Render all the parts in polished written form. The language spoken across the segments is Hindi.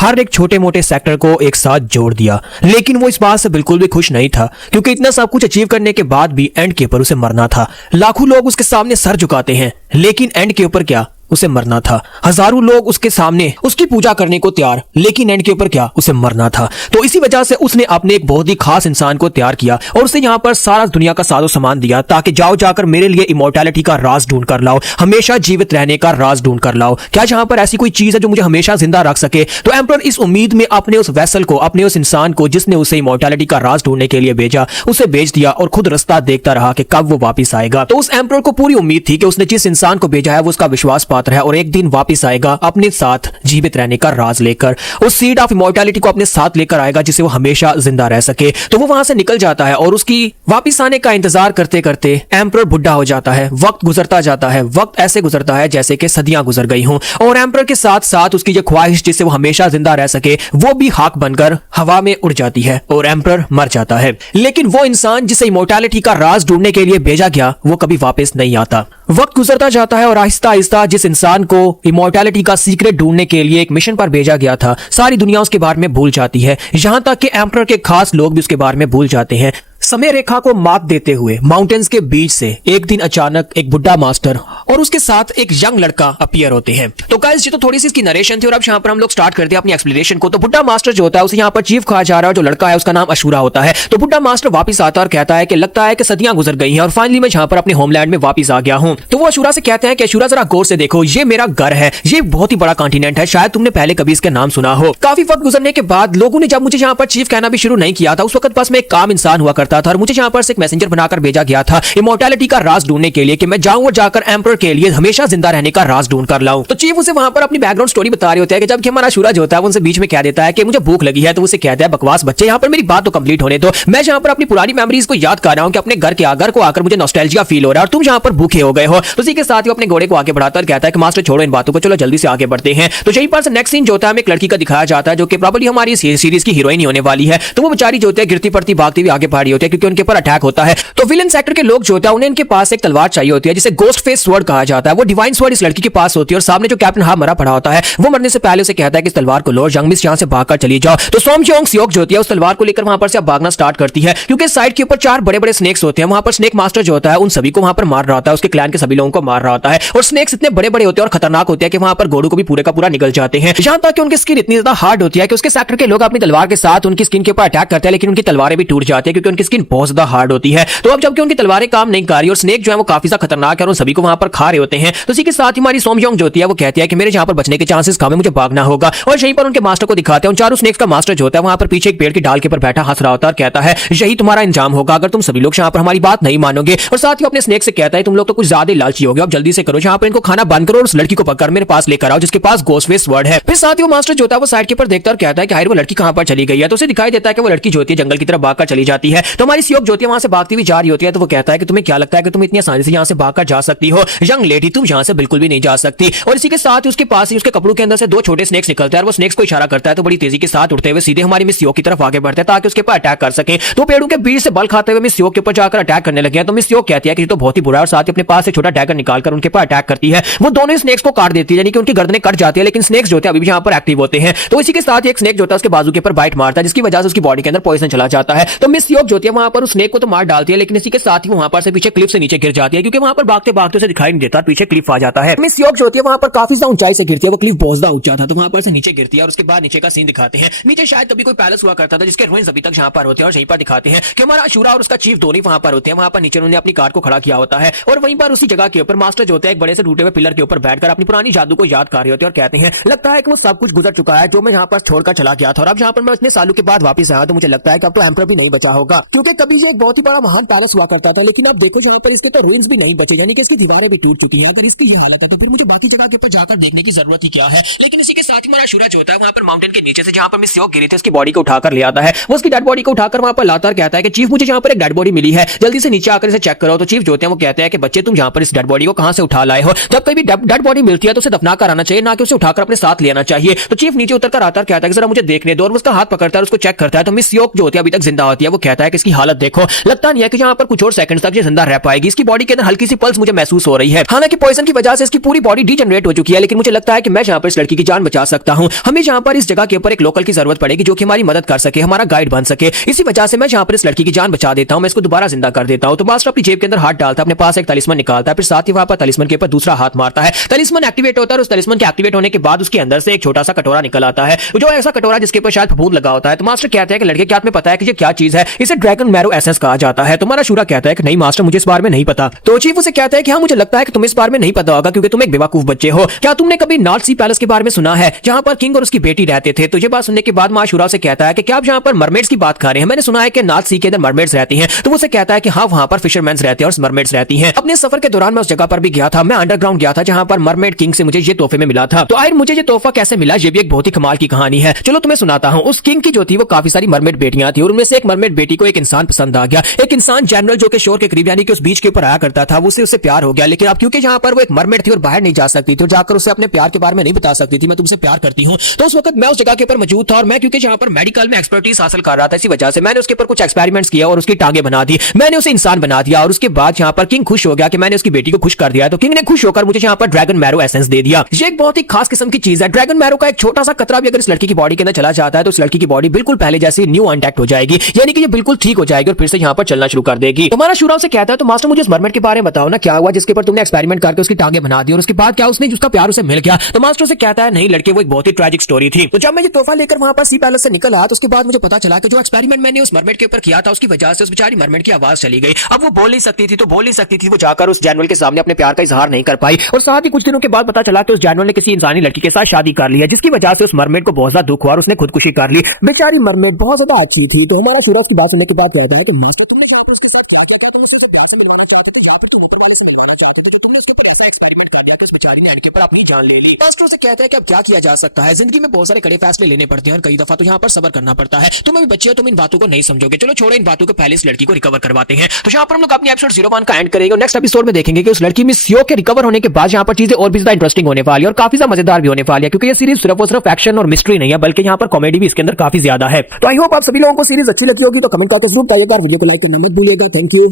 हर एक छोटे मोटे सेक्टर को एक साथ जोड़ दिया। लेकिन वो इस बात से बिल्कुल भी खुश नहीं था, क्योंकि इतना सब कुछ अचीव करने के बाद भी एंड के ऊपर उसे मरना था। लाखों लोग उसके सामने सर झुकाते हैं, लेकिन एंड के ऊपर क्या, उसे मरना था। हजारों लोग उसके सामने उसकी पूजा करने को तैयार, लेकिन एंड के ऊपर क्या, उसे मरना था। तो इसी वजह से उसने अपने एक बहुत ही खास इंसान को तैयार किया और उसे यहाँ पर सारा दुनिया का साजो सामान दिया, ताकि जाओ जाकर मेरे लिए इमोर्टैलिटी का राज ढूंढ कर लाओ, हमेशा जीवित रहने का राज ढूंढ कर लाओ। क्या यहाँ पर ऐसी कोई चीज है जो मुझे हमेशा जिंदा रख सके? तो एम्परर इस उम्मीद में अपने उस वेसल को, अपने उस इंसान को जिसने उसे इमोर्टैलिटी का राज ढूंढने के लिए भेजा, उसे भेज दिया और खुद रास्ता देखता रहा कि कब वो वापिस आएगा। तो उस एम्परर को पूरी उम्मीद थी कि उसने जिस इंसान को भेजा है वो उसका विश्वास पात्र है और एक दिन वापिस आएगा अपने साथ जीवित रहने का राज लेकर, उस सीड ऑफ इमोर्टैलिटी को अपने साथ लेकर आएगा जिससे वो हमेशा जिंदा रह सके। तो वो वहां से निकल जाता है और उसकी वापिस आने का इंतजार करते करते एम्परर बुढ़ा हो जाता है। वक्त गुजरता जाता है, वक्त ऐसे गुजरता है जैसे कि सदियां गुजर गई हों, और एम्परर के साथ साथ उसकी जो ख्वाहिश जिससे वो हमेशा जिंदा रह सके वो भी खाक बनकर हवा में उड़ जाती है और एम्परर मर जाता है। लेकिन वो इंसान जिसे इमोर्टैलिटी का राज ढूंढने के लिए भेजा गया वो कभी वापस नहीं आता। वक्त गुजरता जाता है और आहिस्ता आहिस्ता जिस इंसान को इमोर्टैलिटी का सीक्रेट ढूंढने के लिए एक मिशन पर भेजा गया था, सारी दुनिया उसके बारे में भूल जाती है, यहां तक कि एम्परर के खास लोग भी उसके बारे में भूल जाते हैं। समय रेखा को मात देते हुए माउंटेन्स के बीच से एक दिन अचानक एक बुढ़ा मास्टर और उसके साथ एक यंग लड़का अपीयर होते हैं। तो गाइस ये तो थोड़ी सी इसकी नरेशन थी और अब यहाँ पर हम लोग स्टार्ट करते हैं अपनी एक्सप्लेनेशन को। तो बुढ़ा मास्टर जो होता है उसे यहाँ पर चीफ कहा जा रहा है, जो लड़का है उसका नाम अशूरा होता है। तो बुढ़ा मास्टर वापस आता है और कहता है कि लगता है कि सदियां गुजर गई हैं और फाइनली मैं यहाँ पर अपने होमलैंड में वापस आ गया हूँ। तो वो अशूरा से कहते हैं कि अशूरा जरा गौर से देखो, ये मेरा घर है, ये बहुत ही बड़ा कॉन्टिनेंट है, शायद तुमने पहले कभी इसका नाम सुना हो। काफी वक्त गुजरने के बाद लोगों ने जब मुझे यहाँ पर चीफ कहना भी शुरू नहीं किया था, उस वक्त बस मैं एक काम इंसान हुआ करता था और मुझे यहाँ पर एक मैसेंजर बनाकर भेजा गया था इमोर्टैलिटी का राज ढूंढने के लिए कि मैं जाऊं और जाकर एम्परर के लिए हमेशा जिंदा रहने का राज ढूंढ कर लाऊं। तो चीफ उसे वहां पर अपनी बैकग्राउंड स्टोरी बता रहे होते हैं कि जब हमारा अशूरा जो होता है वो उनसे बीच में कह देता है कि मुझे भूख लगी है, तो उसे कहता है बकवास बच्चे, यहाँ पर मेरी बात तो कंप्लीट होने दो। मैं यहाँ पर अपनी पुरानी मेमोरीज को याद कर रहा हूँ कि अपने घर को आकर मुझे नॉस्टैल्जिया फील हो रहा है और तुम यहाँ पर भूखे हो गए हो। तो उसी के साथ ही अपने घोड़े को आगे बढ़ाता कहता है कि मास्टर छोड़ो इन बातों को, चलो जल्दी से आगे बढ़ते हैं। तो यहीं पर नेक्स्ट सीन जो होता है हमें एक लड़की का दिखाया जाता है जो कि प्रॉब्ली हमारी सीरीज की हीरोइन होने वाली है। तो वो बेचारी जो होती है गिरती पड़ती भागती हुई आगे बढ़ी होती है क्योंकि उनके ऊपर अटैक होता है। तो विलन सेक्टर के लोग जो होता है उन्हें इनके पास एक तलवार चाहिए होती है जिसे गोस्ट फेस स्वॉर्ड कहा जाता है। वो डिवाइन स्वॉर्ड इस लड़की के पास होती है और सामने जो कैप्टन हाफ मरा पड़ा होता है वो मरने से पहले उसे कहता है कि इस तलवार को लो और यंग मिस यहां से भागकर चली जाओ। तो सोमचोंग सियोक जो होती है उस तलवार को लेकर वहां पर से भागना स्टार्ट करती है क्योंकि साइड के ऊपर 4 बड़े-बड़े स्नेक्स होते हैं। वहां पर स्नेक मास्टर जो होता है उन सभी को वहां पर मार रहा होता है, उसके क्लैन के सभी लोगों को मार रहा होता है और स्नेक्स इतने बड़े-बड़े होते हैं और खतरनाक होते हैं कि वहां पर घोड़ों को भी पूरे का पूरा निगल जाते हैं। यहां तक कि उनकी स्किन इतनी ज्यादा हार्ड होती है कि उसके सेक्टर के लोग अपनी तलवार के साथ उनकी स्किन के ऊपर अटैक करते हैं, लेकिन उनकी तलवारें भी टूट जाती है क्योंकि उनकी स्किन बहुत ज्यादा हार्ड होती है। तो अब जबकि उनकी तलवारें काम नहीं कर रही और स्नेक जो है वो काफी ज्यादा खतरनाक है और उन सभी को वहां पर खा रहे होते हैं। तो इसी के साथ ही हमारी सोमयोंग जो होती है वो कहती है कि मेरे यहाँ पर बचने के चांसेस कम है, मुझे भागना होगा। और यहीं पर उनके मास्टर को दिखाते हैं, उन चारों स्नेक्स का मास्टर जो होता है वहां पर पीछे एक पेड़ की डाल के ऊपर बैठा हंस रहा होता है और कहता है यही तुम्हारा इंजाम होगा अगर तुम सभी लोग यहाँ पर हमारी बात नहीं मानोगे। और साथ ही अपने स्नेक से कहता है तुम लोग तो कुछ ज्यादा लालची हो गए, अब जल्दी से करो, यहाँ पर इनको खाना बंद करो और उस लड़की को पकड़ मेरे पास लेकर आओ जिसके पास गोस्ट फेस स्वॉर्ड है। फिर साथ ही वो मास्टर जो होता है वो साइड के ऊपर देखता है और कहता है कि हाय वो लड़की कहां पर चली गई है। तो उसे दिखाई देता है कि वो लड़की जो होती है जंगल की तरफ भागकर चली जाती है। तो हमारी सियोक जो होती है वहां से भागती हुई जा रही होती है। तो वो कहता है कि तुम्हें क्या लगता है कि तुम इतनी आसानी से यहाँ से भागकर जा सकती हो? यंग लेडी तुम यहाँ से बिल्कुल भी नहीं जा सकती। और इसी के साथ ही उसके पास ही उसके कपड़ों के अंदर से 2 छोटे स्नेक्स निकलते हैं और वो स्नेक्स को इशारा करता है तो बड़ी तेजी के साथ उड़ते हुए सीधे हमारी मिस सियोक की तरफ आगे बढ़ते हैं ताकि उसके ऊपर अटैक कर सके। तो पेड़ों के बीच से बल खाते हुए मिस सियोक के ऊपर जाकर अटैक करने लगे हैं। तो मिस सियोक कहती है कि ये तो बहुत ही बुरा है और साथ ही अपने पास से छोटा डैगर निकालकर उनके ऊपर अटैक करती है। वो दोनों स्नेक्स को काट देती है, यानी कि उनकी गर्दनें कट जाती है, लेकिन स्नेक्स जो होते हैं अभी भी यहाँ पर एक्टिव होते हैं। तो इसी के साथ एक स्नेक जो होता है उसके बाजू के ऊपर बाइट मारता है जिसकी वजह से उसकी बॉडी के अंदर पॉइजन चला जाता है। तो मिस सियोक जो होती है वहां पर उस स्नेक को तो मार डालती है, लेकिन इसी के साथ ही वहां पर से पीछे क्लिफ से नीचे गिर जाती है क्योंकि वहां पर भागते भागते उसे दिखाई नहीं देता, पीछे क्लिफ आ जाता है। मिस सियोक जो होती है वहां पर काफी ज्यादा ऊंचाई से गिरती है, वो क्लिफ बहुत ज्यादा ऊंचा था तो वहां पर से नीचे गिरती है और उसके बाद नीचे का सीन दिखाते हैं। नीचे शायद तभी कोई पैलेस हुआ करता था जिसके रुइंस अभी तक यहाँ पर होते हैं और यहीं पर दिखाते हैं कि हमारा अशूरा और उसका चीफ दोनों वहां पर होते हैं। वहां पर नीचे उन्होंने अपनी कार को खड़ा किया होता है और वहीं पर उसी जगह के ऊपर मास्टर जो होते हैं एक बड़े से टूटे हुए पिलर के ऊपर बैठकर अपनी पुरानी जादू को याद कर रहे होते हैं और कहते हैं लगता है कि वो सब कुछ गुजर चुका है जो मैं यहाँ पर छोड़कर चला गया था और अब यहाँ पर मैं इतने सालों के बाद वापस आया तो मुझे लगता है कि अब तो एम्परर भी नहीं बचा होगा क्योंकि कभी ये एक बहुत ही बड़ा महान पैलेस हुआ करता था, लेकिन अब देखो जहाँ पर इसके तो रुइंस भी नहीं बचे, यानी कि इसकी दीवारें भी टूट चुकी हैं। अगर इसकी ये हालत है तो फिर मुझे बाकी जगह के ऊपर जाकर देखने की जरूरत ही क्या है। लेकिन इसी के साथ ही हमारा अशूरा जो होता है वहां पर माउंटेन के नीचे से जहाँ पर मिस सियोक गिरी थी उसकी बॉडी को उठाकर ले आता है। वो उसकी डेड बॉडी को उठाकर वहां पर लाता कहता है कि चीफ मुझे यहाँ पर एक डेड बॉडी मिली है, जल्दी से नीचे आकर इसे चेक करो। तो चीफ जो होते हैं वो कहते हैं कि बच्चे तुम यहाँ पर इस डेड बॉडी को कहां से उठा लाए हो? जब कभी डेड बॉडी मिलती है तो उसे दफना कर आना चाहिए, ना कि उसे उठाकर अपने साथ लेना चाहिए। तो चीफ नीचे उतर कर आता है, कहता है कि जरा मुझे देखने दो और उसका हाथ पकड़ता है, उसको चेक करता है। तो मिस सियोक जो होती है अभी तक जिंदा होती है, वो कहता है कि इसकी इसकी हालत देखो, लगता नहीं है कि यहाँ पर कुछ और सेकंड तक ये जिंदा रह पाएगी। इसकी बॉडी के अंदर हल्की सी पल्स मुझे महसूस हो रही है। हालांकि पॉइजन की वजह से इसकी पूरी बॉडी डिजनरेट हो चुकी है, लेकिन मुझे लगता है कि मैं यहाँ पर इस लड़की की जान बचा सकता हूँ। हमें यहाँ पर इस जगह के ऊपर एक लोकल की जरूरत पड़ेगी जो कि हमारी मदद कर सके, हमारा गाइड बन सके। इसी वजह से मैं यहाँ पर इस लड़की की जान बचा देता हूँ, मैं इसको दोबारा जिंदा कर देता हूँ। तो मास्टर अपनी जेब के अंदर हाथ डालता है, अपने पास एक तलिस्मन निकालता है, फिर साथ ही वहां पर तलिस्मन के ऊपर दूसरा हाथ मारता है। तलिस्मन एक्टिवेट होता है और उस तलिस्मन के एक्टिवेट होने के बाद उसके अंदर से एक छोटा सा कटोरा निकल आता है, जो ऐसा कटोरा जिसके ऊपर शायद फफूंद लगा होता है। तो मास्टर कहता है कि लड़के क्या तुम्हें पता है कि ये क्या चीज है? इसे ड्रैगन मैरो एसेंस कहा जाता है। तुम्हारा शूरा कहता है कि नहीं मास्टर, मुझे इस बारे में नहीं पता। तो चीफ उसे कहता है कि हाँ मुझे लगता है कि तुम्हें इस बारे में नहीं पता होगा क्योंकि तुम एक बेवकूफ बच्चे हो। क्या तुमने कभी नॉर्थ सी पैलेस के बारे में सुना है जहां पर किंग और उसकी बेटी रहते थे? तो ये बात सुनने के बाद मां शूरा से कहता है कि क्या आप यहाँ पर मरमेड्स की बात कर रहे हैं? मैंने सुना है कि नॉर्थ सी के अंदर मरमेड्स रहती हैं। तो उसे कहता है कि हाँ वहां पर फिशरमैन्स रहते हैं और मरमेड्स रहती हैं। अपने सफर के दौरान मैं उस जगह पर भी गया था, मैं अंडरग्राउंड गया था जहां पर मरमेड किंग से मुझे ये तोहफे में मिला था। तो आखिर मुझे ये तोहफा कैसे मिला, ये भी एक बहुत ही कमाल की कहानी है। चलो तुम्हें सुनाता हूँ। उस किंग की जो थी वो काफी सारी मरमेड बेटियां थी और उनमें से एक मरमेड बेटी को एक इंसान पसंद आ गया। एक इंसान जनरल जो कि शोर के करीब यानी कि उस बीच के ऊपर आया करता था, उससे प्यार हो गया। लेकिन अब क्योंकि यहाँ पर वो एक मरमेड थी और बाहर नहीं जा सकती थी और जाकर उसे अपने प्यार के बारे में नहीं बता सकती थी, मैं तुमसे प्यार करती हूँ। तो उस वक्त मैं उस जगह के ऊपर मौजूद था और मैं क्योंकि यहाँ पर मेडिकल में एक्सपर्टीज हासिल कर रहा था, इसी वजह से मैंने उसके ऊपर कुछ एक्सपेरिमेंट्स किया और उसकी टांगे बना दी। मैंने उसे इंसान बना दिया और उसके बाद यहाँ पर किंग खुश हो गया कि मैंने उसकी बेटी को खुश कर दिया। तो किंग ने खुश होकर मुझे यहाँ पर ड्रैगन मैरो एसेंस दे दिया। ये एक बहुत ही खास किस्म की चीज है। ड्रैगन मैरो का एक छोटा सा कतरा भी अगर इस लड़की की बॉडी के अंदर चला जाता है तो उस लड़की की बॉडी बिल्कुल पहले जैसी न्यू अनटैक्ट हो जाएगी, यानी कि ये बिल्कुल ठीक हो जाएगी और फिर से यहाँ पर चलना शुरू कर देगी। तुम्हारा शूरा से कहता है तो मास्टर मुझे इस मरमेड के बारे में बताओ ना, क्या हुआ जिसके ऊपर तुमने एक्सपेरिमेंट करके उसकी टांगे बना दी और उसके बाद क्या उसने उसका प्यार उसे मिल गया? तो मास्टर से कहता है नहीं लड़के, वो एक बहुत ही ट्रेजिक स्टोरी थी। तो जब मैं ये तोहफा लेकर वहां पर सी पैलेस से निकल आया तो उसके बाद मुझे पता चला कि जो एक्सपेरिमेंट मैंने उस मरमेड के ऊपर किया था उसकी वजह से उस बेचारी मरमेड की आवाज चली गई। अब वो बोल नहीं सकती थी, तो बोल नहीं सकती थी, वो जाकर उस जनरल के सामने अपने प्यार का इजहार नहीं कर पाई। और साथ ही कुछ दिनों के बाद पता चला कि उस जनरल ने किसी इंसानी लड़की के साथ शादी कर ली है, जिसकी वजह से उस मरमेड को बहुत ज्यादा दुख हुआ और उसने खुदकुशी कर ली। बेचारी मरमेड बहुत ज्यादा अच्छी थी। तो हमारा सूरज की बात सुनने के बाद कहता है कि मास्टर तुमने यहाँ पर उसके साथ क्या किया? तुम उसे प्यार से मिलवाना चाहते थे या फिर तुम ऊपर वाले से मिलवाना चाहते थे? जो तुमने उसके ऊपर ऐसा एक्सपेरिमेंट कर दिया कि उस बेचारी ने एंड के ऊपर अपनी जान ले ली। मास्टर से कहता है कि अब क्या किया जा सकता है, जिंदगी में बहुत सारे कड़े फैसले लेने पड़ते हैं और कई दफा तो यहाँ पर सब्र करना पड़ता है। तुम अभी बच्चे हो, तुम इन बातों को नहीं समझोगे। चलो छोड़ो इन बातों को, पहले इस लड़की को रिकवर करवाते हैं। तो यहाँ पर हम लोग अपनी एपिसोड 01 का एंड करेंगे और नेक्स्ट एपिसोड में देखेंगे कि उस लड़की मिस सियो के रिकवर होने के बाद यहाँ पर चीजें और भी ज्यादा इंटरेस्टिंग होने वाली है और काफी ज्यादा मजेदार भी होने वाली है, क्योंकि ये सीरीज सिर्फ और सिर्फ एक्शन और मिस्ट्री नहीं है बल्कि यहाँ पर कॉमेडी भी इसके अंदर काफी ज्यादा है। तो आई होप आप सभी लोगों को सीरीज अच्छी लगी होगी, तो कमेंट करके जरूर बताइएगा, वीडियो को लाइक करना मत भूलिएगा। Thank you.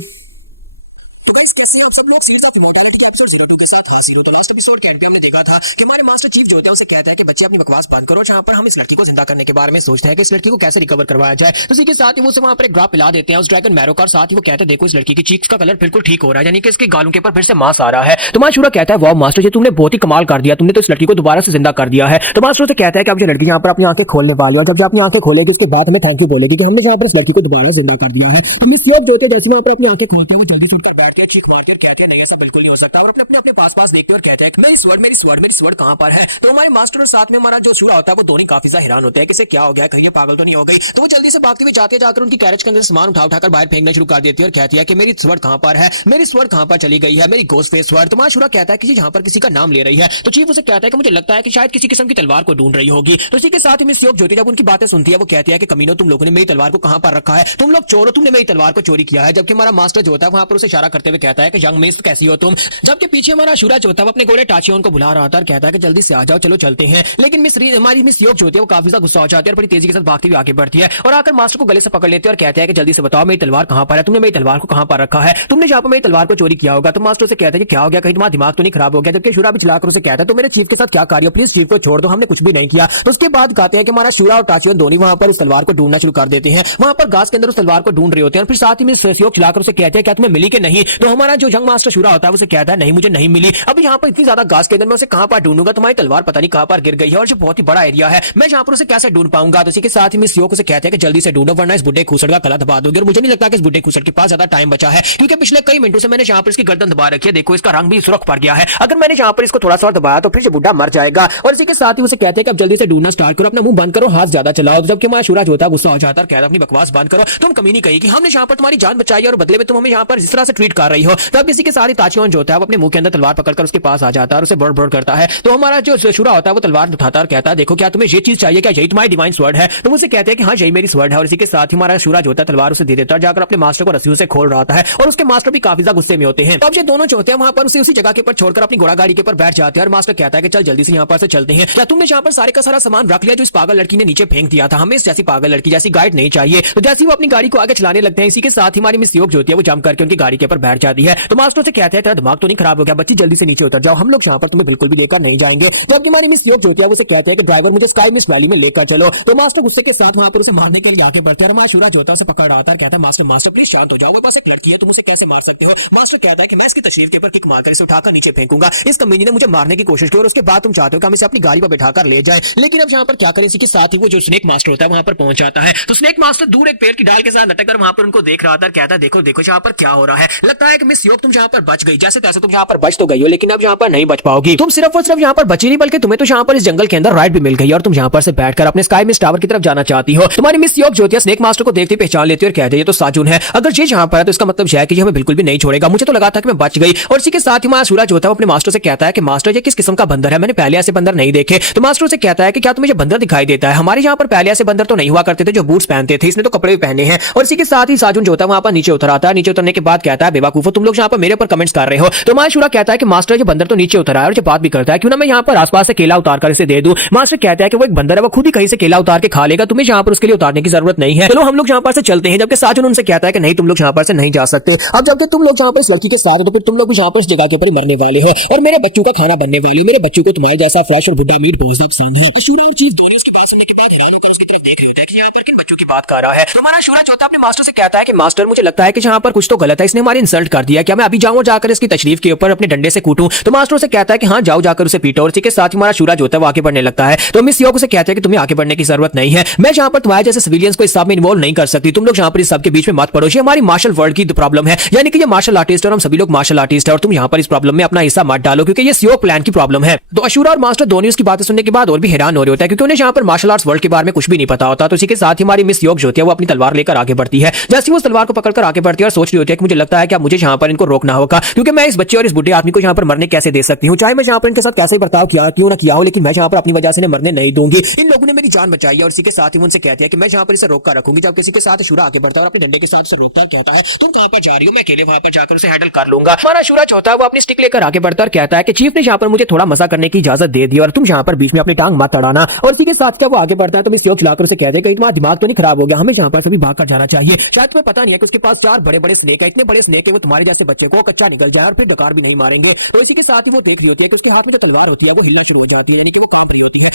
तो गाइस कैसे हैं आप सब लोग? सीरीज ऑफ मोर्टैलिटी के एपिसोड 02 के साथ हाजिर हो। तो लास्ट एपिसोड के एंड पे हमने देखा था कि हमारे मास्टर चीफ जो होते हैं उसे कहता है कि बच्चे अपनी बकवास बंद करो, जहां पर हम इस लड़की को जिंदा करने के बारे में सोचते हैं कि इस लड़की को कैसे रिकवर करवाया जाए। तो इसी के साथ ही वो वहां पर एक ड्रॉप पिला देते हैं उस ड्रैगन मैरो का, और साथ ही वो कहते हैं देखो इस लड़की की चीक्स का कलर बिल्कुल ठीक हो रहा है, यानी कि इसके गालों के ऊपर फिर से मांस आ रहा है। तो मास्टर कहता है वाह मास्टर जी तुमने बहुत ही कमाल कर दिया, तुमने तो इस लड़की को दोबारा से जिंदा कर दिया है। तो मास्टर से कहता है कि अब ये लड़की यहाँ पर अपनी आंखें खोलने वाली है और जब अपनी आंखें खोलेगी इसके बाद हमें थैंक यू बोलेगी कि हमने यहाँ पर इस लड़की को दोबारा जिंदा कर दिया है। हम इस जो होते हैं जैसे वहां पर अपनी आंखें खोलते हैं वो जल्दी से उठकर बैठते हैं, चीख मारते हैं, कहते हैं नहीं ऐसा बिल्कुल नहीं हो सकता, और अपने अपने पास देखते हैं और कहते हैं मेरी स्वर्ण कहां पर है। तो हमारे मास्टर और साथ में हमारा जो शूरा होता है वो दोनों काफी ज्यादा हैरान होते हैं कि इसे क्या हो गया, कहीं ये पागल तो नहीं हो गई। तो वो जल्दी से भागते हुए जाकर उनकी कैरेज के अंदर सामान उठाकर बाहर फेंकना शुरू कर देती है और कहती है कि मेरी स्वर्ण कहां पर है, मेरी स्वर्ण कहां पर चली गई है, मेरी गोस्ट फेस स्वर्ण। तो शूरा कहता है कि यहाँ पर किसी का नाम ले रही है। तो चीफ उसे कहता है कि मुझे लगता है कि शायद किसी किस्म की तलवार को ढूंढ रही होगी। तो इसी के साथ ही मिस योग ज्योति जब उनकी बातें सुनती है वो कहती है कि कमीनो तुम लोगों ने मेरी तलवार को कहां पर रखा है, तुम लोग चोर हो, तुमने मेरी तलवार को चोरी किया है। जबकि हमारा मास्टर जो होता है वहां पर उसे इशारा करते हुए कहता है कि यंग मिस कैसी हो तुम। जबकि पीछे हमारा शूरा जो होता है अपने घोड़े टाचियों को बुला रहा था और कहता है कि जल्दी से आ जाओ, चलो चलते हैं। लेकिन हमारी मिस योग जो होती है वो काफी ज्यादा गुस्सा हो जाती है और बड़ी तेजी के साथ भागती हुई आगे बढ़ती है और आकर मास्टर को गले से पकड़ लेते हैं और कहते हैं कि जल्दी से बताओ मेरी तलवार कहां पर है, तुमने मेरी तलवार को कहां पर रखा है, तुमने जहां पर मेरी तलवार को चोरी किया होगा। तो मास्टर से कहता है कि क्या हो गया, कहीं तुम्हारा दिमाग तो नहीं खराब हो गया। जबकि शूरा भी चलाकर उसे कहता है तो मेरे चीफ के साथ क्या कार्य, प्लीज चीफ को छोड़ दो, हमने कुछ भी नहीं किया। तो उसके बाद कहते हैं कि हमारा शूरा और टाचियों दोनों वहां पर इस तलवार को ढूंढना शुरू कर देते हैं, वहां पर घास के अंदर उस तलवार को ढूंढ रहे होते हैं और फिर साथ ही में योग चलाकर उसे कहते हैं क्या तुम्हें मिली कि नहीं। तो हमारा जो यंग मास्टर शूरा होता है उसे कहता है नहीं मुझे नहीं मिली, अब यहाँ पर इतनी ज्यादा घास के अंदर मैं उसे कहां पर ढूंढूंगा, तुम्हारी तलवार पता नहीं कहां पर गिर गई है और जो बहुत ही बड़ा एरिया है, मैं यहाँ पर उसे कैसे ढूंढ पाऊंगा। तो इसी के साथ ही मिस योग से कहते हैं कि जल्दी से ढूंढो वरना इस बुड्ढे खूसड़ का गला दबा दोगे। और मुझे नहीं लगता कि इस बुड्ढे खूसड़ के पास ज्यादा टाइम बचा है, क्योंकि पिछले कई मिनटों से मैंने यहाँ पर इसकी गर्दन दबा रखी है, देखो इसका रंग भी सुर्ख पड़ गया है, अगर मैंने यहाँ पर इसको थोड़ा सा दबाया तो फिर से बुड्ढा मर जाएगा। और इसी के साथ ही उसे कहते हैं कि अब जल्दी से ढूंढना स्टार्ट करो, अपना मुंह बंद करो, हाथ ज्यादा चलाओ। जबकि हमारा शूरा गुस्सा हो जाता है, कहता अपनी बकवास बंद करो, तुम कमी नहीं कही कि हमने यहाँ पर तुम्हारी जान बचाई और बदले में तुम हमें यहाँ पर जिस तरह से ट्रीट कर कर रही हो। तब किसी के साथ ताचियों जो होता है वो अपने मुंह के अंदर तलवार पकड़कर उसके पास आ जाता है और उसे बड़ बड़ करता है। तो हमारा जो शूरा होता है वो तलवार उठाता है और कहता है देखो क्या तुम्हें ये चीज चाहिए, क्या यही तुम्हारी डिवाइन स्वर्ड है? तो मुझे कहते हैं कि हाँ यही मेरी स्वर्ड है। और इसी के साथ ही हमारा शूरा जो होता है तलवार उसे दे देता है, जाकर अपने मास्टर को रस्सियों से खोल रहा है और उसके मास्टर भी काफी ज्यादा गुस्से में होते हैं। अब ये दोनों जो होते हैं वहां पर उसी जगह के ऊपर छोड़कर अपनी घोड़ा गाड़ी के ऊपर बैठ जाते हैं और मास्टर कहता है कि चल जल्दी से यहाँ पर से चलते हैं। क्या तुमने यहाँ पर सारे का सारा सामान रख लिया जो इस पागल लड़की ने नीचे फेंक दिया था? हमें जैसी पागल लड़की जैसी गाइड नहीं चाहिए। तो जैसे वो अपनी गाड़ी को आगे चलाने लगते हैं, इसी के साथ ही हमारी मिस योग जो होती है वो जम करके उनकी गाड़ी के ऊपर बैठ जाती है। तो मास्टर से कहते हैं तेरा दिमाग तो नहीं खराब हो गया बच्ची, जल्दी से नीचे उतर जाओ, हम लोग यहाँ पर तुम्हें बिल्कुल भी लेकर नहीं जाएंगे। जबकि हमारी मिस योग जो होती है उसे कहते हैं कि ड्राइवर मुझे स्काई मिस वैली में लेकर चलो। तो मास्टर गुस्से के साथ वहां पर उसे मारने के लिए आगे बढ़ते हैं। हमारा शूरा जो होता है उसे पकड़ आता है, कहता है मास्टर मास्टर प्लीज शांत हो जाओ, वो बस एक लड़की है, तुम उसे कैसे मार सकते हो? मास्टर कहता है कि मैं इसकी तशरीफ के ऊपर किक मारकर इसे उठाकर नीचे फेंकूंगा। इस कमीनी ने मुझे मारने की कोशिश की और उसके बाद तुम चाहते हो कि हम इसे अपनी गाड़ी पर बैठाकर ले जाए। लेकिन अब यहाँ पर क्या करें, इसी के साथ ही वो जो स्नेक मास्टर होता है वहां पर पहुंच जाता है। तो स्नेक मास्टर दूर एक पेड़ की डाल के साथ लटक कर वहां पर उनको देख रहा था, कहता है देखो देखो यहाँ पर क्या हो रहा है। लगता है कि मिस योग तुम यहाँ पर बच गई, जैसे तैसे तुम यहाँ पर बच तो गई हो, लेकिन अब यहाँ पर नहीं बच पाओगी। तुम सिर्फ और सिर्फ यहाँ पर बची नहीं बल्कि तुम्हें तो यहाँ पर इस जंगल के अंदर राइड भी मिल गई और तुम यहाँ पर से बैठकर अपने स्काई मिस टावर की तरफ जाना चाहती हो। तुम्हारी मिस योग जो होती है स्नेक मास्टर को देखते पहचान लेती है और कहती है ये तो साजुन है। अगर ये यहाँ पर है तो इसका मतलब है कि हमें बिल्कुल भी नहीं छोड़ेगा। मुझे तो लगा था कि मैं बच गई। और इसी के साथ ही हमारा शूरा जो होता है अपने मास्टर से कहता है कि मास्टर ये किस किस्म का बंदर है, मैंने पहले ऐसे बंदर नहीं देखे। तो मास्टर से कहता है कि क्या तुम्हें ये बंदर दिखाई देता है? हमारे यहाँ पर पहले ऐसे बंदर तो नहीं हुआ करते थे जो बूट्स पहनते थे, इसने तो कपड़े भी पहने हैं। और इसी के साथ ही साजुन जो होता है वहां पर नीचे उतर आता है। नीचे उतरने के बाद कहता है बेवकूफो तुम लोग यहाँ पर मेरे ऊपर कमेंट्स कर रहे हो। तो हमारा शूरा कहता है कि मास्टर ये बंदर तो नीचे उतर आया और ये बात भी करता है क्यों ना मैं यहाँ पर आसपास से केला उतार कर इसे दे दूं। मास्टर कहता है कि वो एक बंदर है, वो खुद ही कहीं से केला उतार के खा लेगा, तुम्हें यहाँ पर उसके लिए उतारने की जरूरत नहीं है, चलो हम लोग यहाँ पर से चलते हैं। जबकि साजुन उनसे कहता है कि नहीं तुम लोग यहाँ पर से नहीं जा सकते। अब जबकि तुम लोग यहाँ पर इस लड़की के साथ हो तो फिर तुम लोग यहाँ पर इस जगह के ऊपर मरने वाले हो और मेरे बच्चों का खाना बनने वाले हो। मेरे बच्चों को तुम्हारे जैसा फ्रेश और बुड्ढा मीट बहुत ज्यादा पसंद है। शूरा और चीज दोनों उसके पास होने के बाद हैरान होकर उसकी तरफ देख रहे होते हैं कि यहाँ पर किन बच्चों की बात कर रहा है। तो हमारा शूरा चौथा अपने मास्टर से कहता है कि मास्टर मुझे लगता है कि यहाँ पर कुछ तो गलत है, इसने हमारी इंसल्ट कर दिया, क्या मैं अभी जाऊँ जाकर इसकी तशरीफ के ऊपर अपने डंडे से कूटूं? तो मास्टर से कहता है कि हाँ जाओ जाकर उसे पीटो। और इसी के साथ ही हमारा शूरा जो होता है वो आगे बढ़ने लगता है। तो मिस योग से कहते हैं कि तुम्हें आगे बढ़ने की जरूरत नहीं है, मैं यहाँ पर तुम्हारे जैसे सिविलियंस को इस सब में इन्वॉल्व नहीं कर सकती, तुम लोग यहाँ पर इस सब के बीच में मत पड़ो। ये हमारी मार्शल वर्ल्ड की प्रॉब्लम है, यानी कि ये मार्शल आर्टिस्ट है और हम सभी लोग मार्शल आर्टिस्ट है और तुम यहाँ पर इस प्रॉब्लम में अपना हिस्सा मत डालो क्योंकि ये सीओ प्लान की प्रॉब्लम है। तो अशूरा और मास्टर दोनों उसकी बातें सुनने के बाद और भी हैरान हो रहे होता है क्योंकि उन्हें यहाँ पर मार्शल आर्ट्स वर्ल्ड के बारे में कुछ भी नहीं पता होता। तो इसी के साथ ही हमारी मिस योग जो होती है वो अपनी तलवार लेकर आगे बढ़ती है। जैसे वो तलवार को पकड़कर आगे बढ़ती है और सोच रही होती है कि मुझे लगता है कि मुझे यहाँ पर इनको रोकना होगा क्योंकि मैं इस बच्चे और इस बुढ़े आदमी को यहाँ पर मरने कैसे दे सकती हूँ, चाहे मैं यहाँ पर इनके साथ कैसे बर्ताव किया क्यों ना किया हो, लेकिन मैं यहाँ पर अपनी वजह से मरने नहीं दूंगी। इन लोगों ने मेरी जान बचाई है। और इसी के साथ ही उनसे कहती है कि मैं यहाँ पर इसे रोक कर रखूंगी। जब किसी के साथ शूरा आगे बढ़ता है और अपने डंडे के साथ उसे रोकता है, कहता है तुम कहां पर जा रही हो, मैं अकेले वहां पर जाकर उसे हैंडल कर लूंगा। हमारा शूरा होता है वो अपनी स्टिक लेकर आगे बढ़ता है और कहता है कि चीफ ने यहाँ पर मुझे थोड़ा मजा करने की इजाजत दे दी और तुम यहाँ पर बीच में अपनी टांग मत अड़ाना। और इसी के साथ क्या वो आगे बढ़ता है तो मिस योग चलाकर उसे कहते हैं कि तुम्हारा दिमाग तो नहीं खराब हो गया, हमें यहाँ पर सभी भाग कर जाना चाहिए। शायद तुम्हें पता नहीं है कि उसके पास 4 बड़े बड़े स्नेक है, इतने बड़े स्नेक है वो तुम्हारे जैसे बच्चे को कच्चा निकल जाए और फिर बेकार भी नहीं मारेंगे। तो इसी के साथ ही वो देख रही होती है कि उसके हाथ में जो तलवार होती है वो हील से जाती है, लेकिन क्या नहीं होती है।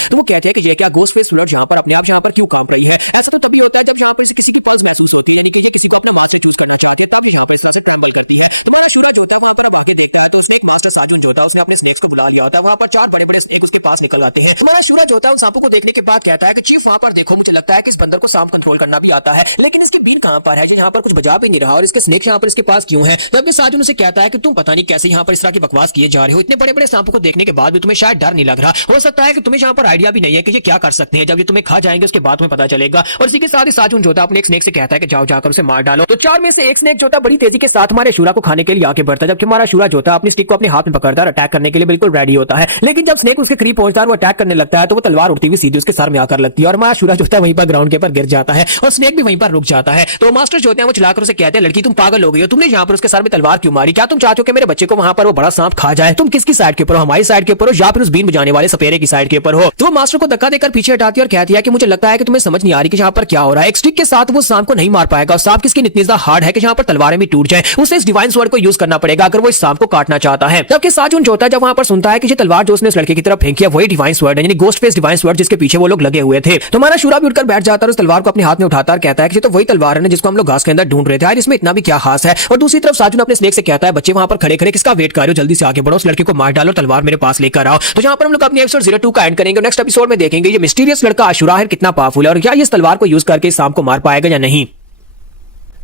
तुम्हारा शूरा जो होता है वहां पर अब आगे देखता है तो स्नेक मास्टर साजुन जो होता है उसने अपने स्नेक्स को बुला लिया होता है। वहां पर 4 बड़े बड़े स्नेक उसके पास निकल आते हैं। तुम्हारा शूरा जो होता है उन सांपों को देखने के बाद कहता है कि चीफ वहां पर देखो, मुझे लगता है कि इस बंदर को सांप कंट्रोल करना भी आता है, लेकिन इसकी बीन कहां पर है, यहाँ पर कुछ बजा भी नहीं रहा और इसके स्नेक यहाँ पर इसके पास क्यों है। जबकि साजुन उसे कहता है कि तुम पता नहीं कैसे यहाँ पर इस तरह की बकवास किए जा रहे हो, इतने बड़े बड़े सांपों को देखने के बाद भी तुम्हें शायद डर नहीं लग रहा, हो सकता है कि तुम्हें यहाँ पर आइडिया भी नहीं है कि ये क्या कर सकते हैं, जब ये तुम्हें खा जाएंगे उसके बाद तुम्हें पता चलेगा। और इसी के साथ ही साजुन जो होता है अपने एक स्नेक से कहता है कि जाओ जाकर उसे मार डालो। तो 4 में से एक स्नेक जो होता है बड़ी तेजी के साथ हमारे शूरा को खाने के लिए आगे बढ़ता है, जबकि हमारा शूरा जो होता है अपनी स्टिक को अपने हाथ में पकड़ता है और अटैक करने के लिए बिल्कुल रेडी होता है। लेकिन जब स्नेक उसके करीब पहुंचता है वो अटैक करने लगता है तो वो तलवार उड़ती हुई सीधी उसके सर में आकर लगती है और हमारा शूरा जो होता है वहीं पर ग्राउंड के ऊपर गिर जाता है और स्नेक भी वहीं पर रुक जाता है। तो मास्टर जो होते हैं वो चलाकर उसे कहते हैं लड़की तुम पागल हो गई हो, तुमने यहाँ पर उसके सर में तलवार क्यों मारी, क्या तुम चाहते हो कि मेरे बच्चे को वहां पर वो बड़ा सांप खा जाए? तुम किसकी साइड के ऊपर हो, हमारी साइड के ऊपर हो या फिर उस बीन बजाने वाले सपेरे की साइड के ऊपर हो? तो मास्टर को धक्का देकर पीछे हटाती है और कहती है कि मुझे लगता है कि तुम्हें समझ नहीं आ रही कि यहाँ पर क्या हो रहा है। एक स्टिक के साथ वो सांप को नहीं मार पाएगा और सांप किसकी इतनी ज्यादा हार्ड है कि यहाँ पर तलवारें भी टूट जाए, उसे इस डिवाइन स्वॉर्ड को यूज करना पड़ेगा अगर वो इस सांप को काटना चाहता है। जबकि साजुन जो होता है जब वहां पर सुनता है कि ये तलवार जो उसने उस लड़के की तरफ फेंकी है वही डिवाइन स्वॉर्ड है, यानी गोस्ट फेस डिवाइन स्वॉर्ड जिसके पीछे वो लोग लगे हुए थे। तो हमारा शूरा भी उठकर बैठ जाता है, उस तलवार को अपने हाथ में उठाता है और कहता है कि ये तो वही तलवार है ना जिसको हम लोग घास के अंदर ढूंढ रहे थे, यार इसमें इतना भी क्या खास है। और दूसरी तरफ साजुन अपने स्नेक से कहता है बच्चे वहां पर खड़े खड़े किसका वेट कर रहे हो, जल्दी से आगे बढ़ो, उस लड़के को मार डालो, तलवार मेरे पास लेकर आओ। तो यहाँ पर हम लोग अपने एपिसोड 02 का एंड करेंगे। नेक्स्ट एपिसोड में देखेंगे ये मिस्टीरियस लड़का अशूरा है कितना पावरफुल है और क्या ये इस तलवार को यूज करके इस सांप को मार पाएगा या नहीं।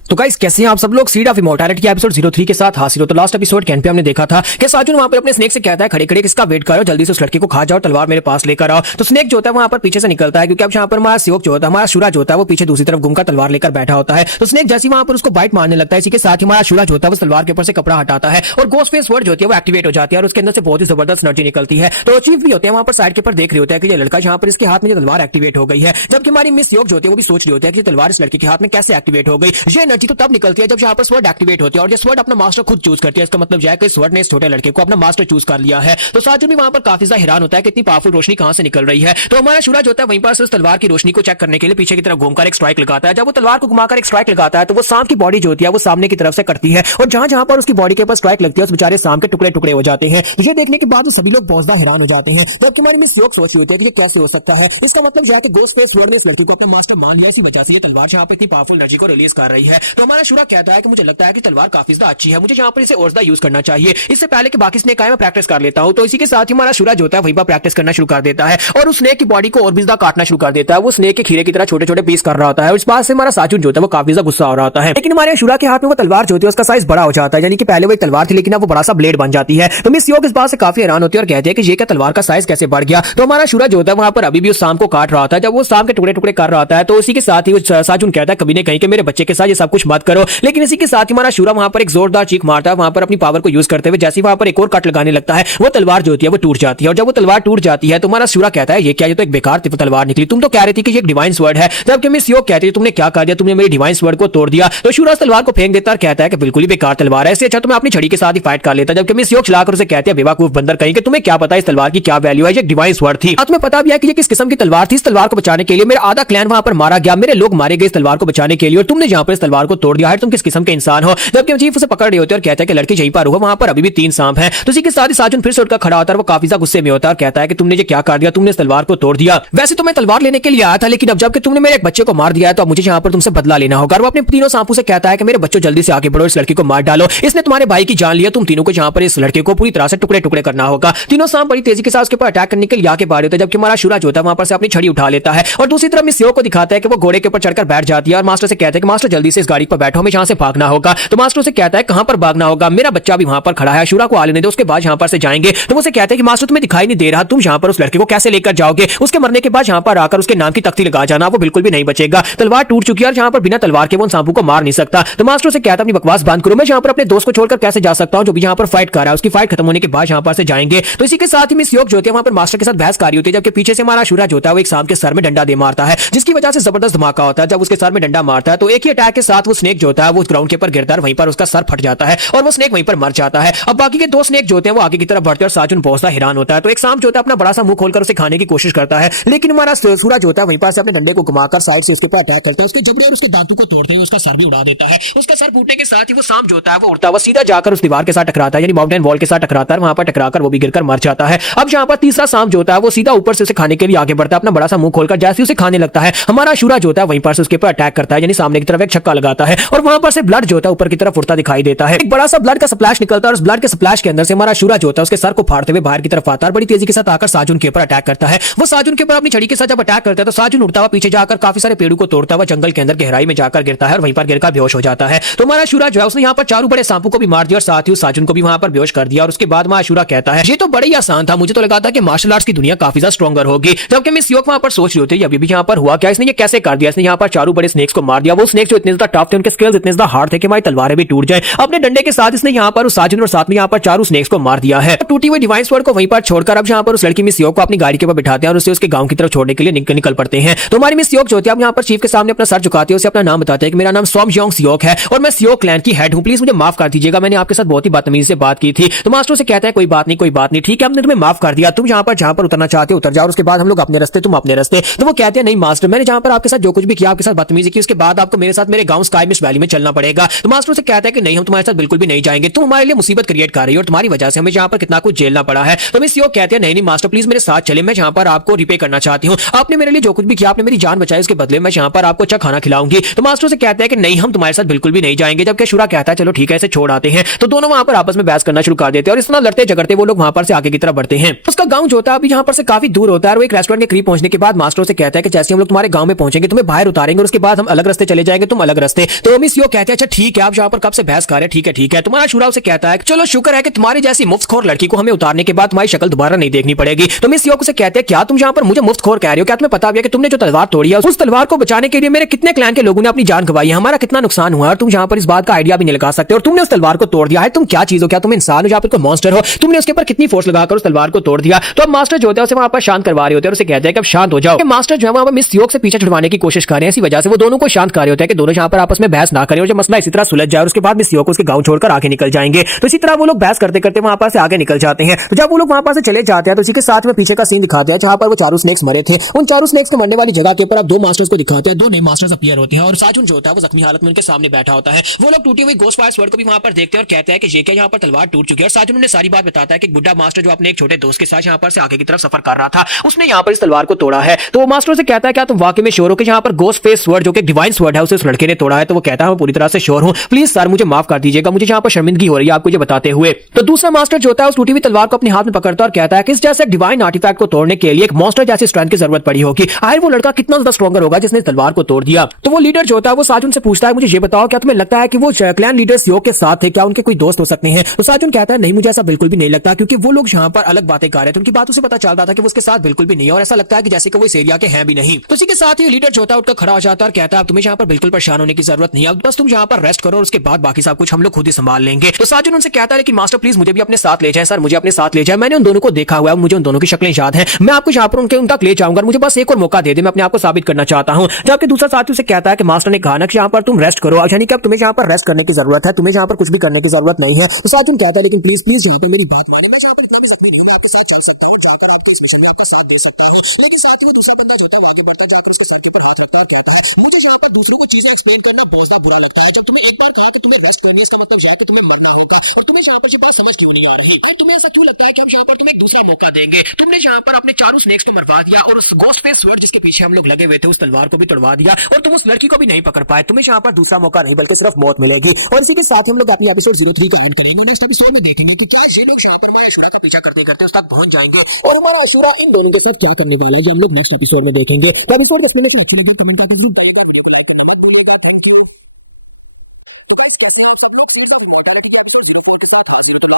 तो गाइस कैसे हैं आप सब लोग। सीड ऑफ इमॉर्टैलिटी के एपिसोड 03 के साथ हासिल हो। तो लास्ट एपिसोड कैन पे हमने देखा था कि साजुन वहां पर अपने स्नेक से कहता है खड़े खड़े किसका वेट करो, जल्दी से उस लड़के को खा जाओ, तलवार मेरे पास लेकर आओ। तो स्नेक जो होता है वहां पर पीछे से निकलता है क्योंकि अब यहाँ पर हमारा सियोक जो होता है, हमारा शुरा जो होता है वो पीछे दूसरी तरफ घूमकर तलवार लेकर बैठा होता है। तो स्नेक जैसे वहां पर उसको बाइट मारने लगता है, इसी के साथ ही हमारा शुरा जो होता है वो तलवार के ऊपर से कपड़ा हटाता है और गोस्ट फेस वर्ड जो होती है वो एक्टिवेट हो जाती है और उसके अंदर से बहुत ही जबरदस्त एनर्जी निकलती है। तो चीफ भी होते हैं वहां पर साइड के ऊपर देख रहे होते हैं कि ये लड़का यहाँ पर इसके हाथ में तलवार एक्टिवेट हो गई है, जबकि हमारी मिस योग जो होती है वो भी सोच रही होती है कि तलवार इस लड़के के हाथ में कैसे एक्टिवेट हो गई। ये एनर्जी तो तब निकलती है जब यहाँ पर स्वर्ड एक्टिवेट होती है और ये स्वर्ड अपना मास्टर खुद चूज करती है। इसका मतलब यह है कि स्वर्ड ने इस छोटे लड़के को अपना मास्टर चूज कर लिया है। तो साजुन भी वहां पर काफी ज्यादा हैरान होता है कि इतनी पावरफुल रोशनी कहां से निकल रही है। तो हमारा शुरा जो होता है वहीं पर उस तलवार की रोशनी को चेक करने के लिए पीछे की तरफ घूमकर एक स्ट्राइक लगाता है। जब वो तलवार को घुमाकर एक स्ट्राइक लगाता है तो वो सांप की बॉडी जो होती है वो सामने की तरफ से कटती है और जहां जहां पर उसकी बॉडी के ऊपर स्ट्राइक लगती है उस बेचारे सांप के टुकड़े टुकड़े हो जाते हैं। ये देखने के बाद सभी लोग बहुत ज्यादा हैरान हो जाते हैं, जबकि हमारी मिस योग सोच रही होती है कि ये कैसे हो सकता है। इसका मतलब यह है कि गोस्ट फेस स्वर्ड ने इस लड़की को अपना मास्टर मान लिया, इसी वजह से ये तलवार यहाँ पे इतनी पावरफुल एनर्जी को रिलीज कर रही है। तो हमारा शुरा कहता है कि मुझे लगता है कि तलवार काफी ज्यादा अच्छी है, मुझे यहाँ पर इसे और ज्यादा यूज करना चाहिए। इससे पहले कि बाकी स्नेक आए मैं प्रैक्टिस कर लेता हूँ। तो इसी के साथ ही हमारा शुरा जो होता है वहीं पर प्रैक्टिस करना शुरू कर देता है और उस स्नेक की बॉडी को और भी ज्यादा काटना शुरू कर देता है। वो स्नेक के खीरे की तरह छोटे छोटे पीस कर रहा होता है और इस बात से हमारा साजुन जो होता है वो काफी ज्यादा गुस्सा हो रहा होता है। लेकिन हमारे शुरा के हाथ में वो तलवार जो होती है उसका साइज बड़ा हो जाता है, यानी कि पहले वो एक तलवार थी लेकिन अब वो बड़ा सा ब्लेड बन जाती है। तो मिस योग इस बात से काफी हैरान होती है और कहते हैं कि ये क्या तलवार का साइज कैसे बढ़ गया। तो हमारा शुरा जो होता है वहां पर अभी भी उस सांप को काट रहा होता है। जब वो सांप के टुकड़े टुकड़े कर रहा होता है तो उसी के साथ ही साजुन कहता है कभी नहीं कहीं कि मेरे बच्चे के साथ ये सब कुछ मत करो। लेकिन इसी के साथ ही हमारा शुरा वहां पर एक जोरदार चीख मारता है, वहां पर अपनी पावर को यूज करते हुए जैसे वहां पर एक और कट लगाने लगता है वो तलवार जो होती है वो टूट जाती है। और जब वो तलवार टूट जाती है तो हमारा शुरा कहता है ये क्या, ये तो एक बेकार तलवार निकली, तुम तो कह रही थी कि ये एक डिवाइन स्वर्ड है। जबकि मिस योग कहती है तुमने क्या कर दिया, तुमने मेरी डिवाइन स्वर्ड को तोड़ दिया। तो शुरा तलवार को फेंक देता है, कहता है कि बिल्कुल ही बेकार तलवार है, इससे अच्छा तो मैं अपनी छड़ी के साथ ही फाइट कर लेता। जबकि मिस योग चलाकर उसे कहती है बेवकूफ बंदर कहीं कि तुम्हें क्या पता इस तलवार की क्या वैल्यू है, ये डिवाइन स्वर्ड थी। तुम्हें पता भी है कि ये किस किस्म की तलवार थी। इस तलवार को बचाने के लिए मेरा आधा क्लैन वहां पर मारा गया, मेरे लोग मारे गए इस तलवार को बचाने के लिए और तुमने जहां पर इस तलवार को तोड़ दिया है, तुम किस किस्म के इंसान हो। जबकि चीफ उसे पकड़ रहे होते हैं और कहता है कि लड़की यहीं पर हो, वहां पर अभी भी 3 सांप हैं। तो इसी के साथ ही साजुन फिर से उठकर खड़ा होता है, वो काफी ज्यादा गुस्से में होता है और कहता है कि तुमने ये क्या कर दिया, तुमने इस तलवार को तोड़ दिया। वैसे तो मैं तलवार लेने के लिए आया था लेकिन अब जबकि तुमने मेरे एक बच्चे को मार दिया है तो अब मुझे यहाँ पर तुमसे बदला लेना होगा। और वो अपने तीनों सांपों से कहता है कि मेरे बच्चों जल्दी से आगे बढ़ो, इस लड़की को मार डालो, इसने तुम्हारे भाई की जान लिया, तुम तीनों को यहाँ पर इस लड़के को पूरी तरह से टुकड़े टुकड़े करना होगा। तीनों सांप बड़ी तेजी के साथ उसके ऊपर अटैक करने के लिए आगे बढ़ रहे होते हैं, जबकि हमारा शुरा जो होता है वहां पर से अपनी छड़ी उठा लेता है और दूसरी तरफ मिस योग को दिखाता है कि वो घोड़े के ऊपर चढ़कर बैठ जाती है और मास्टर से कहते हैं कि मास्टर जल्दी से इस गाड़ी पर बैठो, हमें यहाँ से भागना होगा। तो मास्टर से कहता है कहां पर भागना होगा, मेरा बच्चा भी वहां पर खड़ा है, शुरा को आ लेने दो, उसके बाद यहाँ पर से जाएंगे। तो वो कहते हैं कि मास्टर तुम्हें दिखाई नहीं दे रहा, तुम यहाँ पर उस लड़के को कैसे लेकर जाओगे, उसके मरने के बाद यहाँ पर आकर उसके नाम की तख्ती लगा जाना, वो बिल्कुल भी नहीं बचेगा, तलवार टूट चुकी है और यहाँ पर बिना तलवार के वो सांपों को मार नहीं सकता। तो मास्टर से कहता है अपनी बकवास बंद करो, मैं यहाँ पर अपने दोस्त को छोड़कर कैसे जा सकता हूँ जो भी यहाँ पर फाइट कर रहा है, उसकी फाइट खत्म होने के बाद यहाँ पर से जाएंगे। तो इसी के साथ ही मिस योग जो होती है वहां पर मास्टर के साथ बहस कर रही होती है, जबकि पीछे से हमारा शुरा जो होता है वो एक सांप के सर में डंडा दे मारता है जिसकी वजह से जबरदस्त धमाका होता है। जब उसके सर में डंडा मारता है तो एक ही अटैक के साथ वो स्नेक जो होता है वो ग्राउंड के ऊपर गिरता है, वहीं पर उसका सर फट जाता है और वो स्नेक वहीं पर मर जाता है। अब बाकी के 2 स्नेक जो होते हैं वो आगे की तरफ बढ़ते हैं और साजुन बहुत सा हैरान होता है। तो एक सांप जो होता है अपना बड़ा सा मुंह खोलकर उसे खाने की कोशिश करता है, लेकिन हमारा शुरा जो होता है वहीं पर से अपने डंडे को घुमाकर साइड से उसके ऊपर अटैक करता है, उसके जबड़े और उसके दांतों को तोड़ते हैं, उसका सर भी उड़ा देता है। उसका सर फूटने के साथ ही वो सांप जो होता है वो उड़ता हुआ सीधा जाकर उस दीवार के साथ टकराता है, यानी माउंटेन वॉल के साथ टकराता है, वहां पर टकराकर वो भी गिरकर मर जाता है। अब यहाँ पर तीसरा सांप जो होता है वो सीधा ऊपर से उसे खाने के लिए आगे बढ़ता है, अपना बड़ा सा मुंह खोलकर जैसे उसे खाने लगता है हमारा शुरा जो होता है वहीं पर से उसके ऊपर अटैक करता है, यानी सामने की तरफ एक छक्का लगाता है और वहां पर से ब्लड जो होता है ऊपर की तरफ उड़ता दिखाई देता है। एक बड़ा सा ब्लड का स्प्लैश निकलता है और उस ब्लड के स्प्लैश के अंदर से हमारा शुरा जो होता है उसके सर को फाड़ते हुए बाहर की तरफ आता है, बड़ी तेजी के साथ आकर साजुन के ऊपर अटैक करता है। वो साजुन के ऊपर अपनी छड़ी के साथ जब अटैक करता है तो साजुन उड़ता हुआ पीछे जाकर काफी सारे पेड़ों को तोड़ता हुआ जंगल के अंदर गहराई में जाकर गिरता है और वहीं पर गिरकर बेहोश हो जाता है। तो हमारा शुरा जो है उसने यहाँ पर 4 बड़े सांपों को भी मार दिया और साथ ही उस साजुन को भी वहां पर बेहोश कर दिया। और उसके बाद हमारा शुरा कहता है ये तो बड़ी आसान था, मुझे तो लगा था कि मार्शल आर्ट्स की दुनिया काफी ज्यादा स्ट्रॉन्गर होगी। जबकि मिस योग वहां पर सोच रही होती है अभी भी यहाँ पर हुआ क्या, इसने ये कैसे कर दिया, इसने यहाँ पर 4 बड़े स्नेक्स को मार दिया। वो स्नेक्स जो इतने ज्यादा टफ थे, उनके स्किल्स इतने ज्यादा हार्ड थे कि हमारी तलवारें भी टूट जाए। अपने डंडे के साथ इसने यहाँ पर उस साजुन और साथ में यहाँ पर 4 स्नेक्स को मार दिया है। टूटी हुई डिवाइन स्वॉर्ड को वहीं पर छोड़कर अब यहाँ पर उस लड़की मिस योग को अपनी गाड़ी के ऊपर बिठाते हैं और उसे उसके गांव की तरफ छोड़ने के लिए निकल पड़ते हैं। तो हमारी मिस योग जो होती है अब यहाँ पर चीफ के सामने अपना सर झुकाते हैं, उसे अपना नाम बताते हैं कि मेरा नाम सोमयोंग सियोक है और मैं सियोक क्लैन की हेड हूं, प्लीज मुझे माफ कर दीजिएगा, मैंने आपके साथ बहुत ही बदतमीजी से बात की थी। तो मास्टर से कहता है कोई बात नहीं, ठीक है हमने तुम्हें माफ कर दिया, तुम यहाँ पर जहां पर उतरना चाहते हो उतर जाओ, उसके बाद हम लोग अपने रास्ते, तुम अपने रास्ते। तो वो कहते हैं नहीं मास्टर, मैंने जहां पर आपके साथ जो कुछ भी किया, आपके साथ बदतमीजी की, उसके बाद आपको मेरे साथ मेरे गांव स्काई मिस्ट वैली में चलना पड़ेगा। तो मास्टर से कहता है कि नहीं हम तुम्हारे साथ बिल्कुल भी नहीं जाएंगे, तुम हमारे लिए मुसीबत क्रिएट कर रही हो और तुम्हारी वजह से हमें यहाँ पर कितना कुछ झेलना पड़ा है। तो मिस योग कहते हैं नहीं मास्टर प्लीज मेरे साथ चले, मैं यहाँ पर आपको रिपे करना चाहती हूँ, आपने मेरे लिए जो कुछ भी किया, आपने मेरी जान बचाई, उसके बदले मैं यहाँ पर आपको अच्छा खाना खिलाऊंगी। तो मास्टर से कहता है कि नहीं हम तुम्हारे साथ बिल्कुल भी नहीं जाएंगे। जबकि शुरा कहता है चलो ठीक है इसे छोड़ आते हैं। तो दोनों वहां पर आपस में बहस करना शुरू कर देते हैं और इस तरह लड़ते झगड़ते वो लोग वहां पर से आगे की तरफ बढ़ते हैं। उसका गांव जो होता है अभी यहाँ पर से काफी दूर होता है और वो एक रेस्टोरेंट के करीब पहुंचने के बाद मास्टर से कहता है कि जैसे हम लोग तुम्हारे गांव में पहुंचेंगे तुम्हें बाहर उतारेंगे और उसके बाद हम अलग रास्ते चले जाएंगे, तुम अलग रास्ते थे। तो मिस यो कहते हैं अच्छा ठीक है, आप यहाँ पर कब से बहस कर रहे हैं, ठीक है। तुम्हारा अशूरा उसे कहता है चलो शुक्र है कि तुम्हारी जैसी मुफ्तखोर लड़की को हमें उतारने के बाद तुम्हारी शक्ल दोबारा नहीं देखनी पड़ेगी। तो मिस यो उसे कहते हैं क्या तुम यहाँ पर मुझे मुफ्तखोर कह रहे हो, क्या तुम्हें पता भी है कि तुमने जो तलवार तोड़ी है उस तलवार को बचाने के लिए मेरे कितने क्लैन के लोगों ने अपनी जान गंवाई है, हमारा कितना नुकसान हुआ, और तुम यहाँ पर इस बात का आइडिया भी नहीं लगा सकते और तुमने उस तलवार को तोड़ दिया है। तुम क्या चीज हो, क्या तुम इंसान हो, यहाँ पर कोई मॉन्स्टर हो, तुमने उसके ऊपर कितनी फोर्स लगाकर उस तलवार को तोड़ दिया। तो अब मास्टर जो होता है उसे वहां पर शांत करवा रहे होते हैं और उसे कहते हैं कि अब शांत हो जाओ। मास्टर जो है वहां पर मिस योग से पीछे छुड़वाने की कोशिश कर रहे हैं, इसी वजह से वो दोनों को शांत कर रहे होते हैं कि दोनों यहाँ पर आपस में बहस ना करें और जब मसला इसी तरह सुलझ जाए और उसके बाद मिस योग को उसके गांव छोड़कर आगे निकल जाएंगे। तो इसी तरह वो लोग बहस करते करते वहां पर से आगे निकल जाते हैं। तो जब वो लोग वहां पर से चले जाते हैं तो इसी के साथ में पीछे का सीन दिखाते हैं जहां पर वो चारों स्नेक्स मरे थे। उन चारों स्नेक्स के मरने वाली जगह के ऊपर अब दो मास्टर्स को दिखाते हैं, दो नए मास्टर्स अपीयर होते हैं और साजुन जो होता है वो जख्मी हालत में उनके सामने बैठा होता है। वो लोग टूटी हुई गोस्ट फायर स्वॉर्ड को भी वहां पर देखते हैं और कहते हैं कि ये क्या यहाँ पर तलवार टूट चुकी है। और साजुन उन्हें सारी बात बताता है कि बुड्ढा मास्टर जो अपने एक छोटे दोस्त के साथ यहाँ पर से आगे की तरफ सफर कर रहा था उसने यहाँ पर इस तलवार को तोड़ा है। तो वो मास्टर से कहता है क्या तुम वाकई में श्योर हो कि यहाँ पर गोस्ट फेस स्वॉर्ड जो कि डिवाइन स्वॉर्ड है उसे उस लड़के ने तोड़ा है। तो वो कहता है मैं पूरी तरह से श्योर हूँ, प्लीज सर मुझे माफ कर दीजिएगा, मुझे यहाँ पर शर्मिंदगी हो रही है आपको ये बताते हुए। तो दूसरा मास्टर जो होता है उस टूटी हुई तलवार को अपने हाथ में पकड़ता है और कहता है कि इस जैसे डिवाइन आर्टिफैक्ट को तोड़ने के लिए एक मॉन्स्टर जैसी स्ट्रेंथ की जरूरत पड़ी होगी, आखिर वो लड़का कितना ज्यादा स्ट्रॉन्गर होगा जिसने तलवार को तोड़ दिया। तो वो लीडर जो होता है वो साजुन से पूछता है मुझे ये बताओ क्या तुम्हें लगता है कि वो क्लैन लीडर्स योग के साथ थे, क्या उनके कोई दोस्त हो सकते हैं। तो साजुन कहता है नहीं मुझे ऐसा बिल्कुल भी नहीं लगता, क्योंकि वो लोग यहाँ पर अलग बातें कर रहे थे, उनकी बातों से पता चलता था कि वो उसके साथ बिल्कुल भी नहीं है और ऐसा लगता है कि जैसे कि वो इस एरिया के हैं भी नहीं। तो इसी के साथ ही लीडर जो होता है उठकर खड़ा हो जाता है और कहता है तुम्हें यहाँ पर बिल्कुल परेशान होने की जरूरत नहीं है, बस तुम यहाँ पर रेस्ट करो और उसके बाद बाकी सब कुछ हम लोग खुद ही संभाल लेंगे। तो साजुन उनसे कहता है कि मास्टर प्लीज मुझे भी अपने साथ ले जाए, सर मुझे अपने साथ ले जाए, मैंने उन दोनों को देखा हुआ है, मुझे उन दोनों की शक्लें याद हैं, मैं आपको यहाँ पर उन तक ले जाऊंगा, मुझे बस एक और मौका दे दे, मैं अपने आप को साबित करना चाहता हूँ। जबकि दूसरा साथी उसे कहता है कि मास्टर ने कहा ना कि यहाँ पर तुम रेस्ट करो, यानी कि अब तुम्हें यहाँ पर रेस्ट करने की जरूरत है, तुम्हें यहाँ पर कुछ भी करने की जरूरत नहीं है। तो साजुन कहता है लेकिन प्लीज प्लीज यहाँ पर मेरी बात माने, मैं यहाँ पर इतना भी जख्मी नहीं हूं, मैं आपके साथ चल सकता हूँ, जाकर आपके इस मिशन में आपका साथ दे सकता हूँ। लेकिन साथ में दूसरा बंदा जो है वो आगे बढ़ता है, जाकर उसके सर के ऊपर हाथ रखता है, कहता है मुझे यहाँ पर दूसरों को चीजें एक्सप्लेन करना बहुत ज्यादा बुरा लगता है। जब तुम्हें एक बार कहा कि तुम्हें रेस्ट करनी है इसका मतलब है कि तुम्हें मरना होगा, और तुम्हें यहाँ पर ये बात समझ क्यों नहीं आ रही, तुम्हें ऐसा क्यों लगता है कि हम यहाँ पर तुम्हें एक दूसरा मौका देंगे। तुमने यहाँ पर अपने चारों स्नेक्स को मरवा दिया और उस गोस्ट फेस स्वॉर्ड जिसके पीछे हम लोग लगे हुए थे उस तलवार को भी तोड़वा दिया और तुम उस लड़की को भी नहीं पकड़ पाए, तुम्हें यहाँ पर दूसरा मौका नहीं बल्कि सिर्फ मौत मिलेगी। और इसी के साथ हम लोग अपनी एपिसोड 03 का एंड करेंगे। नेक्स्ट एपिसोड में देखेंगे कि क्या ये लोग यहाँ पर हमारे अशूरा का पीछा करते करते उस तक पहुंच जाएंगे और हमारा अशूरा इन दोनों के साथ क्या करने वाला है जो हम लोग नेक्स्ट एपिसोड में देखेंगे। एपिसोड देखने में अच्छा लगा कमेंट करके मत भूलिएगा। Thank you. तो गाइस कैसे आप सब लोग फील कर मोर्टैलिटी के एपिसोड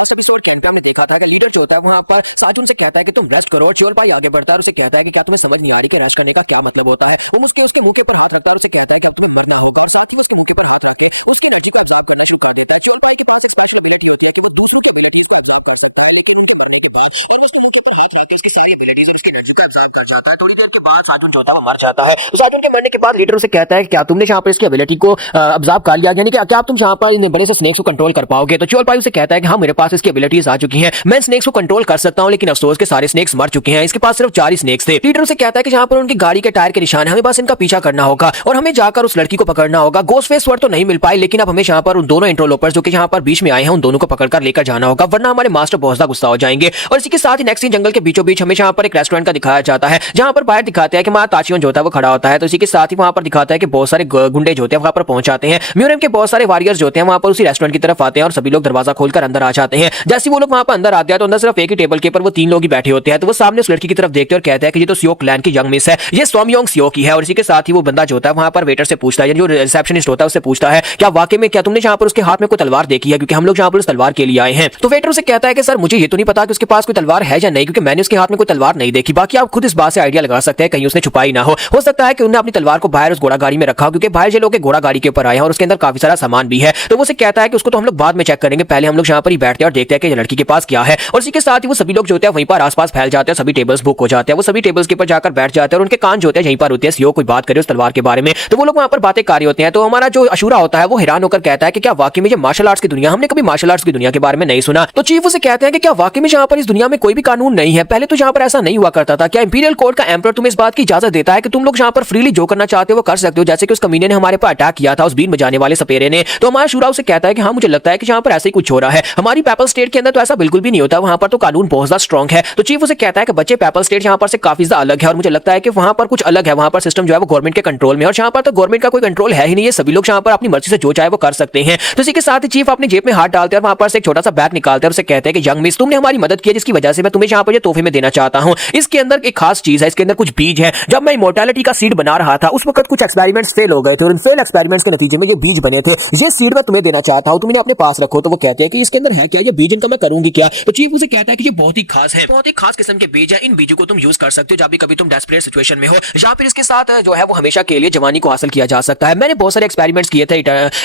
04 कैंटा में देखा था कि लीडर जो होता है वहां पर साजुन से कहता है कि तुम रेस्ट करो, चियोर भाई आगे बढ़ता है और उसे कहता है कि क्या तुम्हें समझ नहीं आ रही कि रेस्ट करने का क्या मतलब होता है। वो मुझसे उसके मुंह के ऊपर हाथ रखता है और उसे कहता है कि अपने मरना होगा, साथ ही उसके मुंह के ऊपर हाथ रखता है उसके रिव्यू का इलाज करना शुरू कर देता है। चियोर के पास इस काम की एबिलिटी होती है कि दोनों को जिंदगी इसको अब्जॉर्ब कर सकता है, लेकिन उनके मरने के बाद और उसके मुंह के ऊपर हाथ रख के उसकी सारी एबिलिटीज और उसकी एनर्जी को अब्जॉर्ब कर जाता है। थोड़ी देर के बाद साजुन जो होता है मर जाता है। साजुन के मरने के बाद लीडर उसे कहता है कि क्या तुमने यहाँ पर इसकी एबिलिटी को अब्जॉर्ब कर लिया, यानी कि क्या तुम यहाँ पर इन बड़े से स्नेक्स को कंट्रोल कर पाओगे। तो चियोर भाई उसे कहता है कि हाँ मेरे पास इसकी एबिलिटीज आ चुकी हैं, मैं स्नेक्स को कंट्रोल कर सकता हूं, लेकिन अफसोस के सारे स्नेक्स मर चुके हैं, इसके पास सिर्फ 4 ही स्नेक्स थे। लीडर से कहता है कि जहां पर उनकी गाड़ी के टायर के निशान है हमें बस इनका पीछा करना होगा और हमें जाकर उस लड़की को पकड़ना होगा। गोस्ट फेस स्वॉर्ड तो नहीं मिल पाई, लेकिन अब हमें यहाँ पर उन दोनों इंटरलोपर्स जो कि यहाँ पर बीच में आए हैं उन दोनों को पकड़कर लेकर जाना होगा, वरना हमारे मास्टर बहुत ज्यादा गुस्सा हो जाएंगे। और इसी के साथ ही नेक्स्ट सीन जंगल के बीचों बीच हमें यहाँ पर एक रेस्टोरेंट का दिखाया जाता है, जहां पर बाहर दिखाते हैं कि वहां ताचियों जो होता है वो खड़ा होता है। तो इसी के साथ ही वहां पर दिखाता है कि बहुत सारे गुंडे जो होते हैं वहां पर पहुंच जाते हैं, म्यूरियम के बहुत सारे वॉरियर्स जो होते हैं वहां पर उसी रेस्टोरेंट की तरफ आते हैं और सभी लोग दरवाजा खोलकर अंदर आ जाते हैं। जैसे वो लोग वहां पर अंदर आते हैं तो अंदर सिर्फ एक ही टेबल के ऊपर वो 3 लोग ही बैठे होते हैं। तो वो सामने उस लड़की की तरफ देखते हैं और कहते हैं कि ये तो सियो क्लैन की यंग मिस है, ये सोमयोंग सियो की है। और इसी के साथ ही वो बंदा जो होता है वहां पर वेटर से पूछता है, जो रिसेप्शनिस्ट होता है उससे पूछता है क्या वाकई में क्या तुमने यहाँ पर उसके हाथ में कोई तलवार देखी है, क्योंकि हम लोग यहाँ पर उस तलवार के लिए आए हैं। तो वेटर उसे कहता है कि सर मुझे ये तो नहीं पता कि उसके पास कोई तलवार है या नहीं, क्योंकि मैंने उसके हाथ में कोई तलवार नहीं देखी, बाकी आप खुद इस बात से आइडिया लगा सकते हैं कहीं उसने छुपाई ना हो सकता है कि उन्होंने अपनी तलवार को बाहर उस घोड़ा गाड़ी में रखा, क्योंकि बाहर जो लोग घोड़ा गाड़ी के ऊपर आए हैं और उसके अंदर काफी सारा सामान भी है। तो वो उसे कहता है कि उसको तो हम लोग बाद में चेक करेंगे, पहले हम लोग यहाँ पर ही बैठते हैं और देखते हैं कि लड़की के पास क्या है। और इसी के साथ ही वो सभी लोग जो होते हैं वहीं पर आसपास फैल जाते हैं, सभी टेबल्स बुक हो जाते हैं, वो सभी टेबल्स के ऊपर जाकर बैठ जाते हैं और उनके कान जो होते हैं यहीं पर होते हैं, सियो कोई बात करे उस तलवार के बारे में। तो वो लोग वहां पर बातें कर रहे होते हैं। तो हमारा जो अशूरा होता है वो हैरान होकर कहता है कि क्या वाकई में ये मार्शल आर्ट्स की दुनिया, हमने कभी मार्शल आर्ट्स की दुनिया के बारे में नहीं सुना। तो चीफ उसे कहते हैं कि क्या वाकई में यहाँ पर इस दुनिया में कोई भी कानून नहीं है, पहले तो यहाँ पर ऐसा नहीं हुआ करता था, क्या इंपीरियल कोर्ट का एम्परर तुम्हें इस बात की इजाजत देता है कि तुम लोग यहाँ पर फ्रीली जो करना चाहते हो वो कर सकते हो, जैसे कि उस कमीने ने हमारे पर अटैक किया था, उस बीन बजाने वाले सपेरे ने। तो हमारा शूरा उसे कहता है कि हाँ मुझे लगता है कि यहाँ पर ऐसे ही कुछ हो रहा है, हमारी पेपल स्टेट के अंदर तो ऐसा बिल्कुल भी नहीं होता, वहां पर तो कानून बहुत ज्यादा स्ट्रॉन्ग है। तो चीफ उसे कहता है कि बच्चे पेपल स्टेट यहाँ पर से काफी ज्यादा अलग है और मुझे लगता है कि वहां पर कुछ अलग है, वहां पर सिस्टम जो है वो गवर्नमेंट के कंट्रोल में, और यहाँ पर तो गवर्नमेंट का कोई कंट्रोल है ही नहीं है, सभी लोग यहाँ पर अपनी मर्जी से जो चाहे वो कर सकते हैं। तो इसी के साथ ही चीफ अपनी जेब में हाथ डालते हैं और वहां पर से एक छोटा सा बैग निकालते हैं और उसे कहते हैं कि यंग मिस तुमने हमारी मदद की है, जिसकी वजह से मैं तुम्हें यहाँ पर ये तोहफे में देना चाहता हूँ। इसके अंदर एक खास चीज है, इसके अंदर कुछ बीज है, जब मैं इमॉर्टैलिटी का सीड बना रहा था उस वक्त कुछ एक्सपेरिमेंट्स फेल हो गए थे और इन फेल एक्सपेरिमेंट्स के नतीजे में ये बीज बने थे। ये सीड मैं तुम्हें देना चाहता हूं, तुम इन्हें अपने पास रखो। तो वो कहते हैं कि इसके अंदर है क्या, ये बीज इनका मैं करूंगी क्या। तो चीफ उसे कहता है कि ये बहुत ही खास है, बहुत ही खास किस्म के बीज है, इन बीजों को तुम यूज कर सकते हो जब भी कभी तुम डेस्परेट सिचुएशन में हो, या फिर इसके साथ जो है वो हमेशा के लिए जवानी को हासिल किया जा सकता है। मैंने बहुत सारे एक्सपेरिमेंट्स किए थे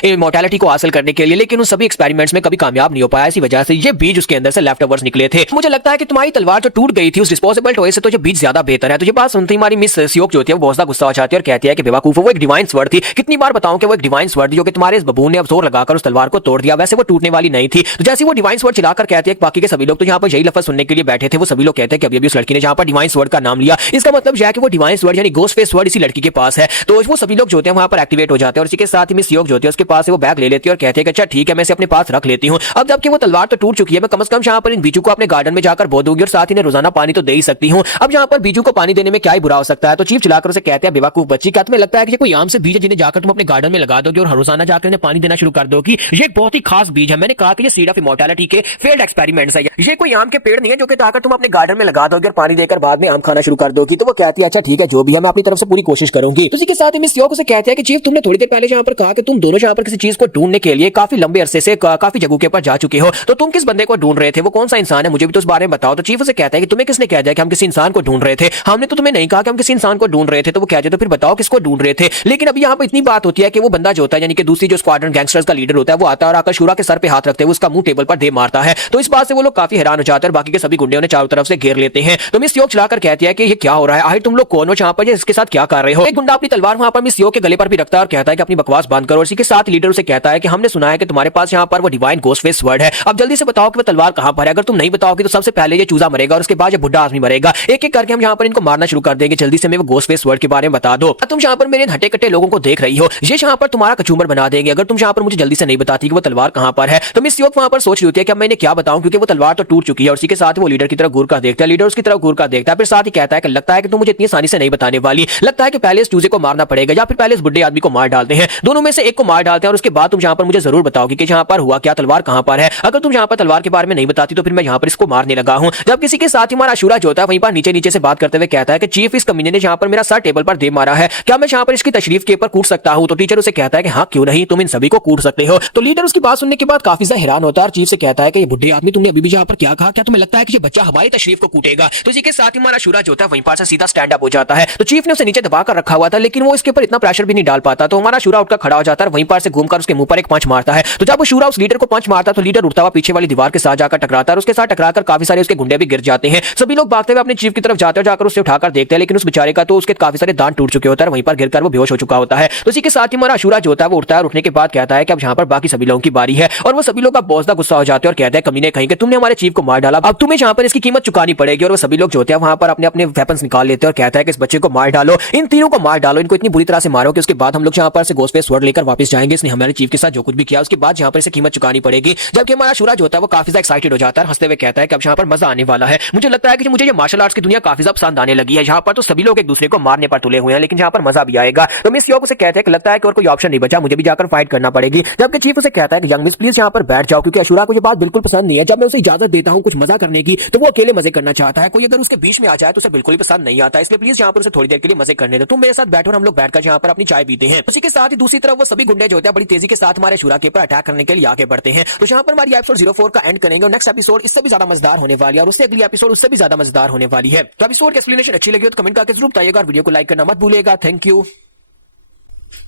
इमॉर्टैलिटी को हासिल करने के लिए, लेकिन उन सभी एक्सपेरिमेंट्स में कभी कामयाब नहीं हो पाया। इसी वजह से ये बीज उसके अंदर से लेफ्ट ओवर्स निकले थे। मुझे लगता है कि तुम्हारी तलवार जो टूट गई थी उस डिस्पोजेबल टॉय से तो ये बीज ज्यादा बेहतर है। तो ये बात सुनती हमारी मिस सियोक जो होती है वो बहुत गुस्सा हो जाती है और कहती है कि बेवकूफ, वो एक डिवाइन स्वर्ड थी। कितनी बार बताऊं कि वो एक डिवाइन स्वर्ड जो कि तुम्हारे इस बबून ने अब जोर लगाकर उस तलवार को तोड़ दिया, वैसे वो टूटने वाली नहीं थी। तो जैसे वो डिवाइन स्वर्ड चिल्लाकर कहती है, बाकी के सभी लोग तो यहाँ पर यही लफ्ज सुनने के लिए बैठे थे, वो सभी लोग कहते हैं कि अभी उस लड़की ने जहाँ पर डिवाइन स्वर्ड का नाम लिया, इसका मतलब यह है कि वो डिवाइन स्वर्ड यानी गोस्ट फेस स्वर्ड इसी लड़की के पास है। तो वो सभी लोग जो होते हैं वहां पर एक्टिवेट हो जाते हैं और इसी के साथ ही मिस सियोक जो होती है उसके पास वो बैग ले लेती है और कहते हैं कि अच्छा ठीक है मैं इसे अपने पास रख लेती हूँ। अब जबकि वो तलवार तो टूट चुकी है, मैं कम से कम यहाँ पर इन बीजू को अपने गार्डन में जाकर बो दूंगी और साथ ही रोजाना पानी तो दे ही सकती हूँ। अब यहाँ पर बीजू को पानी देने में क्या ही बुरा हो सकता है। तो चीफ चिल्लाकर उसे कहते हैं बेवकूफ बच्ची, क्या तुम्हें लगता है कि कोई आम से बीज है जिन्हें जाकर तुम अपने गार्डन में लगा दोगे और हर रोजाना जाकर इन्हें पानी देना शुरू कर दोगी। ये एक बहुत ही खास बीज है। मैंने कहा कि ये सीड ऑफ इमॉर्टैलिटी के फेल्ड एक्सपेरिमेंट्स है। ये कोई आम के पेड़ नहीं है जो कि जाकर तुम अपने गार्डन में लगा दोगे और पानी देकर बाद में आम खाना शुरू कर दोगी। तो वो कहती है अच्छा ठीक है जो भी है मैं अपनी तरफ से पूरी कोशिश करूंगी। तो इसी के साथ ही मिस सियोक उसे कहते हैं कि चीफ तुमने थोड़ी देर पहले यहाँ पर कहा कि तुम दोनों यहाँ पर किसी चीज को ढूंढने के लिए काफी लंबे अरसे से काफी जगहों के ऊपर जा चुके हो, तो तुम किस बंदे को ढूंढ रहे थे, वो कौन सा इंसान है, मुझे भी तो उस बारे में बताओ। तो चीफ उसे कहता है कि तुम्हें किसने कह दिया कि हम किसी इंसान को ढूंढ रहे थे, हमने तो तुम्हें नहीं कहा कि हम किसी इंसान को ढूंढ रहे थे। तो वो कहते तो फिर बताओ किसको ढूंढ रहे थे। लेकिन अभी यहाँ पर इतनी बात होती है कि वो बंदा जो होता है यानी कि दूसरी जो स्क्वाड्रन गैंगस्टर्स का लीडर होता है वो आता है और आकर शूरा के सर पे हाथ रखते हुए उसका मुंह टेबल पर दे मारता है। तो इस बात से वो लोग काफी हैरान हो जाते हैं और बाकी के सभी गुंडे उन्हें चारों तरफ से घेर लेते हैं। तो मिस सियोक चलाकर कहती है कि ये क्या हो रहा है, आखिर तुम लोग कौन हो, यहाँ पर इसके साथ क्या कर रहे हो। एक गुंडा अपनी तलवार वहां पर मिस सियोक के गले पर भी रखता है और कहता है कि अपनी बकवास बंद करो। इसी के साथ लीडर उसे कहता है कि हमने सुना है कि तुम्हारे पास यहाँ पर वो डिवाइन गोस्ट फेस वर्ड है, अब जल्दी से बताओ कि वो तलवार कहां पर है। अगर तुम नहीं बताओगे तो सबसे पहले ये चूजा मरेगा और उसके बाद ये बुढ़ा आदमी मरेगा। एक एक करके हम यहाँ पर इनको मारना शुरू कर देंगे, जल्दी से मैं वो गोस्ट फेस वर्ड के बारे में बता दो। तुम यहाँ पर मेरे हटे कट्टे लोगों को देख रही हो, ये यहाँ पर तुम्हारा कचूमर बना देंगे अगर तुम यहाँ पर मुझे जल्दी से नहीं बताती कि वो तलवार कहां पर है। तो मिस सियोक वहां पर सोच रही होती है कि अब मैं इन्हें क्या बताऊं क्योंकि वो तलवार तो टूट चुकी है। और इसी के साथ वो लीडर की तरफ घूर कर देखता है, लीडर उसकी तरफ घूर कर देखता है, फिर साथ ही कहता है कि लगता है कि तुम मुझे इतनी आसानी से नहीं बताने वाली, लगता है कि पहले इस चूजे को मारना पड़ेगा या फिर पहले इस बुढ़े आदमी को मार डालते हैं, दोनों में से एक को मार डालते हैं और उसके बाद तुम यहाँ पर मुझे जरूर बताओगी कि यहाँ पर हुआ क्या, तलवार कहां पर है। अगर तुम यहाँ पर तलवार के बारे में नहीं बताती तो फिर मैं यहाँ पर इसको मारने लगा हूं। जब किसी के साथ ही हमारा अशूरा जो होता है वहीं पर नीचे नीचे से बात करते हुए कहता है कि चीफ इस कमीने ने यहाँ पर मेरा सर टेबल पर दे मारा है, क्या मैं यहाँ पर इसकी तशरीफ के ऊपर कूट सकता हूं। तो टीचर उसे कहता है कि हाँ क्यों नहीं, तुम इन सभी को कूट सकते हो। तो लीडर उसकी बात सुनने के बाद काफी ज्यादा हैरान होता है और चीफ से कहता है कि ये बुढ़े आदमी तुमने अभी भी यहाँ पर क्या कहा, क्या तुम्हें लगता है कि ये बच्चा हमारी तशरीफ को कूटेगा। तो इसी के साथ ही हमारा अशूरा जो होता है वहीं पर से सीधा स्टैंड अप हो जाता है। तो चीफ ने उसे नीचे दबा कर रखा हुआ था लेकिन वो इसके ऊपर इतना प्रेशर भी नहीं डाल पाता। तो हमारा अशूरा उठकर खड़ा हो जाता है, वहीं पर से घूमकर उसके मुंह पर एक पंच मारता है। तो जब अशूरा उस लीडर को पंच मारता है तो लीडर उठता हुआ पीछे वाली दीवार के साथ जाकर टकराता है और उसके साथ टकराकर काफी सारे उसके गुंडे भी गिर जाते हैं। सभी लोग भागते हुए अपने चीफ की तरफ जाते हैं, जाकर उसे उठाकर देखते हैं लेकिन उस बेचारे का तो उसके काफी सारे दांत टूट चुके होते हैं, वहीं पर गिरकर वो बेहोश हो चुका होता है। तो इसी के साथ ही हमारा अशूरा जो होता है वो उठता है और उठने के बाद कहता है कि अब यहाँ पर बाकी सभी लोगों की बारी है और वो सभी लोग अब बहुत ज्यादा गुस्सा हो जाते हैं और कहते हैं कमीने कहीं कि तुमने हमारे चीफ को मार डाला, अब तुम्हें यहाँ पर इसकी कीमत चुकानी पड़ेगी। और वो सभी लोग जो होते हैं वहां पर अपने अपने वेपन्स निकाल लेते हैं और कहता है कि इस बच्चे को मार डालो, इन तीनों को मार डालो, इनको इतनी बुरी तरह से मारो कि उसके बाद हम लोग यहाँ पर से गोस्ट फेस स्वॉर्ड लेकर वापस जाएंगे। इसने हमारे चीफ के साथ जो कुछ भी किया उसके बाद यहाँ पर इसे कीमत चुकानी पड़ेगी। जबकि हमारा अशूरा जो होता है वो काफी ज्यादा एक्साइटेड हो जाता है, हंसते हुए कहता है कि अब यहाँ पर मजा आने वाला है। मुझे लगता है कि मुझे ये मार्शल आर्ट्स की दुनिया काफी ज्यादा पसंद आने लगी है, यहाँ पर तो सभी लोग एक दूसरे को मारने पर तुले हुए हैं लेकिन यहाँ पर मजा भी आएगा। तो मिस सियोक उसे कहते हैं कि लगता है कि और कोई ऑप्शन नहीं बचा, मुझे भी जाकर फाइट करना पड़ेगी। जबकि चीफ उसे कहता है कि यंग मिस प्लीज यहाँ पर बैठ जाओ क्योंकि अशूरा को ये बात बिल्कुल पसंद नहीं है। जब मैं उसे इजाजत देता हूँ कुछ मजा करने की तो वो अकेले मजे करना चाहता है, कोई अगर उसके बीच में आ जाए तो उसे बिल्कुल पसंद नहीं आता, इसलिए प्लीज यहाँ पर उसे थोड़ी देर के लिए मजे करने दो, तुम मेरे साथ बैठो और हम लोग बैठकर यहाँ पर अपनी चाय पीते हैं। उसी के साथ ही दूसरी तरफ वो सभी गुंडे जो होते हैं बड़ी तेजी के साथ हमारे अशूरा के ऊपर अटैक करने के लिए आगे बढ़ते हैं। तो यहाँ पर हमारी एपिसोड 04 का एंड करेंगे और नेक्स्ट एपिसोड इससे भी ज्यादा मजेदार होने वाली है और उससे अगली एपिसोड उससे भी ज्यादा मजेदार होने वाली है। तो एपिसोड की एक्सप्लेनेशन अच्छी लगी हो तो कमेंट करके जरूर बताइएगा और वीडियो को लाइक करना मत भूलिएगा। Thank you.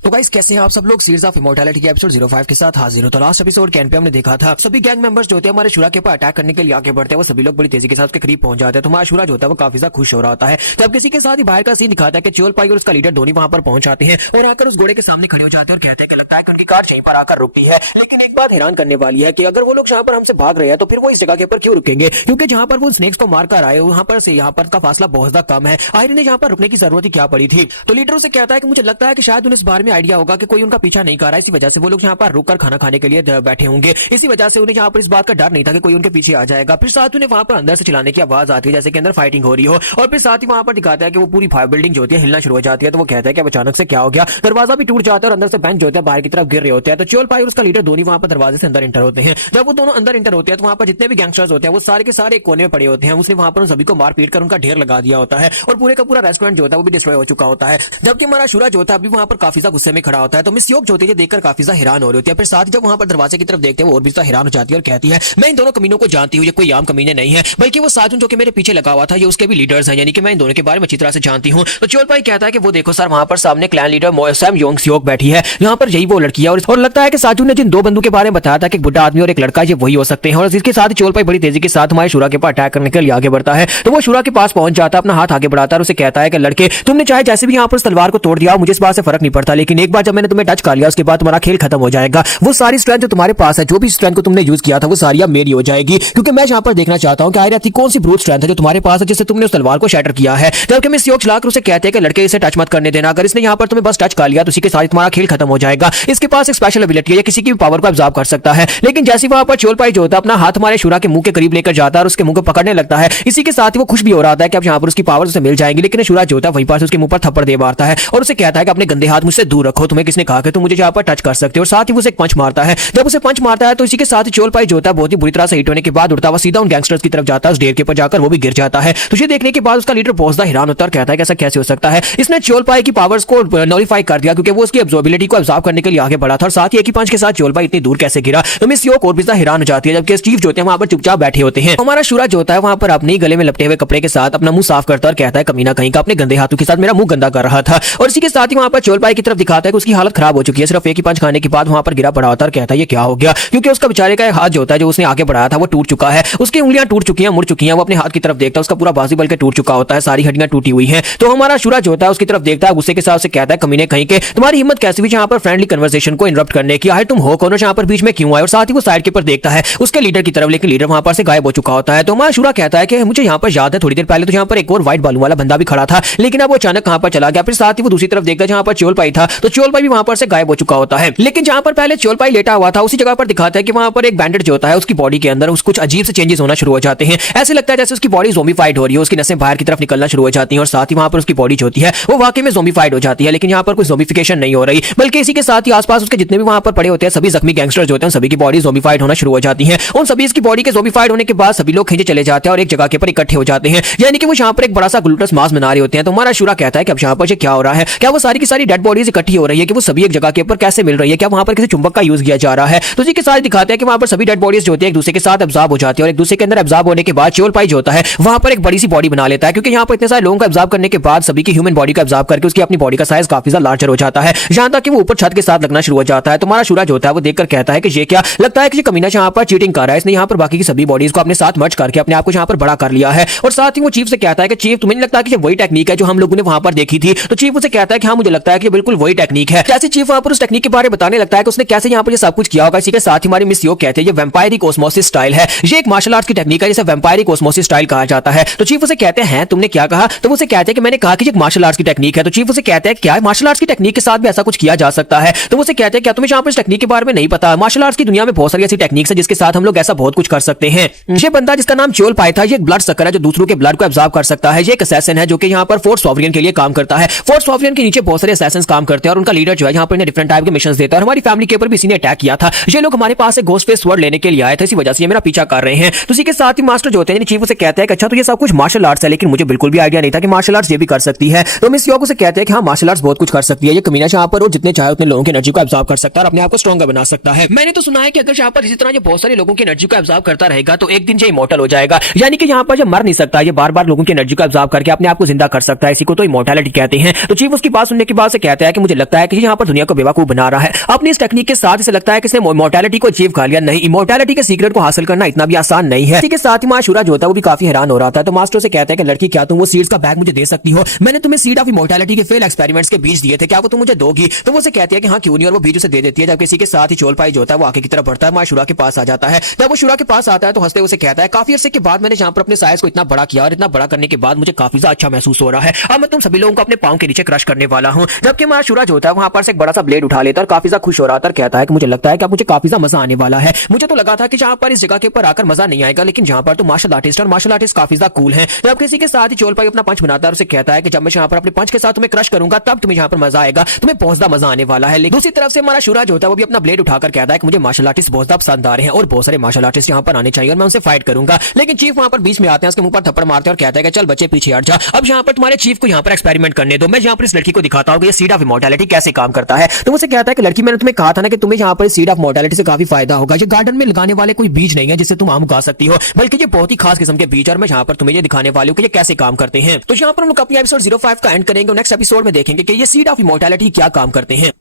तो गाइस कैसे हैं आप सब लोग, सीरीज ऑफ इमॉर्टैलिटी के एपिसोड 05 के साथ हाजिर हो। तो लास्ट एपिसोड के एंड पे हमने देखा था सभी गैंग मेंबर्स जो होते हैं हमारे अशूरा के ऊपर अटैक करने के लिए आगे बढ़ते हैं, वो सभी लोग बड़ी तेजी के साथ उसके करीब पहुंच जाते हैं। तो हमारा अशूरा जो होता है वो काफी ज्यादा खुश हो रहा होता है। जब किसी के साथ ही बाहर का सीन दिखाता है कि चोल पाई और उसका लीडर धोनी वहां पर पहुंच आते हैं और आकर उस घोड़े के सामने खड़े हो जाते हैं और कहते हैं कि लगता है कि उनकी कार यहीं पर आकर रुकती है। लेकिन एक बात हैरान करने वाली है कि अगर वो लोग यहाँ पर हमसे भाग रहे हैं तो फिर वो इस जगह के ऊपर क्यों रुकेंगे, क्योंकि जहां पर वो स्नेक्स को मारकर आए वहां पर से यहाँ पर का फासला बहुत ज्यादा कम है, आखिर इन्हें यहाँ पर रुकने की जरूरत ही क्या पड़ी थी। तो लीडर उसे कहता है कि मुझे लगता है कि शायद उन्हें इस बारे में आइडिया होगा कि कोई उनका पीछा नहीं कर रहा है, इसी वजह से वो लोग यहाँ पर रुककर खाना खाने के लिए बैठे होंगे। इसी वजह से उन्हें यहाँ पर इस बात का डर नहीं था कि कोई उनके पीछे आ जाएगा। फिर साथ उन्हें वहां पर अंदर से चिल्लाने की आवाज आती है जैसे कि अंदर फाइटिंग हो रही हो, और फिर साथ ही वहां पर दिखाता है कि वो पूरी बिल्डिंग जो होती है हिलना शुरू हो जाती है। तो वो कहता है कि अब अचानक से क्या हो गया, दरवाजा भी टूट जाता है और अंदर से बेंच जो होता है बाहर की तरफ गिर रहे होते हैं। तो चोल पाई और उसका लीडर दोनों वहां पर दरवाजे से अंदर इंटर होते हैं। जब वो दोनों अंदर इंटर होते हैं तो वहां पर जितने भी गैंगस्टर्स होते हैं वो सारे के सारे एक कोने में पड़े होते हैं। उसने वहां पर उन सभी को मार पीट कर उनका ढेर लगा दिया होता है और पूरे का पूरा रेस्टोरेंट जो होता है वो भी डिस्ट्रॉय हो चुका होता है। जबकि हमारा शूरा जो होता है अभी वहां पर काफी गुस्से में खड़ा होता है। तो मिस योक जो होती है देखकर काफी हैरान हो रही होती है। फिर साथ जब वहां पर दरवाजे की तरफ देखते हैं वो और भी हैरान हो जाती है और कहती है मैं इन दोनों कमीनों को जानती हूँ, ये कोई आम कमीने नहीं है बल्कि वो साजुन जो कि मेरे पीछे लगा हुआ था ये उसके भी लीडर्स हैं, यानी कि मैं इन दोनों के बारे में अच्छी तरह से जानती हूँ। तो चोल पाई कहता है कि वो देखो सर वहां पर सामने clan leader Sam Yong Seok बैठी है, यहाँ पर यही वो लड़की है और लगता है कि साजुन ने जिन दो बंदों के बारे में बताया था कि एक बुढ़ा आदमी और एक लड़का ये वही हो सकते हैं। और इसके साथ चोल पाई बड़ी तेजी के साथ हमारे शूरा के पास अटैक करने के लिए आगे बढ़ता है। तो वो शूरा के पास पहुंच जाता है, अपना हाथ आगे बढ़ाता है और उसे कहता है कि लड़के तुमने चाहे जैसे भी यहाँ पर तलवार को तोड़ दिया मुझे इस बात से फर्क नहीं पड़ता, लेकिन एक बार जब मैंने तुम्हें टच कर लिया उसके बाद तुम्हारा खेल खत्म हो जाएगा। वो सारी स्ट्रेंथ जो तुम्हारे पास है, जो भी स्ट्रेंथ को तुमने यूज किया था वो सारी अब मेरी हो जाएगी, क्योंकि मैं यहाँ पर देखना चाहता हूँ कि आयरा थी कौन सी ब्रूट स्ट्रेंथ है जो तुम्हारे पास है जिससे तुमने उस तलवार को शैटर किया है। जबकि मिस योक चलाकर उसे कहते हैं कि लड़के इसे टच मत करने देना, अगर इसने यहाँ पर तुम्हें बस टच कर लिया तो उसी के साथ तुम्हारा खेल खत्म हो जाएगा। इसके पास एक स्पेशल एबिलिटी है, किसी की भी पावर को अब्सॉर्ब कर सकता है। लेकिन जैसे वहां पर चोल पाई जो होता है अपना हाथ हमारे शूरा के मुंह के करीब लेकर जाता है और उसके मुंह को पकड़ने लगता है। इसी के साथ ही वो खुश भी हो रहा है कि अब यहाँ पर उसकी पावर उसे मिल जाएंगी। लेकिन शूरा जो होता है वहीं पर उसके मुंह पर थप्पड़ दे मारता है और उसे कहता है कि अपने गंदे हाथ मुझसे दूर रखो, तुम्हें किसने कहा कि तुम मुझे यहाँ पर टच कर सकते हो। और साथ ही वो उसे एक पंच मारता है। जब उसे पंच मारता है तो इसी के साथ ही चोल पाई जो होता है बहुत ही बुरी तरह से हिट होने के बाद उड़ता हुआ सीधा उन गैंगस्टर्स की तरफ जाता है, उस ढेर के ऊपर जाकर वो भी गिर जाता है। तो ये देखने के बाद उसका लीडर बहुत ज्यादा हैरान होता है और कहता है कि ऐसा कैसे हो सकता है, इसने चोल पाई की पावर्स को नॉलिफाई कर दिया क्योंकि वो उसकी एब्जॉर्बिलिटी को अब्सॉर्ब करने के लिए आगे बढ़ा था और साथ ही एक ही पंच के साथ चोल पाई इतनी दूर कैसे गिरा। तो मिस योक और भी ज्यादा हैरान हो जाती है। जबकि स्टीव जो होते हैं वहां पर चुपचाप बैठे होते हैं। हमारा शूरा जो होता है वहां पर अपने गले में लपटे हुए कपड़े के साथ अपना मुंह साफ करता है और कहता है कमीना कहीं का अपने गंदे हाथों के साथ मेरा मुंह गंदा कर रहा था। और इसी के साथ ही वहां पर चोल पाई की तरफ दिखाता है कि उसकी हालत खराब हो चुकी है, सिर्फ एक ही पंच खाने के बाद वहां पर गिरा पड़ा होता है और कहता है ये क्या हो गया, क्योंकि उसका बेचारे का हाथ जो होता है जो उसने आगे बढ़ाया था वो टूट चुका है, उसकी उंगलियां टूट चुकी हैं, मुड़ चुकी हैं। वो अपने हाथ की तरफ देखता है, उसका पूरा बाजू बल्कि टूट चुका होता है, सारी हड्डियां टूटी हुई हैं। तो हमारा शूरा जो होता है उसकी तरफ देखता है, गुस्से के साथ से कहता है कमीने कहीं के तुम्हारी हिम्मत कैसी हुई यहाँ पर फ्रेंडली कन्वर्सेशन को इंटरप्ट करने की, आए तुम हो कौन यहाँ पर बीच में क्यों आए। और साथ ही वो साइड के ऊपर देखता है उसके लीडर की तरफ, लेकिन लीडर वहां पर से गायब हो चुका होता है। तो हमारा शूरा कहता है कि मुझे यहाँ पर याद है थोड़ी देर पहले तो यहाँ पर एक और व्हाइट बालू वाला बंदा भी खड़ा था, लेकिन अब वो अचानक कहां पर चला गया। फिर साथ ही वो दूसरी तरफ देखता है जहां पर चोल पाई था, तो चोल पाई भी वहां पर से गायब हो चुका होता है। लेकिन जहां पर पहले चोल पाई लेटा हुआ था उसी जगह पर दिखाता है कि वहां पर एक बैंडेड जो होता है उसकी बॉडी के अंदर कुछ अजीब से चेंजेस होना शुरू हो जाते हैं। ऐसे लगता है जैसे उसकी बॉडी ज़ोंबीफाइड हो रही है, उसकी नसें बाहर की तरफ निकलना शुरू हो जाती हैं और साथ ही वहां पर उसकी बॉडी जो होती है वो वाकई में ज़ोंबीफाइड हो जाती है। लेकिन यहाँ पर कोई ज़ोंबीफिकेशन नहीं हो रही, बल्कि इसी के साथ ही आसपास उसके जितने भी वहां पर पड़े होते हैं सभी जख्मी गैंगस्टर्स जो होते हैं सभी की बॉडी ज़ोंबीफाइड होना शुरू हो जाती है। उन सभी इसकी बॉडी के ज़ोंबीफाइड होने के बाद सभी लोग खींचे चले जाते हैं और एक जगह के ऊपर इकट्ठे हो जाते हैं, यानी कि वो यहाँ पर एक बड़ा सा ग्लूटस मास बना रहे होते हैं। तो हमारा शूरा कहता है कि अब यहाँ पर क्या हो रहा है, क्या वो सारी की सारी डेड बॉडीज इकट्ठी हो रही है कि वो सभी एक जगह के ऊपर कैसे मिल रही है, क्या वहां पर किसी चुंबक का यूज किया जा रहा है। तो इसी के साथ दिखाते हैं कि वहां पर सभी डेड बॉडीज जो होती है एक दूसरे के साथ एब्जॉर्ब हो जाती है और एक दूसरे के अंदर एब्जॉर्ब होने के बाद चोल पाई जो होता है वहां पर एक बड़ी सी बॉडी बना लेता है, क्योंकि यहाँ पर इतने सारे लोगों का एब्जॉर्ब करने के बाद सभी की ह्यूमन बॉडी का एब्जॉर्ब करके उसकी अपनी बॉडी का साइज काफी ज्यादा लार्जर हो जाता है, जहां तक कि वो ऊपर छत के साथ लगना शुरू हो जाता है। तो हमारा शूरा जो होता है वो देखकर कहता है कि ये क्या लगता है कि ये कमीना यहाँ पर चीटिंग कर रहा है, इसने यहाँ पर बाकी की सभी बॉडीज को अपने साथ मर्ज करके अपने आप को यहाँ पर बड़ा कर लिया है। और साथ ही वो चीफ से कहता है कि चीफ तुम्हें नहीं लगता कि ये वही टेक्निक है जो हम लोगों ने वहां पर देखी थी। तो चीफ उसे कहता है कि हाँ मुझे लगता है कि बिल्कुल वही टेक्निक है। जैसे चीफ वहां पर उस टेक्निक के बारे में बताने लगता है कि उसने कैसे यहाँ पर ये सब कुछ किया होगा। इसी के साथ ही हमारी मिस योक कहते हैं ये वैम्पायरिक ऑस्मोसिस स्टाइल है, ये एक मार्शल आर्ट्स की टेक्निक है जिसे वैम्पायरिक ऑस्मोसिस स्टाइल कहा जाता है। तो चीफ उसे कहते हैं तुमने क्या कहा, तो उसे कहते हैं कि मैंने कहा कि ये एक मार्शल आर्ट्स की टेक्निक है। तो चीफ उसे कहते हैं क्या मार्शल आर्ट्स की टेक्निक के साथ भी ऐसा कुछ किया जा सकता है। तो उसे कहते हैं क्या तुम्हें यहाँ पर इस टेक्निक के बारे में नहीं पता, मार्शल आर्ट्स की दुनिया में बहुत सारी ऐसी टेक्निक्स है जिसके साथ हम लोग ऐसा बहुत कुछ कर सकते हैं। ये बंदा जिसका नाम चोल पाई था ये एक ब्लड सकर है जो दूसरों के ब्लड को एब्जॉर्ब कर सकता है। ये एक असैसिन है जो कि यहाँ पर फोर्ट सॉवरियन के लिए काम करता है। फोर्ट सॉवरियन के नीचे बहुत सारे असैसिन्स काम करते हैं और उनका लीडर जो है यहाँ पर इन्हें डिफरेंट टाइप के मिशंस देता है। हमारी फैमिली के ऊपर भी इसी ने अटैक किया था। ये लोग हमारे पास से घोस्ट फेस स्वॉर्ड लेने के लिए आए थे, इसी वजह से ये मेरा पीछा कर रहे हैं। तो इसी के साथ ही मास्टर जो होते हैं चीफ उसे कहते हैं कि अच्छा तो ये सब कुछ मार्शल आर्ट्स है, लेकिन मुझे बिल्कुल भी आइडिया नहीं था कि मार्शल आर्ट्स ये भी कर सकती है। तो मिस योक उसे कहते हैं कि हाँ मार्शल आर्ट्स बहुत कुछ कर सकती है, ये कमीना यहाँ पर जितने चाहे उतने लोगों की एनर्जी को एब्जॉर्ब कर सकता है और अपने आप को स्ट्रॉन्गर बना सकता है। मैंने तो सुना है कि अगर यहाँ पर इसी तरह ये बहुत सारे लोगों की एनर्जी को एब्जॉर्ब करता रहेगा तो एक दिन ये इमॉर्टल हो जाएगा, यानी कि यहाँ पर ये मर नहीं सकता, ये बार बार लोगों की एनर्जी को एब्जॉर्ब करके अपने आप को जिंदा कर सकता है। इसी को तो इमॉर्टैलिटी कहते हैं। तो चीफ उसकी बात सुनने के बाद से कहता है कि मुझे लगता है कि यहाँ पर दुनिया को बेवकूफ बना रहा है अपनी इस टेक्निक के साथ। इसे लगता है कि इसने इमॉर्टैलिटी को अचीव कर लिया। नहीं, इमॉर्टैलिटी के सीक्रेट को हासिल करना इतना भी आसान नहीं है। इसी के साथ ही माशूरा जो होता है वो भी काफी हैरान हो रहा था। तो मास्टर से कहता है कि लड़की क्या तुम वो सीड्स का बैग मुझे दे सकती हो, मैंने तुम्हें सीड ऑफ इमॉर्टैलिटी के फेल एक्सपेरिमेंट्स के बीज दिए थे, क्या वो तुम मुझे दोगी। तो वो उसे कहती है कि हाँ क्यों नहीं, और वो बीज उसे दे देती है। जबकि इसी के साथ ही चोल पाई जो होता है वो आगे की तरफ बढ़ता है, माशूरा के पास आ जाता है। जब वो शूरा के पास आता है तो हंसते उसे कहता है काफी अर्से के बाद मैंने यहाँ पर अपने साइज को इतना बड़ा किया और इतना बड़ा करने के बाद मुझे काफी ज्यादा अच्छा महसूस हो रहा है। अब मैं तुम सभी लोगों को अपने पांव के नीचे क्रश करने वाला हूँ। जबकि माशूरा जो होता है वहां पर से एक बड़ा सा ब्लेड उठा लेता है और काफी ज्यादा खुश हो रहा था और कहता है कि मुझे लगता है कि अब मुझे काफी ज्यादा मजा आने वाला है। मुझे तो लगा था कि जहां पर इस जगह के ऊपर आकर मजा नहीं आएगा, लेकिन जहां पर तो मार्शल आर्टिस्ट और मार्शल आर्टिस्ट काफी ज्यादा कूल है। जब किसी के साथ ही चोल भाई अपना पंच बनाता है और उसे कहता है कि जब मैं यहाँ पर अपने पंच के साथ तुम्हें क्रश करूंगा तब तुम्हें यहाँ पर मजा आएगा, तुम्हें बहुत ज्यादा मजा आने वाला है। लेकिन दूसरी तरफ से हमारा शूरा जो होता है वो भी अपना ब्लेड उठाकर कहता है कि मुझे मार्शल आर्टिस्ट बहुत ज्यादा पसंद आ रहे हैं और बहुत सारे मार्शल आर्टिस्ट यहाँ पर आने चाहिए और मैं उनसे फाइट करूंगा। लेकिन चीफ वहां पर बीच में आते हैं, उसके मुंह पर थप्पड़ मारते हैं और कहता है कि चल बच्चे पीछे हट जा, अब यहाँ पर तुम्हारे चीफ को यहाँ पर एक्सपेरिमेंट करने दो, मैं यहाँ पर इस लड़की को दिखाता हूँ कि ये सीड ऑफ इमॉर्टैलिटी कैसे काम करता है। तो मुझसे कहता है कि लड़की मैंने तुम्हें कहा था ना कि तुम्हें यहाँ पर सीड ऑफ इमॉर्टैलिटी से काफी फायदा होगा। ये गार्डन में लगाने वाले कोई बीज नहीं है जिससे तुम आम उगा सकती हो, बल्कि ये बहुत ही खास किस्म के बीज और मैं यहाँ पर तुम्हें ये दिखाने वाली हूँ कि ये कैसे काम करते हैं। तो यहाँ पर हम लोग अपनी एपिसोड 05 का एंड करेंगे और नेक्स्ट एपिसोड में देखेंगे कि ये सीड ऑफ इमॉर्टैलिटी क्या काम करते हैं।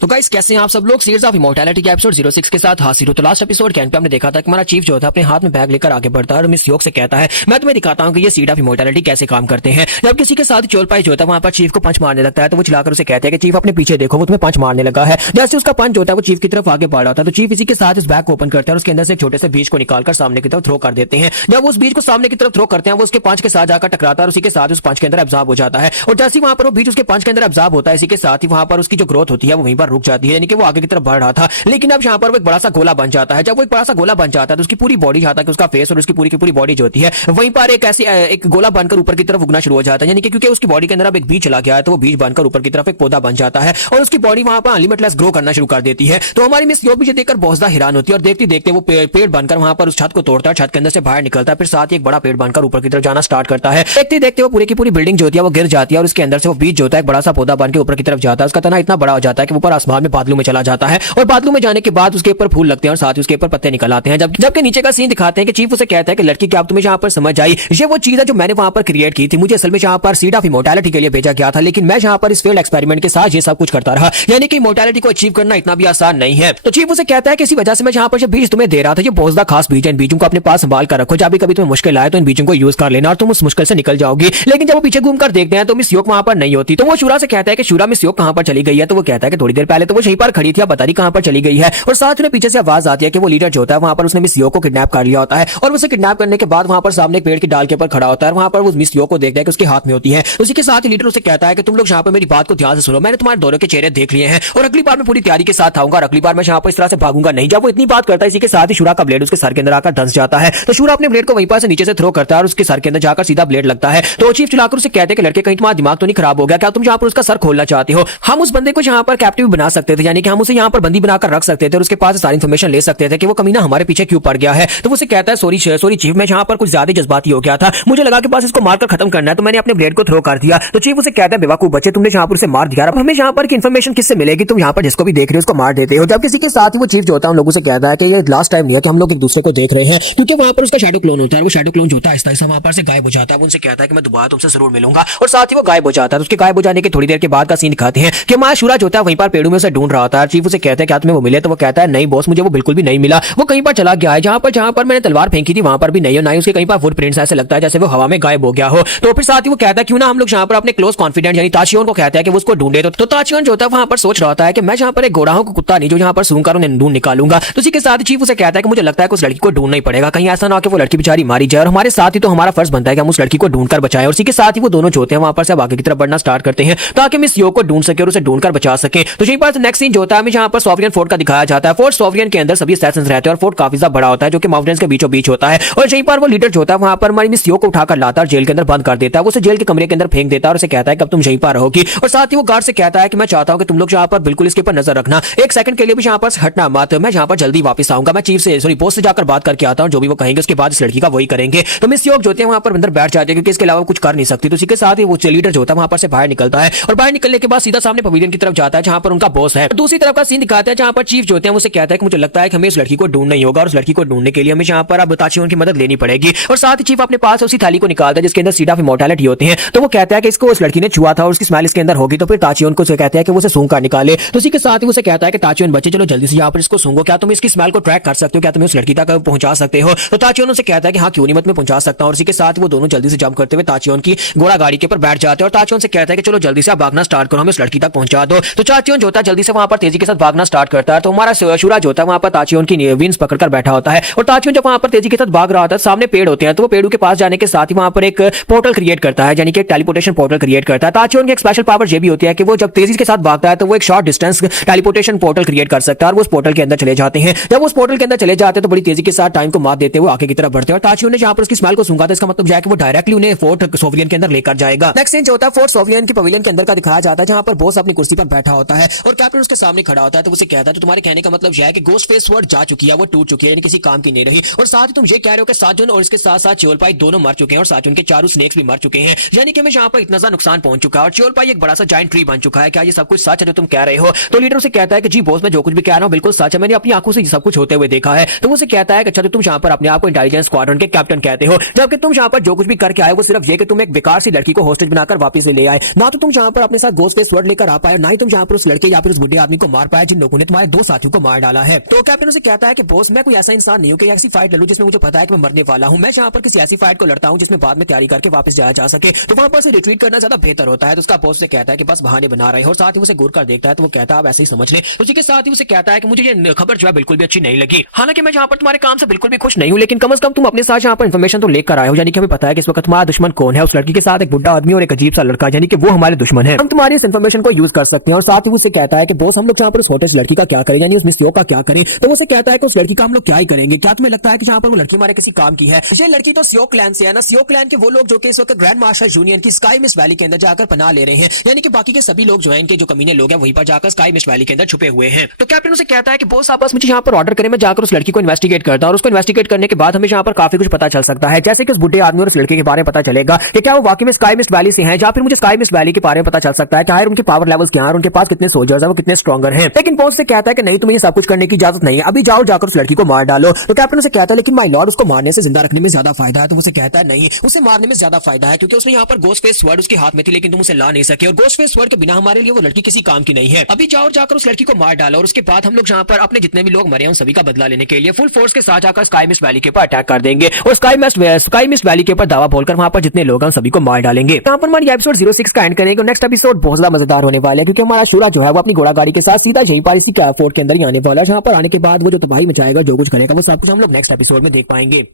तो गाइस कैसे हैं आप सब लोग सीड्स ऑफ इमॉर्टैलिटी के एपिसोड 06 के साथ हाजिर हो। तो लास्ट एपिसोड के एंड पे हमने देखा था कि हमारा चीफ जो था अपने हाथ में बैग लेकर आगे बढ़ता है और मिस योग से कहता है मैं तुम्हें दिखाता हूं कि ये सीड ऑफ इमॉर्टैलिटी कैसे काम करते हैं। जब किसी के साथ चोल पाई जो होता है वहां पर चीफ को पंच मारने लगता है तो वो चिल्लाकर उसे कहते हैं कि चीफ अपने पीछे देखो, वो तुम्हें पंच मारने लगा है। जैसे उसका पंच होता है वो चीफ की तरफ आगे बढ़ रहा था तो चीफ इसी के साथ इस बैग को ओपन करते हैं और उसके अंदर से एक छोटे से बीज को निकालकर सामने की तरफ थ्रो कर देते हैं। जब उस बीज को सामने की तरफ थ्रो करते हैं वो उसके पंच के साथ जाकर टकराता है और उसी के साथ उस पंच के अंदर एब्जॉर्ब हो जाता है और जैसे वहां पर वो बीज उसके पंच के अंदर एब्जॉर्ब होता है इसी के साथ ही वहां पर उसकी जो ग्रोथ होती है वो वहीं पर रुक जाती है, यानी कि वो आगे की तरफ बढ़ रहा था लेकिन अब यहाँ पर वो एक बड़ा सा गोला बन जाता है। जब वो एक बड़ा सा गोला बन जाता है तो उसकी पूरी बॉडी जहाँ तक उसका फेस और उसकी पूरी की पूरी बॉडी जो होती है वहीं पर एक ऐसी एक गोला बनकर ऊपर की तरफ उगना शुरू हो जाता है, यानी कि क्योंकि उसकी बॉडी के अंदर अब एक बीज चला गया है तो वो बीज बनकर ऊपर की तरफ एक पौधा बन जाता है और उसकी बॉडी वहां पर अनलिमिटलेस ग्रो करना शुरू कर देती है। तो हमारी मिस योग भी देखकर बहुत ज्यादा हैरान होती है और देखते देखते वो पेड़ बनकर वहां पर उस छत को तोड़ता है, छत के अंदर से बाहर निकलता है, फिर साथ ही एक बड़ा पेड़ बनकर ऊपर की तरफ जाना स्टार्ट करता है। देखते देखते वो पूरी की पूरी बिल्डिंग जो होती है वो गिर जाती है और उसके अंदर से वो बीज जो होता है एक बड़ा सा पौधा बनकर ऊपर की तरफ जाता है। उसका तना इतना बड़ा हो जाता है कि ऊपर आसमान में बादलों में चला जाता है और बादलों में जाने के बाद उसके ऊपर फूल लगते हैं और साथ ही उसके ऊपर पत्ते निकल आते हैं। जबकि नीचे का सीन दिखाते हैं कि चीफ उसे कहता है कि लड़की क्या अब तुम्हें यहाँ पर समझ आई, ये वो चीज है जो मैंने वहां पर क्रिएट की थी, मुझे असल में यहाँ पर सीड ऑफ इमॉर्टैलिटी के लिए भेजा गया था लेकिन मैं यहाँ पर इस फेल्ड एक्सपेरिमेंट के साथ ये सब कुछ करता रहा, यानी कि इमॉर्टैलिटी को अचीव करना इतना भी आसान नहीं है। तो चीफ उसे कहता है कि इसी वजह से मैं यहाँ पर जो बीज तुम्हें दे रहा था ये बहुत ज्यादा खास बीज है, इन बीजों को अपने पास संभाल कर रखो, जब भी कभी तुम्हें मुश्किल आए तो इन बीजों को यूज कर लेना और तुम उस मुश्किल से निकल जाओगी। लेकिन जब वो पीछे घूमकर देखते हैं तो मिस योग वहां पर नहीं होती तो वो शूरा से कहता है कि शूरा मिस योग कहां पर चली गई है। तो वो कहता है कि थोड़ी देर पहले तो वो यहीं पर खड़ी थी, बता रही कहां पर चली गई है और साथ में पीछे से आवाज आती है कि वो लीडर जो होता है वहां पर उसने मिस योग को किडनैप कर लिया होता है और उसे किडनैप करने के बाद वहां पर सामने एक पेड़ की डाल के ऊपर खड़ा होता है। वहां पर वो मिस योग को देखता है कि उसके हाथ में होती है। उसी के साथ लीडर उसे कहता है कि तुम लोग यहाँ पर मेरी बात को ध्यान से सुनो, मैंने तुम्हारे दोनों के चेहरे देख लिए हैं और अगली बार मैं पूरी तैयारी के साथ आऊंगा और अगली बार मैं यहाँ पर इस तरह से भागूंगा नहीं। जब वो इतनी बात करता है इसी के साथ ही शूरा का ब्लेड उसके सर के अंदर आकर धंस जाता है तो शूरा अपने ब्लेड को वहीं पर से नीचे से थ्रो करता है और उसके सर के अंदर जाकर सीधा ब्लेड लगता है। तो चीफ चिल्लाकर उसे कहते हैं कि लड़के कहीं तुम्हारा दिमाग तो नहीं खराब हो गया, क्या तुम यहाँ पर उसका सर खोलना चाहते हो? हम उस बंदे को यहाँ पर कैप्टिव बना सकते थे, यानी कि हम उसे यहाँ पर बंदी बनाकर रख सकते थे और उसके पास सारी इन्फॉर्मेशन ले सकते थे कि वो कमीना हमारे पीछे क्यों पड़ गया है। तो वो उसे कहता है सॉरी चीफ, मैं यहाँ पर कुछ ज्यादा जज्बाती हो गया था, मुझे लगा कि बस इसको मारकर खत्म करना है तो मैंने अपने ब्लेड को थ्रो कर दिया। तो चीफ उसे कहता है बेवकूफ बच्चे, तुमने यहाँ पर उसे मार दिया, अब हमें यहाँ पर की इन्फॉर्मेशन किससे मिलेगी? तुम यहाँ पर जिसको भी देख रहे हो उसको मार देते हो। जब किसी के साथ ही वो चीफ जो होता है उन लोगों से कहता है कि ये लास्ट टाइम नहीं है कि हम लोग एक दूसरे को देख रहे हैं, क्योंकि वहां पर उसका शैडो क्लोन होता है, वो शैडो क्लोन जो होता है आहिस्ता आहिस्ता वहां पर से गायब हो जाता है। वो उनसे कहता है कि मैं दोबारा तुमसे जरूर मिलूंगा और साथ ही वो गायब हो जाता है। उसके गायब हो जाने के थोड़ी देर के बाद का सीन दिखाते हैं कि मां शूरा जो होता है वहीं पर पेड़ों में उसे ढूंढ रहा था। चीफ उसे कहता है क्या तुम्हें वो मिले? तो वो कहता है नहीं बॉस, मुझे वो बिल्कुल भी नहीं मिला, वो कहीं पर चला गया है, जहां पर मैंने तलवार फेंकी थी वहां पर भी नहीं है, ना ही उसके कहीं पर फुटप्रिंट्स, ऐसे लगता है जैसे वो हवा में गायब हो गया हो। तो फिर साथ ही वो कहता है क्यों ना हम लोग यहाँ पर अपने क्लोज कॉन्फिडेंट यानी ताचियोन को कहता है कि वो उसको ढूंढे। तो ताचियोन जो होता है वहां पर सोच रहा है कि मैं यहाँ पर एक घोड़ा हूं, कुत्ता नहीं जो यहाँ पर सूंघकर उन्हें ढूंढ निकालूंगा। तो इसी के साथ ही चीफ उसे कहता है कि मुझे लगता है कि उस लड़की को ढूंढना ही पड़ेगा, कहीं ऐसा ना हो कि वो लड़की बेचारी मारी जाए और हमारे साथ ही तो हमारा फर्ज बनता है कि हम उस लड़की को ढूंढकर बचाएं। और इसी के साथ ही वो दोनों जो होते हैं वहां पर से आगे की तरफ बढ़ना स्टार्ट करते हैं ताकि हम इस योग को ढूंढ सके और उसे ढूंढकर बचा सके। तो यहीं पर नेक्स्ट सीन जो होता है हमें यहाँ पर सोवियन फोर्ट का दिखाया जाता है। फोर्ट सोवियन के अंदर सभी असैसिन्स रहते हैं और फोर्ट काफी ज्यादा बड़ा होता है जो कि माउंटेन्स के बीचों बीच होता है और यहीं पर वो लीडर जो होता है वहां पर हमारी मिस योग को उठाकर लाता है और जेल के अंदर बंद कर देता है। वो उसे जेल के कमरे के अंदर फेंक देता है और उसे कहता है कि अब तुम यहीं पर रहोगी। और साथ ही वो गार्ड से कहता है कि मैं चाहता हूं कि तुम लोग यहाँ पर बिल्कुल इसके ऊपर नजर रखना, एक सेकंड के लिए भी यहाँ पर हटना मत, मैं यहाँ पर जल्दी वापस आऊंगा, मैं चीफ से सॉरी बॉस से जाकर बात करके आता हूँ, जो भी वो कहेंगे उसके बाद इस लड़की का वही करेंगे। तो मिस योग जो होते हैं वहां पर अंदर बैठ जाते हैं क्योंकि इसके अलावा कुछ कर नहीं सकती। तो इसी के साथ ही वो लीडर जो होता है वहां पर से बाहर निकलता है और बाहर निकलने के बाद सीधा सामने पवेलियन की तरफ जाता है जहां पर उनका बॉस है। दूसरी तरफ का सीन दिखाता है जहां पर चीफ जो होते हैं उसे कहता है कि मुझे लगता है कि हमें इस लड़की को ढूंढना ही होगा और उस लड़की को ढूंढने के लिए हमें यहाँ पर अब ताचियोन की मदद लेनी पड़ेगी। और साथ ही चीफ अपने पास उसी थाली को निकालता है जिसके अंदर सीड ऑफ इमॉर्टैलिटी होते हैं। तो वो कहता है कि इसको उस लड़की ने छुआ था और उसकी स्मेल इसके अंदर होगी, तो फिर ताचियोन को कहता है कि वो उसे सूंघ कर निकाले। तो इसी के साथ ही उसे कहता है कि ताचियोन बच्चे चलो जल्दी से यहाँ पर इसको सूंघो, क्या तुम इसकी स्मेल को ट्रैक कर सकते हो, क्या तुम उस लड़की तक पहुंचा सकते हो? तो ताचियोन उसे कहता है कि हाँ क्यों नहीं, मैं पहुंचा सकता हूँ। और इसी के साथ वो दोनों जल्दी से जंप करते हुए ताचियोन की घोड़ा गाड़ी के ऊपर बैठ जाते हैं और ताचियोन से कहता है कि चलो जल्दी से भागना स्टार्ट करो, हमें उस लड़की तक पहुंचा दो। तो ताचियोन जो होता है जल्दी से वहां पर तेजी के साथ भागना स्टार्ट करता है। तो हमारा शूरा जो होता है वहां पर ताचियोन की विंग्स पकड़कर बैठा होता है और ताचियोन जब वहां पर तेजी के साथ भाग रहा होता है, सामने पेड़ होते हैं, तो वो पेड़ों के पास जाने के साथ ही वहां पर एक पोर्टल क्रिएट करता है, यानी कि एक टेलीपोर्टेशन पोर्टल क्रिएट करता है। ताचियोन की एक स्पेशल पावर ये भी होती है कि वो जब तेजी के साथ भागता है तो वो एक short distance teleportation portal create कर सकता है और वो उस पोर्टल के अंदर चले जाते हैं। जब उस पोर्टल के अंदर चले जाते हैं तो बड़ी तेजी के साथ टाइम को मात देते हुए आगे की तरफ बढ़ते हैं और ताचियोन ने जहां पर उसकी स्मेल को सूंघा था, इसका मतलब है कि वो डायरेक्टली उन्हें फोर्ट सोवियन के अंदर लेकर जाएगा। नेक्स्ट सीन जो होता है फोर्ट सोवियन की पवेलियन के अंदर का दिखाया जाता है, जहां पर बॉस अपनी कुर्सी पर बैठा होता है और कैप्टन उसके सामने खड़ा होता है। तो उसे कहता है तो तुम्हारे कहने का मतलब यह है कि गोस्ट फेस स्वॉर्ड जा चुकी है, वो टूट चुकी है, यानी किसी काम की नहीं रही। और साथ ही तुम ये कह रहे हो कि साजुन और इसके साथ साथ चियोलपाई दोनों मर चुके हैं और साजुन के चारों स्नेक्स भी मर चुके हैं, यानी कि हमें यहाँ पर इतना सा नुकसान पहुंच चुका है और चियोलपाई एक बड़ा सा जायंट ट्री बन चुका है। क्या ये सब कुछ सच है जो तुम कह रहे हो? तो लीडर उसे कहता है कि जी बॉस, मैं जो कुछ भी कह रहा हूँ बिल्कुल सच है, मैंने अपनी आंखों से सब कुछ होते हुए देखा है। तो उसे कहता है कि अच्छा तो तुम यहाँ पर अपने आप को इंटेलिजेंस स्क्वाड्रन के कैप्टन कहते हो, जबकि तुम यहाँ पर जो कुछ भी करके आए वो सिर्फ ये कि तुम एक बेकार सी लड़की को होस्टेज बनाकर वापस ले आए। ना तो तुम यहाँ पर अपने साथ गोस्ट फेस स्वॉर्ड लेकर आ पाए, ना ही तुम यहाँ पर उस लड़के या फिर उस बुढ़े आदमी को मार पाए जिन लोगों ने तुम्हारे दो साथियों को मार डाला है। तो कैप्टन उसे कहता है कि बॉस, मैं कोई ऐसा इंसान नहीं हूं कि ऐसी फाइट लड़ूं जिसमें मुझे पता है कि मैं मरने वाला हूं। मैं यहाँ पर किसी ऐसी फाइट को लड़ता हूं जिसमें बाद में तैयारी करके वापस जाया जा सके, तो वहां पर से रिट्रीट करना ज्यादा बेहतर होता है। तो उसका बॉस से कहता है कि बस बहाने बना रहे हो और साथ ही उसे घूर कर देखता है तो वो कहता है आप ऐसे ही समझ ले। उसी के साथ ही उसे कहता है कि मुझे ये खबर जो है बिल्कुल भी अच्छी नहीं लगी, हालांकि मैं यहाँ पर तुम्हारे काम से बिल्कुल भी खुश नहीं हूँ, लेकिन कम से कम तुम अपने साथ यहाँ पर इन्फॉर्मेशन तो लेकर आए हो, यानी कि हमें पता है कि इस वक्त तुम्हारा दुश्मन कौन है। उस लड़की के साथ एक बुढ़ा आदमी और एक अजीब सा लड़का, यानी कि वो हमारे दुश्मन है। हम तुम्हारी इस इन्फॉर्मेशन को यूज कर सकते हैं। और साथ ही उसे कहता है कि बॉस, हम लोग यहाँ पर उस होटेल लड़की का क्या करें, यानी उस मिस्यो का क्या करें। तो उसे कहता है कि उस लड़की का हम लोग क्या ही करेंगे। क्या तुम्हें लगता है कि जहाँ पर वो लड़की हमारे किसी काम की है? ये लड़की तो सियो क्लैन से है ना, सियो क्लैन के वो लोग जो कि इस वक्त ग्रैंड मास्टर यूनियन की स्काई मिस्ट वैली के अंदर जाकर पनाह ले रहे हैं, यानी कि बाकी के सभी लोग जो है इनके जो कमीने लोग हैं वहीं पर जाकर स्काई मिस्ट वैली के अंदर छुपे हुए हैं। तो कैप्टन उसे कहता है कि बॉस, आप बस मुझे यहाँ पर ऑर्डर करें, मैं जाकर उस लड़की को इन्वेस्टिगेट करता और उसको इन्वेस्टिगेट करने के बाद हमें यहाँ पर काफी कुछ पता चल सकता है, जैसे कि उस बुढ़े आदमी और उस लड़के के बारे में पता चलेगा कि क्या वो वाकई में स्काई मिस्ट वैली से हैं, या फिर मुझे स्काई मिस्ट वैली के बारे में पता चल सकता है कि उनके पावर लेवल्स क्या है, उनके पास कितने सोल्जर्स हैं, वो कितने स्ट्रॉन्गर हैं। लेकिन बॉस से कहता है कि नहीं, तुम्हें ये सब कुछ करने की इजाजत नहीं है, अभी जाओ जाकर उस लड़की को मार डालो। तो कैप्टन उसे कहता है लेकिन माय लॉर्ड, उसको मारने से जिंदा रखने में ज्यादा फायदा है। तो उसे कहता है नहीं, उसे मारने में ज्यादा फायदा है, क्योंकि उसने यहाँ पर गोस्ट फेस स्वॉर्ड उसके हाथ में थी, लेकिन तुम उसे ला नहीं सके और गोस्ट फेस स्वॉर्ड के बिना हमारे लिए वो लड़की किसी काम की नहीं है। अभी जाओ जाकर उस लड़की को मार डालो और उसके बाद हम लोग यहाँ पर अपने जितने भी लोग मरे हैं उन सभी का बदला लेने के लिए फुल फोर्स के साथ जाकर स्काई मिस्ट वैली के ऊपर अटैक कर देंगे और स्काई मिस्ट वैली के ऊपर दावा बोलकर वहां पर जितने लोग हैं सभी को मार डालेंगे। यहाँ पर हमारी एपिसोड 06 का एंड करेंगे और नेक्स्ट एपिसोड बहुत ज्यादा मजेदार होने वाला है, क्योंकि हमारा शूरा जो है वो अपनी घोड़ा गाड़ी के साथ सीधा यहीं पर इसी फोर्ट के अंदर ही आने वाला है, जहां पर आने के बाद वो जो तबाही मचाएगा, जो कुछ करेगा, वो सब कुछ हम लोग नेक्स्ट एपिसोड में देख पाएंगे।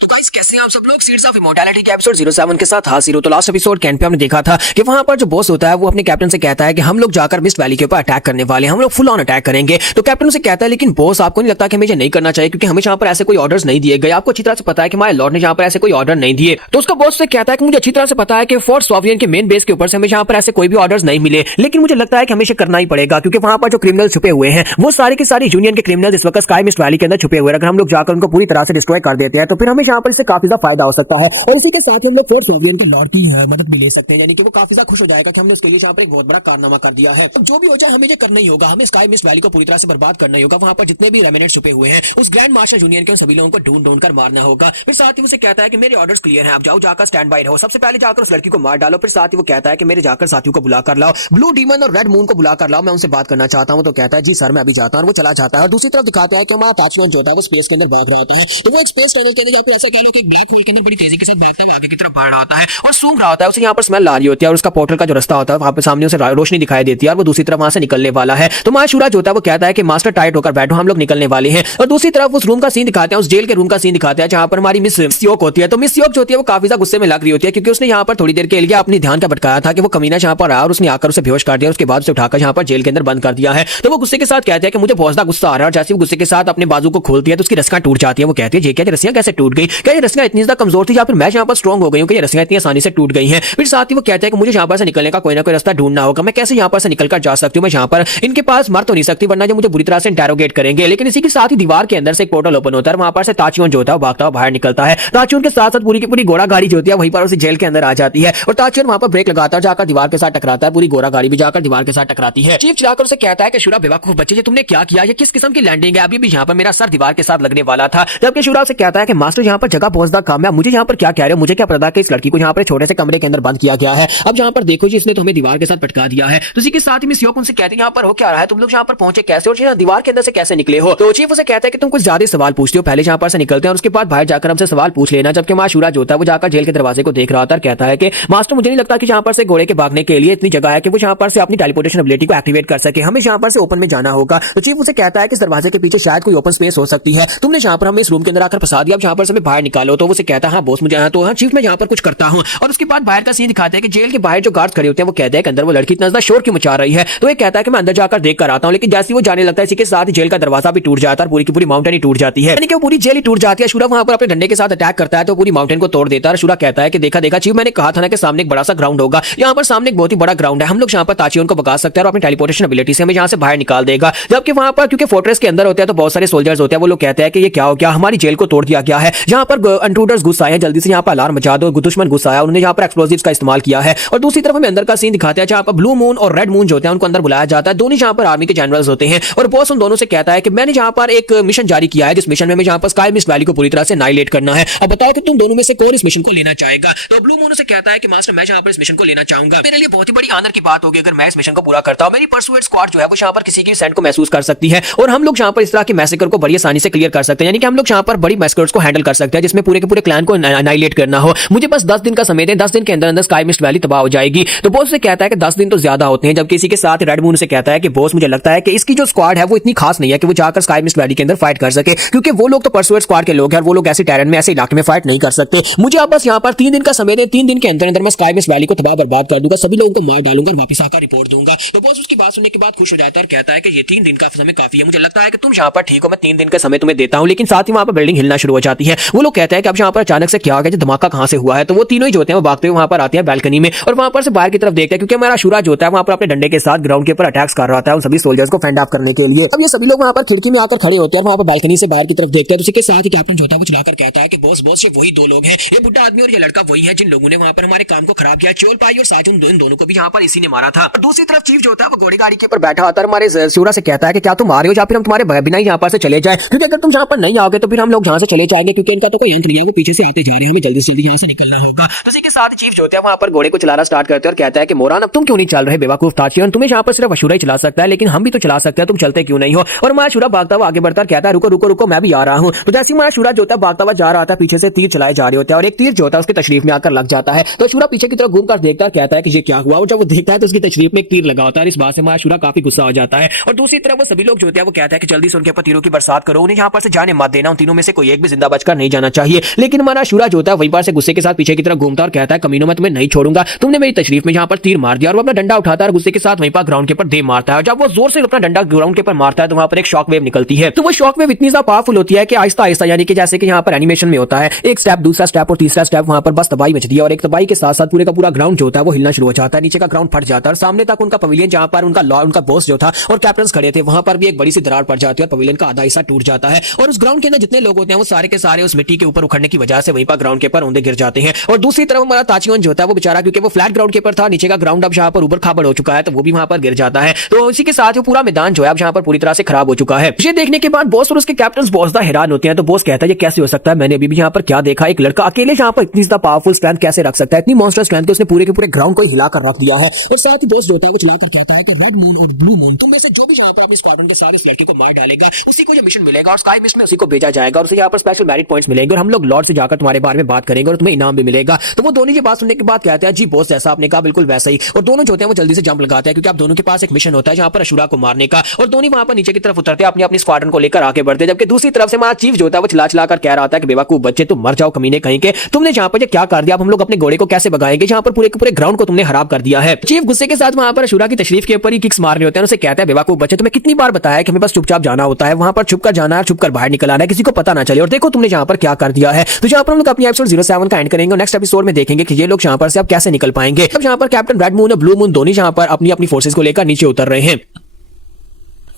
तो गाइस कैसे हैं आप सब लोग? सीड्स ऑफ इमॉर्टैलिटी के एपिसोड 07 के साथ हाजिर हो। तो लास्ट एपिसोड कैंप पे हमने देखा था कि वहां पर जो बॉस होता है वो अपने कैप्टन से कहता है कि हम लोग जाकर मिस्ट वैली के ऊपर अटैक करने वाले हैं, हम लोग फुल ऑन अटैक करेंगे। तो कैप्टन उसे कहता है लेकिन बॉस, आपको नहीं लगता कि हमें ये नहीं करना चाहिए, क्योंकि हमें यहाँ पर ऐसे कोई ऑर्डर्स नहीं दिए गए, आपको अच्छी तरह से पता है कि हमारे लॉर्ड ने यहाँ पर ऐसे कोई ऑर्डर नहीं दिए। तो उसका बॉस से कहता है कि मुझे अच्छी तरह से पता है कि फोर्ट सोवियन के मेन बेस के ऊपर से हमें यहाँ पर ऐसे कोई भी ऑर्डर्स नहीं मिले, लेकिन मुझे लगता है कि हमें करना ही पड़ेगा, क्योंकि वहां पर जो क्रिमिनल छुपे हुए हैं वो सारे के सारे यूनियन के क्रिमिनल इस वक्त स्काई मिस्ट वैली के अंदर छुपे हुए हैं। अगर हम लोग जाकर उनको पूरी तरह से डिस्ट्रॉय कर देते हैं तो फिर हमें यहाँ पर इससे काफी ज्यादा फायदा हो सकता है और इसी के साथ हम लोग फोर्ट सोवियन के लॉर्ड की मदद भी ले सकते हैं, यानी कि वो काफी ज्यादा खुश हो जाएगा कि हमने उसके लिए यहाँ पर एक बहुत बड़ा कारनामा कर दिया है। अब जो भी हो जाए हमें ये करना ही होगा, हमें स्काई मिस्ट वैली को पूरी तरह से बर्बाद करना ही होगा। वहां पर जितने भी रेमिनेंट्स छुपे हुए हैं उस ग्रैंड मास्टर यूनियन के सभी लोगों को ढूंढ ढूंढ कर मारना होगा। फिर साथ ही उसे कहता है कि मेरे ऑर्डर्स क्लियर हैं, आप जाओ जाकर स्टैंड बाय रहो, सबसे पहले जाकर उस लड़की को मार डालो। फिर साथ ही वो कहता है कि मेरे जाकर साथियों को बुला कर लाओ, ब्लू डीमन और रेड मून को बुला कर लाओ, मैं उनसे बात करना चाहता हूँ। तो कहता है जी सर, मैं अभी जाता हूँ, वो चला जाता है। और दूसरी तरफ दिखाता है कि हमारा टाचमैन जो है वो स्पेस के अंदर भाग रहा होता है, तो वो एक स्पेस टनल के अंदर ऐसा कह लो कि ब्लैक होल के अंदर बड़ी तेजी के साथ भागता है, आगे की तरफ बढ़ रहा होता है और सूंघ रहा होता है। उसे यहाँ पर स्मेल आ रही होती है और उसका पोर्टल का जो रास्ता होता है वहां पे सामने उसे रोशनी दिखाई देती है और वो दूसरी तरफ वहां से निकलने वाला है। तो माशूरा जो होता है वो कहता है कि मास्टर टाइट होकर बैठो, हम लोग निकलने वाले हैं। और दूसरी तरफ उस रूम का सीन दिखाते हैं, उस जेल के रूम का सीन दिखाते हैं जहां पर हमारी मिस योक होती है। तो मिस योक जो होती है वो काफी ज्यादा गुस्से में लग रही होती है, क्योंकि उसने यहाँ पर थोड़ी देर के लिए अपनी ध्यान का भटकाया था कि वो कमीना यहाँ पर आया और उसने आकर उसे बेहोश कर दिया, उसके बाद उसे उठाकर यहाँ पर जेल के अंदर बंद कर दिया है। तो वो गुस्से के साथ कहते हैं कि मुझे बहुत ज्यादा गुस्सा आ रहा है, और जैसे वो गुस्से के साथ अपने बाजू को खोलती है तो उसकी रस्सियां टूट जाती है। वो कहती है ये क्या, रस्सियां कैसे टूट गई, क्या ये रस्सियां इतनी ज्यादा कमजोर थी या फिर मैं यहाँ पर स्ट्रॉन्ग हो गई हूँ कि ये रस्सियां इतनी आसानी से टूट गई हैं। फिर साथ ही वो कहते हैं कि मुझे यहाँ पर से निकलने का कोई ना कोई रास्ता ढूंढना होगा, मैं कैसे यहाँ पर से निकलकर जा सकती हूँ, मैं यहाँ पर इनके पास मर तो नहीं सकती वरना जो मुझे बुरी तरह से इंटेरोगेट करेंगे। लेकिन इसी के साथ ही दीवार के अंदर से एक पोर्टल ओपन होता है, वहां पर से ताचियोन जो होता है भागता हुआ बाहर निकलता है। ताचियोन के साथ साथ पूरी की पूरी घोड़ा गाड़ी जो होती है वहीं पर उसी जेल के अंदर आ जाती है और ताचियोन वहां पर ब्रेक लगाता है, जाकर दीवार के साथ टकराता है, पूरी घोड़ा गाड़ी भी जाकर दीवार के साथ टकराती है। चीफ चिल्लाकर उसे कहता है कि शूरा बेवकूफ बच्चे, ये तुमने क्या किया, ये किस किस्म की लैंडिंग है, अभी भी यहाँ पर मेरा सर दीवार के साथ लगने वाला था। जबकि शूरा से कहता है कि मास्टर यहाँ पर जगह बहुत काम है, मुझे यहाँ पर क्या कह रहे हो, मुझे क्या पता कि इस लड़की को यहाँ पर छोटे से कमरे के अंदर बंद किया गया है। अब यहाँ पर देखो जी, इसने तो हमें दीवार के साथ पटका दिया है। तो इसी के साथ ही मिस योक उनसे कहते हैं यहाँ पर हो क्या रहा है, तुम लोग यहाँ पर पहुंचे कैसे और दीवार के अंदर से कैसे निकले हो। तो चीफ उसे कहता है कि तुम कुछ ज्यादा सवाल पूछते हो, पहले यहाँ पर से निकलते हैं और उसके बाद बाहर जाकर हमसे सवाल पूछ लेना। जबकि माशूरा जो होता है वो जाकर जेल के दरवाजे को देख रहा था और कहता है कि मास्टर मुझे नहीं लगता कि यहाँ पर से घोड़े के भागने के लिए इतनी जगह है कि वो यहाँ पर से अपनी टेलीपोर्टेशन एबिलिटी को एक्टिवेट कर सके, हमें यहाँ पर से ओपन में जाना होगा। तो चीफ उसे कहता है कि इस दरवाजे के पीछे शायद कोई ओपन स्पेस हो सकती है, तुमने यहाँ पर हमें इस रूम के अंदर आकर फंसा दिया, अब यहाँ पर से बाहर निकालो। तो उसे कहता है हाँ बॉस मुझे तो हाँ चीफ मैं यहाँ पर कुछ करता हूँ। और उसके बाद बाहर का सीन दिखाते हैं कि जेल के बाहर जो गार्ड्स खड़े होते हैं वो कहते हैं कि अंदर वो लड़की इतना ज्यादा शोर क्यों मचा रही है। तो ये कहता है कि मैं अंदर जाकर देख कर आता हूँ, लेकिन जैसे वो जाने लगता है इसी के साथ जेल का दरवाजा भी टूट जाता है और पूरी की पूरी माउंटेन ही टूट जाती है, यानी कि वो पूरी जेल ही टूट जाती है। शूरा वहां पर अपने डंडे के साथ अटैक करता है तो पूरी माउंटेन को तोड़ देता है। शूरा कहता है कि देखा देखा चीफ मैंने कहा था ना कि सामने एक बड़ा सा ग्राउंड होगा, यहाँ पर सामने एक बहुत ही बड़ा ग्राउंड है, हम लोग यहाँ पर ताचियों को भगा सकते हैं और अपनी टेलीपोर्टेशन एबिलिटी से हमें यहाँ से बाहर निकाल देगा। जबकि वहां पर क्योंकि फोर्ट्रेस के अंदर होते हैं तो बहुत सारे सोल्जर्स होते हैं, वो लोग कहते हैं कि ये क्या हो गया, हमारी जेल को तोड़ दिया गया है, यहाँ पर इंट्रूडर्स घुस आए हैं, जल्दी से यहाँ पर अलार्म मचा दो, दुश्मन घुस आया, उन्होंने यहाँ पर एक्सप्लोजिव्स का इस्तेमाल किया है। और दूसरी तरफ हमें अंदर का सीन दिखाते हैं जहाँ पर ब्लू मून और रेड मून जो होते हैं उनको अंदर बुलाया जाता है, दोनों यहाँ पर आर्मी के जनरल्स होते हैं। और बॉस उन दोनों से कहता है कि मैंने यहाँ पर एक मिशन जारी किया है, जिस मिशन में यहाँ पर स्काई मिस्ट वैली को पूरी तरह से नाइलेट करना है, अब बताओ कि तुम दोनों में से कौन इस मिशन को लेना चाहेगा। तो ब्लू मून से कहता है कि मास्टर मैं यहाँ पर इस मिशन को लेना चाहूंगा, मेरे लिए बहुत ही बड़ी आनर की बात होगी अगर मैं इस मिशन को पूरा करता हूँ। मेरी परसुएट स्क्वाड जो है वो यहाँ पर किसी की सेंट को महसूस कर सकती है और हम लोग यहाँ पर इस तरह की मैसेकर को बड़ी आसानी से क्लियर कर सकते हैं, यानी कि हम लोग यहाँ पर बड़ी मैसेकर्स को हैंडल कर सकते हैं जिसमें पूरे के पूरे क्लैन को नाइलेट करना हो। मुझे बस 10 दिन का समय दें, 10 दिन के अंदर अंदर स्काई मिस्ट वैली तबाह हो जाएगी। तो बॉस से कहता है कि 10 दिन तो ज्यादा होते हैं, जबकि इसी के साथ रेड मून से कहता है कि बॉस मुझे लगता है कि इसकी जो स्क्वाड है वो इतनी खास नहीं है कि वो जाकर स्काई मिस्ट वैली के अंदर फाइट कर सके, क्योंकि वो लोग तो परसुएट स्क्वाड के लोग हैं और वो लोग ऐसे टेरेन में ऐसे इलाके में फाइट नहीं कर सकते। मुझे आप बस यहाँ पर 3 दिन का समय दें, 3 दिन के अंदर अंदर मैं स्काई मिस्ट वैली को तबाह बर्बाद कर दूंगा, सभी लोगों को मार डालूंगा और वापस आकर रिपोर्ट दूंगा। तो बॉस उसकी बात सुनने के बाद खुश हो जाता है और कहता है कि ये 3 दिन का समय काफी है, मुझे लगता है कि तुम यहाँ पर ठीक हो, मैं 3 दिन का समय तुम्हें देता हूँ। लेकिन साथ ही वहां पर बिल्डिंग हिलना शुरू हो जाती है, वो लोग कहते हैं कि अब यहाँ पर अचानक से क्या हो गया, धमाका कहां से हुआ है। तो वो तीनों ही जो होते हैं वो भागते हुए वहां पर आते हैं बैल्कनी में और वहां पर से बाहर की तरफ देखते हैं, क्योंकि हमारा शूरा जो होता है वहां पर अपने डंडे के साथ ग्राउंड के ऊपर अटैक्स कर रहा था उन सभी सोल्जर्स को फेंड ऑफ करने के लिए। अब ये सभी लोग वहां पर खिड़की में आकर खड़े होते हैं और वहां पर बैल्कनी से बाहर की तरफ देखते हैं। तो उसके साथ ही कैप्टन जो होता है वो चलाकर कहता है कि बॉस बॉस ये वही 2 लोग हैं, ये बुड्ढा आदमी और ये लड़का वही है जिन लोगों ने वहां पर हमारे काम को खराब किया, चोल पाई और साजुन दोनों को भी यहाँ पर इसी ने मारा था। और दूसरी तरफ चीफ जो होता है वो घोड़ी गाड़ी के ऊपर बैठा होता है, हमारे शूरा से कहता है कि क्या तुम आ रहे हो या फिर हम तुम्हारे बिना ही यहाँ पर से चले जाए, क्योंकि अगर तुम यहाँ पर नहीं आओगे तो फिर हम लोग यहाँ से चले जाएंगे, क्योंकि इनका तो कोई अंत नहीं है, वो पीछे से आते जा रहे हैं, हमें जल्दी से जल्दी यहाँ से निकलना होगा। तो इसी के साथ चीफ जो होता है वहां पर घोड़े को चलाना स्टार्ट करते हैं और कहता है कि मोरान अब तुम क्यों नहीं चल रहे बेवकूफ ताचियन, तुम्हें यहाँ पर सिर्फ अशूरा ही चला सकता है, लेकिन हम भी तो चला सकते हैं, तुम चलते क्यों नहीं हो। और हमारा शूरा भागता हुआ आगे बढ़ता कहता है रुको रुको रुको मैं भी आ रहा हूँ। तो जैसे हमारा शूरा जो होता है भागता हुआ जा रहा था, पीछे से तीर चलाए जा रहे होते हैं और एक तीर जो होता है उसकी तशरीफ में आकर लग जाता है। तो शूरा पीछे की तरफ घूमकर देखता है, कहता है कि ये क्या हुआ, और जब वो देखता है तो उसकी तशरीफ में एक तीर लगा होता है। इस बात से हमारा शूरा काफी गुस्सा हो जाता है और दूसरी तरफ वो सभी लोग जो होते हैं वो कहता है कि जल्दी से उनके ऊपर तीरों की बरसात करो, उन्हें यहाँ पर से जाने मत देना, उन तीनों में से कोई एक भी जिंदा बचकर नहीं जाना चाहिए। लेकिन हमारा शूरा जो होता है वहीं पर से गुस्से के साथ पीछे की तरफ घूमता और कहता है कमीनों में तुम्हें नहीं छोड़ूंगा, तुमने मेरी तशरीफ में यहाँ पर तीर मार दिया। और वो अपना डंडा उठाता है और गुस्से के साथ वहीं पर ग्राउंड के ऊपर दे मारता है। जब वो जोर से अपना डंडा ग्राउंड के ऊपर मारता है तो वहां पर एक शॉक वेव निकलती है। तो वो शॉक वेव इतनी ज्यादा पावरफुल होती है कि आहिस्ता आहिस्ता, यानी कि जैसे कि यहाँ पर एनिमेशन में होता है एक स्टेप दूसरा स्टेप और तीसरा स्टेप, वहां पर बस तबाही मचती है और एक तबाही के साथ साथ पूरे का पूरा ग्राउंड जो होता है वो हिलना शुरू हो जाता है, नीचे का ग्राउंड फट जाता है और सामने तक उनका पवेलियन जहां पर उनका बॉस जो था और कैप्टन खड़े थे वहां पर भी एक बड़ी सी दरार पड़ जाती है और पवेलियन का आधा हिस्सा टूट जाता है और उस ग्राउंड के अंदर जितने लोग होते हैं वो सारे के सारे उस मिट्टी के ऊपर उखड़ने की वजह से वहीं पर ग्राउंड के ऊपर औंधे गिर जाते हैं। और दूसरी तरफ हमारा ताचियोन जो होता है वो बेचारा, क्योंकि वो फ्लैट ग्राउंड के ऊपर था, नीचे का ग्राउंड अब यहाँ पर ऊपर खाबड़ हो चुका है, तो वो भी वहां पर गिर जाता है। तो इसी के साथ पूरा मैदान जो है अब यहाँ पर पूरी तरह से खराब हो चुका है। ये देखने के बाद बॉस और उसके कैप्टन बहुत हैरान होते हैं। तो बॉस कहता है ये कैसे हो सकता है, मैंने अभी भी यहाँ पर क्या देखा, एक लड़का अकेले यहाँ पर इतनी ज्यादा पावरफुल स्ट्रेंथ कैसे रख सकता है, इतनी मॉन्स्टर स्ट्रेंथ उसने पूरे के पूरे ग्राउंड को हिलाकर रख दिया है। और साथ ही बॉस जो होता है वो चलाकर कहता है कि रेड मून और ब्लू मून तुम में से जो भी यहाँ पर अपने स्क्वाड्रन के सारे लड़की को मार डालेगा उसी को ये मिशन मिलेगा और स्काई मिस्ट में उसी को भेजा जाएगा और उसे यहाँ पर स्पेशल मेरिट पॉइंट्स मिलेंगे और हम लोग लॉर्ड से जाकर तुम्हारे बारे में बात करेंगे और तुम्हें इनाम भी मिलेगा। तो वो दोनों ये बात सुनने के बाद कहते हैं जी बॉस जैसा आपने कहा बिल्कुल वैसा ही। और दोनों जो होते हैं वो जल्दी से जंप लगाते हैं, क्योंकि आप दोनों के पास एक मिशन होता है जहां पर अशूरा को मारने का, और दोनों वहां पर नीचे की तरफ उतरते हैं अपनी अपनी स्क्वाड्रन को लेकर आगे बढ़ते हैं। जबकि दूसरी तरफ से हमारा चीफ जो होता है वो चिल्ला चिल्लाकर कह रहा था कि बेवकूफ बच्चे तुम मर जाओ कमीने कहीं के, तुमने जहां पर क्या कर दिया, हम लोग अपने घोड़े को कैसे भगाएंगे जहां पर पूरे के पूरे ग्राउंड को तुमने खराब कर दिया है। चीफ गुस्से के साथ वहां पर अशूरा की तशरीफ के ऊपर ही किक्स मार रहे होते हैं, उसे कहता है बेवकूफ बच्चे तुम्हें कितनी बार बताया कि हमें बस चुपचाप जाना होता है, वहां पर छुप कर जाना है, छुप कर बाहर निकल आना है, किसी को पता ना चले, और देखो तुमने जहां पर क्या कर दिया है। तो जहां पर हम लोग अपनी एपिसोड 07 का एंड करेंगे और नेक्स्ट एपिसोड में देखेंगे कि ये लोग यहां पर से अब कैसे निकल पाएंगे। अब यहां पर कैप्टन रेड मून और ब्लू मून दोनों यहां पर अपनी अपनी फोर्सेस को लेकर नीचे उतर रहे हैं।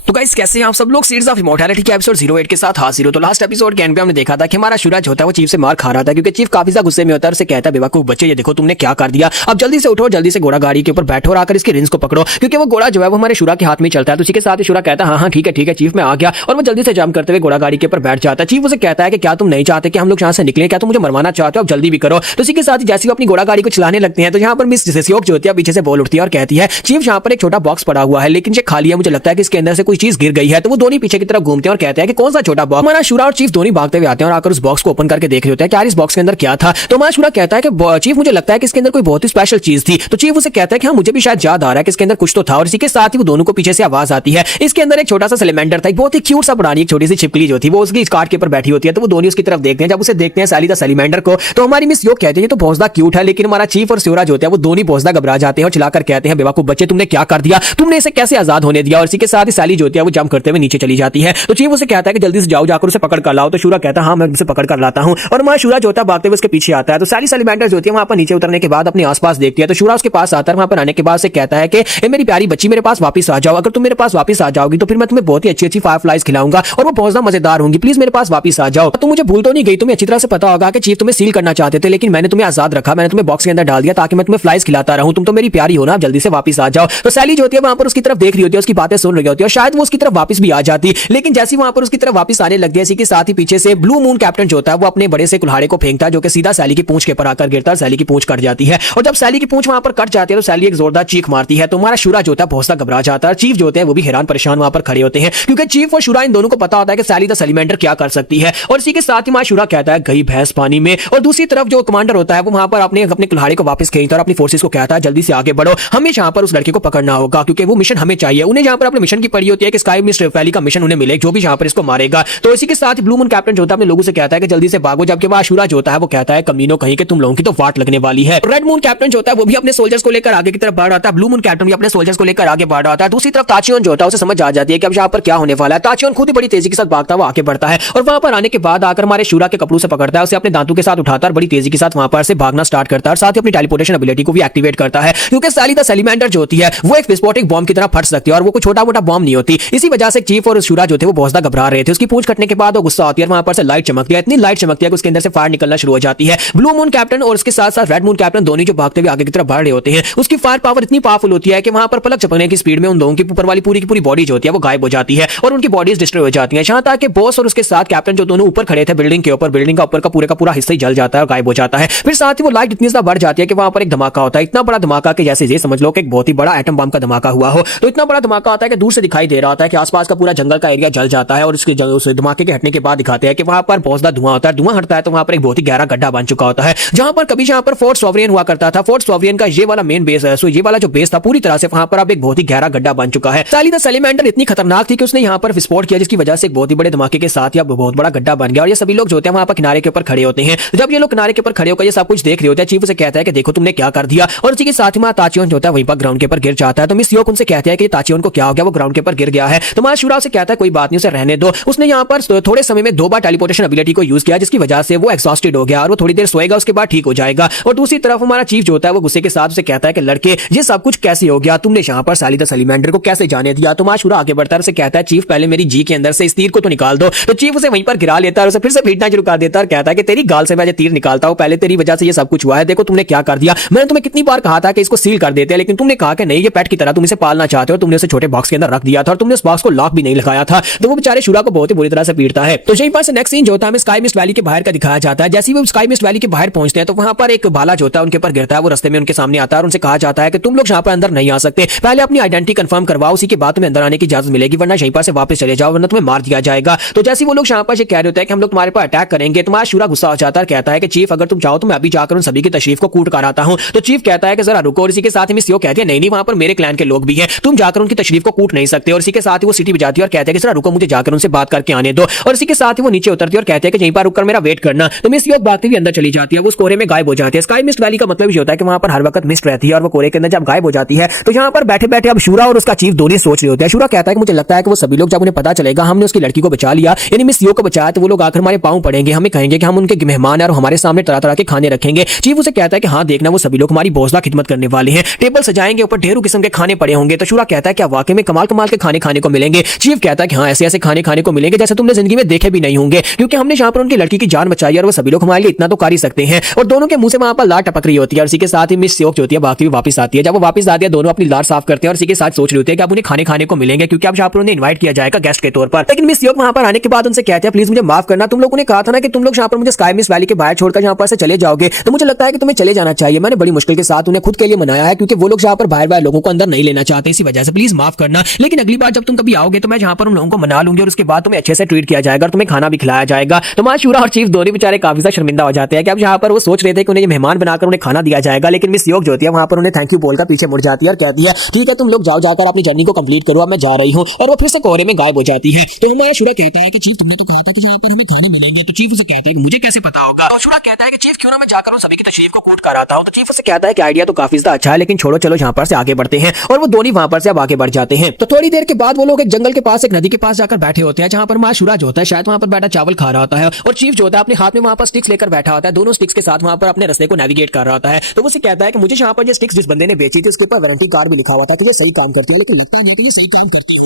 तो गाइस कैसे हैं आप सब लोग। सीड्स ऑफ इमॉर्टैलिटी के एपिसोड 08 के साथ हाजिर हो। तो लास्ट एपिसोड के एंड पे हमने देखा था कि हमारा सूरज होता है वो चीफ से मार खा रहा था क्योंकि चीफ काफी ज्यादा गुस्से में होता है। उसे कहता है बेवकूफ बच्चे ये देखो तुमने क्या कर दिया, अब जल्दी से उठो, जल्दी से घोड़ा गाड़ी के ऊपर बैठो और आकर इसके रिंस को पकड़ो क्योंकि वो घोड़ा जो है वो हमारे शूरा के हाथ में चलता है। तो उसी के साथ ही शूरा कहता है हाँ ठीक है चीफ मैं आ गया, और वो जल्दी से जंप करते हुए घोड़ा गाड़ी के ऊपर बैठ जाता है। चीफ उसे कहता है कि क्या तुम नहीं चाहते कि हम लोग यहाँ से निकले, क्या तुम मुझे मरवाना चाहते हो, अब जल्दी भी करो। तो उसी के साथ ही जैसे वो अपनी घोड़ा गाड़ी को चलाने लगते हैं तो यहाँ पर मिस सेसियोक जो होती है पीछे से बोल उठती है और कहती है चीफ यहाँ पर एक छोटा बॉक्स पड़ा हुआ है लेकिन ये खाली है, मुझे लगता है कि इसके अंदर से कोई चीज गिर गई है। तो वो दोनों पीछे की तरफ घूमते हैं और कहते हैं कि कौन सा छोटा बॉक्स। हमारा शूरा और चीफ दोनों भागते हुए आते हैं और आकर उस बॉक्स को ओपन करके देख रहे होते हैं कि यार इस बॉक्स के अंदर क्या था। तो हमारा शूरा कहता है कि चीफ मुझे लगता है कि इसके अंदर कोई बहुत ही स्पेशल चीज थी। तो चीफ उसे कहता है कि हाँ मुझे भी शायद याद आ रहा है कि इसके अंदर कुछ तो था। और इसी के साथ ही वो दोनों को पीछे से आवाज आती है। इसके अंदर एक छोटा सा सिलेंडर था, एक बहुत ही क्यूट सा पुरानी एक छोटी सी छिपकली जो थी वो उसकी कार्ड के ऊपर बैठी होती है। तो वो दोनों उसकी तरफ देखते हैं। जब उसे देखते हैं सैली द सेलिमेंडर को तो हमारी मिस योग कहते हैं तो बहुत ज्यादा क्यूट है, लेकिन हमारा चीफ और सूरज होता है वो दोनों बहुत ज्यादा घबरा जाते हैं और चिल्लाकर कहते हैं बेवकूफ बच्चे तुमने क्या कर दिया, तुमने इसे कैसे आजाद होने दिया। और इसी के साथ ही सैली जो होती है वो जंप करते हुए नीचे चली जाती है। तो चीफ उसे कहता है कि जल्दी से जाओ, जाकर उसे पकड़ कर लाओ। तो शूरा कहता है हाँ मैं उसे पकड़ कर लाता हूं। और हमारा शूरा जो होता है भागते हुए उसके पीछे आता है। तो सैली सेलिमेंडर जो होती है वहां पर नीचे उतरने के बाद अपने आसपास देखती है। तो शूरा उसके पास आता है। वहां पर आने के बाद से कहता है कि मेरी प्यारी बच्ची मेरे पास वापस आ जाओ, अगर तुम मेरे पास वापस आ जाओगी तो फिर मैं तुम्हें बहुत ही अच्छी अच्छी फायरफ्लाइज खिलाऊंगा और वो बहुत ज्यादा मजेदार होंगी, प्लीज मेरे पास वापस आ जाओ। तुम मुझे भूल तो नहीं गई, तुम्हें अच्छी तरह से पता होगा कि चीफ तुम्हें सील करना चाहते थे लेकिन मैंने तुम्हें आजाद रखा, मैंने तुम्हें बॉक्स के अंदर डाल दिया ताकि मैं तुम्हें फ्लाइज खिलाता रहूं, तुम तो मेरी प्यारी हो ना, जल्दी से वापस आ जाओ। तो सैली जो होती है वहां पर उसकी तरफ देख रही होती है, उसकी बातें सुन रही होती है और शायद वो उसकी तरफ वापस भी आ जाती, लेकिन जैसी वहां पर उसकी तरफ वापस आने लग गई इसी के साथ ही पीछे से ब्लू मून कैप्टन जो होता है वो अपने बड़े से कुल्हाड़े को फेंकता है जो कि सीधा सैली की पूंछ के ऊपर आकर गिरता है। सैली की पूंछ कट जाती है और जब सैली की पूंछ वहां पर कट जाती है तो सैली एक जोरदार चीख मारती है। तो हमारा शूरा जो होता है बहुत सा घबरा जाता है। चीफ जो होते हैं वो भी हैरान परेशान वहां पर खड़े होते हैं क्योंकि चीफ और शूरा इन दोनों को पता होता है कि सैली द सेलिमेंडर क्या कर सकती है। और इसी के साथ ही हमारा शूरा कहता है गई भैंस पानी में। और दूसरी तरफ जो कमांडर होता है वो वहां पर अपने कुल्हाड़े को वापस खींचता है और अपनी फोर्सेस को कहता है जल्दी से आगे बढ़ो, हमें यहाँ पर उस लड़के को पकड़ना होगा क्योंकि वो मिशन हमें चाहिए। उन्हें यहाँ पर अपने मिशन की पड़ी होती है कि स्काई मिस्ट वैली का मिशन उन्हें मिले जो भी यहाँ पर इसको मारेगा। तो इसी के साथ ब्लू मून कैप्टन जो होता है अपने लोगों से कहता है कि जल्दी से भागो, जबकि वहां शूरा जो होता है वो कहता है कमीनों कहीं कि तुम लोगों की तो वाट लगने वाली है। रेड मून कैप्टन जो होता है वो भी अपने सोल्जर्स को लेकर आगे की तरफ बढ़ रहा था, ब्लू मून कैप्टन भी अपने सोल्जर्स को लेकर आगे बढ़ रहा था। दूसरी तरफ ताचियोन जो होता है उसे समझ आ जाती है कि अब यहाँ पर क्या होने वाला है। ताचियोन खुद ही बड़ी तेजी के साथ भागता हुआ आगे बढ़ता है और वहां पर आने के बाद आकर हमारे शूरा के कपड़ों से पकड़ता है, उसे अपने दांतों के साथ उठाता है और बड़ी तेजी के साथ वहां पर से भागना स्टार्ट करता है और साथ ही अपनी टेलीपोर्टेशन एबिलिटी को भी एक्टिवेट करता है क्योंकि सैली द सेलिमेंडर जो होती है वो एक विस्फोटक बॉम्ब की तरह फट सकती है और वो कोई छोटा मोटा बॉम्ब नहीं होती। इसी वजह से चीफ और शूरा जो थे वो बहुत ज्यादा घबरा रहे थे। उसकी पूंछ कटने के बाद वो गुस्सा आती है, वहां पर से लाइट चमकती है, इतनी लाइट चमकती है कि उसके अंदर से फायर निकलना शुरू हो जाती है। ब्लू मून कैप्टन और उसके साथ साथ रेड मून कैप्टन दोनों जो भागते हुए आगे की तरफ बढ़ रहे होते हैं, उसकी फायर पावर इतनी पावरफुल होती है कि वहां पर पलक झपकने की स्पीड में उन दोनों की ऊपर वाली पूरी की पूरी बॉडी जो होती है वो गायब हो जाती है और उनकी बॉडीज डिस्ट्रॉय हो जाती है। जहां तक कि बॉस और उसके साथ कैप्टन जो दोनों ऊपर खड़े थे बिल्डिंग के ऊपर, बिल्डिंग का ऊपर का पूरा हिस्सा ही जल जाता है और गायब हो जाता है। फिर साथ ही वो लाइट इतनी ज्यादा बढ़ जाती है कि वहां पर एक धमाका होता है, इतना बड़ा धमाका कि जैसे ये समझ लो कि एक बहुत ही बड़ा एटम बम का धमाका हुआ हो। तो इतना बड़ा धमाका होता है कि दूर से दिखाई दे रहा होता है कि आसपास का पूरा जंगल का एरिया जल जाता है और उसके उस धमाके के हटने के बाद दिखाते हैं कि वहां पर बहुत ज्यादा धुआं होता है। धुआं हटता है तो वहां पर एक बहुत ही गहरा गड्ढा बन चुका होता है जहां पर कभी जहां पर फोर्ट सॉवरियन हुआ करता था। फोर्ट सॉवरियन का ये वाला मेन बेस है, सो ये वाला जो बेस था पूरी तरह से वहां पर अब एक बहुत ही गहरा गड्ढा बन चुका है। सैली द सेलिमेंडर इतनी खतरनाक थी कि उसने यहाँ पर विस्फोट किया जिसकी वजह से एक बहुत ही बड़े धमाके के साथ ही अब बहुत बड़ा गड्ढा बन गया और ये सभी लोग जो होते हैं वहां पर किनारे के ऊपर खड़े होते हैं। जब ये लोग किनारे के ऊपर खड़े होकर ये सब कुछ देख रहे होते हैं, चीफ उसे कहता है कि देखो तुमने क्या कर दिया। और उसी के साथ ही वहां ताचियोन जो होता है वहीं पर ग्राउंड के ऊपर गिर जाता है। तो मिस योक उनसे कहते हैं कि ताचियोन को क्या हो गया, वो ग्राउंड के ऊपर गिर गया है। तो हमारा शूरा से कहता है कोई बात नहीं, उसे रहने दो। उसने यहाँ पर थोड़े समय में 2 बार टेलीपोर्टेशन एबिलिटी को यूज किया जिसकी वजह से वो एग्जॉस्टेड हो गया और वो थोड़ी देर सोएगा, उसके बाद ठीक हो जाएगा। और दूसरी तरफ हमारा चीफ जो होता है वो गुस्से के साथ उसे कहता है कि लड़के ये सब कुछ कैसे हो गया, तुमने यहाँ पर सैली द सेलिमेंडर को कैसे जाने दिया। तो हमारा शूरा आगे बढ़ता है, उसे कहता है चीफ पहले मेरी जी के अंदर से इस तीर को तो निकाल दो। तो चीफ उसे वहीं पर गिरा लेता है और उसे फिर से पीटना शुरू कर देता है और कहता है कि तेरी गाल से मैं तीर निकालता हूं, पहले तेरी वजह से ये सब कुछ हुआ है, देखो तुमने क्या कर दिया। मैंने तुम्हें कितनी बार कहा था कि इसको सील कर देते हैं लेकिन तुमने कहा कि नहीं ये पेट की तरह तुम इसे पालना चाहते हो, तुमने उसे छोटे बॉक्स के अंदर रख दिया था और तुमने उस बॉक्स को लॉक भी नहीं लगाया था। तो वो बेचारे शूरा को बहुत ही बुरी तरह से पीटता है। तो यहीं पर से नेक्स्ट सीन जो होता है हमें स्काई मिस्ट वैली के बाहर का दिखाया जाता है। जैसे ही वो स्काई मिस्ट वैली के बाहर पहुंचते हैं तो वहां पर एक भाला जो होता है उनके ऊपर गिरता है, वो रास्ते में उनके सामने आता है और उनसे कहा जाता है कि तुम लोग यहाँ पर अंदर नहीं आ सकते, पहले अपनी आइडेंटिटी कंफर्म करवाओ, उसी के बाद तुम्हें अंदर आने की इजाजत मिलेगी, वरना यहीं पर से वापस चले जाओ वरना तुम्हें मार दिया जाएगा। तो जैसे वो लोग यहाँ पर कह रहे होते हैं कि हम लोग तुम्हारे पर अटैक करेंगे, तुम्हारा शूरा गुस्सा हो जाता है, कहता है कि चीफ अगर तुम चाहो तो मैं अभी जाकर उन सभी की तशरीफ को कूट कर आता हूं। तो चीफ कहता है कि जरा रुको और इसी के साथ ही मिस यो कहती है नहीं वहां पर मेरे क्लैन के लोग भी हैं, तुम जाकर उनकी तशरीफ को कूट नहीं सकते। और इसी के साथ ही वो सिटी बजाती है और कहते हैं कि जरा रुको मुझे जाकर उनसे बात करके आने दो। और इसी के साथ ही वो नीचे उतरती है और कहते हैं कि यहीं पर रुककर मेरा वेट करना। तो मिस यो भागती हुई अंदर चली जाती है, वो उस कोहरे में गायब हो जाती है। स्काई मिस्ट वैली का मतलब ये होता है कि वहां पर हर वक्त मिस्ट रहती है और वो कोहरे के अंदर जब गायब हो जाती है तो यहाँ पर बैठे बैठे अब शूरा और उसका चीफ दोनों सोच रहे होते हैं। शूरा कहता है कि मुझे लगता है कि वो सभी लोग जब उन्हें पता चलेगा हमने उसकी लड़की को बचा लिया, यानी मिस यो को बचाया, तो वो लोग आकर हमारे पांव पड़ेंगे, हमें कहेंगे कि हम उनके मेहमान हैं और हमारे सामने तरह तरह के खाने रखेंगे। चीफ उसे कहता है कि हाँ देखना वो सभी लोग हमारी बहुत ज्यादा खिदमत करने वाले हैं, टेबल सजाएंगे, ऊपर ढेरों किस्म के खाने पड़े होंगे। तो शूरा कहता है कि वाकई में कमाल कमाल के खाने खाने खाने को मिलेंगे। चीफ कहता है कि हाँ ऐसे ऐसे खाने खाने को मिलेंगे जैसे तुमने जिंदगी में देखे भी नहीं होंगे, क्योंकि हमने यहाँ पर उनकी लड़की की जान बचाई और वो सभी लोग हमारे लिए इतना तो कर ही सकते हैं। और दोनों के मुंह से वहां पर लार टपक रही होती है और इसी के साथ ही मिस सियोक जो होती है बाकी भी वापस आती है। जब वो वापस आती है दोनों अपनी लार साफ करते हैं और इसी के साथ सोच रहे होते हैं कि अब उन्हें खाने खाने को मिलेंगे, क्योंकि अब यहाँ पर उन्हें इन्वाइट किया जाएगा गेस्ट के तौर पर। लेकिन मिस सियोक वहां पर आने के बाद उनसे कहते हैं प्लीज मुझे माफ करना, तुम लोगों ने कहा था ना कि तुम लोग यहाँ पर मुझे स्काई मिस वैली के बाहर छोड़कर यहाँ पर से चले जाओगे, तो मुझे लगता है कि तुम्हें चले जाना चाहिए। मैंने बड़ी मुश्किल के साथ उन्हें खुद के लिए मनाया है, क्योंकि वो लोग यहाँ पर बाहर लोगों को अंदर नहीं लेना चाहते, इसी वजह से प्लीज माफ करना। लेकिन अगली बार जब तुम कभी आओगे तो मैं यहाँ पर उन लोगों को मना लूंगी और उसके बाद तुम्हें अच्छे से ट्रीट किया जाएगा और तुम्हें खाना भी खिलाया जाएगा। तो माशूरा और चीफ दोनों बेचारे काफी ज्यादा शर्मिंदा हो जाते हैं कि अब यहाँ पर वो सोच रहे थे कि उन्हें मेहमान बनाकर उन्हें खाना दिया जाएगा, लेकिन मिस सियोक जो होती है वहां पर उन्हें थैंक यू बोलकर पीछे मुड़ जाती है और कहती है ठीक है तुम लोग जाओ, जाकर अपनी जर्नी को कंप्लीट करो, अब मैं जा रही हूँ। और वो फिर से कोहरे में गायब हो जाती है। तो हमारा शुरा कहता है कि चीफ तुमने तो कहा था कि यहाँ पर हमें खाने मिलेंगे, तो चीफ उसे कहता है कि मुझे कैसे पता होगा। तो शुरा कहता है कि चीफ क्यों ना मैं जाकर उन सभी की तशरीफ को कूट कर आता हूँ। तो चीफ उसे कहता है कि आइडिया तो काफी ज्यादा अच्छा है, लेकिन छोड़ो चलो यहाँ पर से आगे बढ़ते हैं। और वो दोनों वहां पर से अब आगे बढ़ जाते हैं। तो थोड़ी देर के बाद वो लोग एक जंगल के पास एक नदी के पास जाकर बैठे होते हैं, जहां पर माशूरा जो होता है शायद वहां पर बैठा चावल खा रहा होता है और चीफ जो होता है अपने हाथ में वहां पर स्टिक्स लेकर बैठा होता है, दोनों स्टिक्स के साथ वहां पर अपने रास्ते को नेविगेट कर रहा होता है। तो वो उसे कहता है कि मुझे यहाँ पर ये स्टिक्स जिस बंदे ने बेची थी उसके ऊपर वारंटी कार्ड भी लिखा हुआ था कि ये सही काम करती है, लेकिन लगता है कि ये सही काम करती है।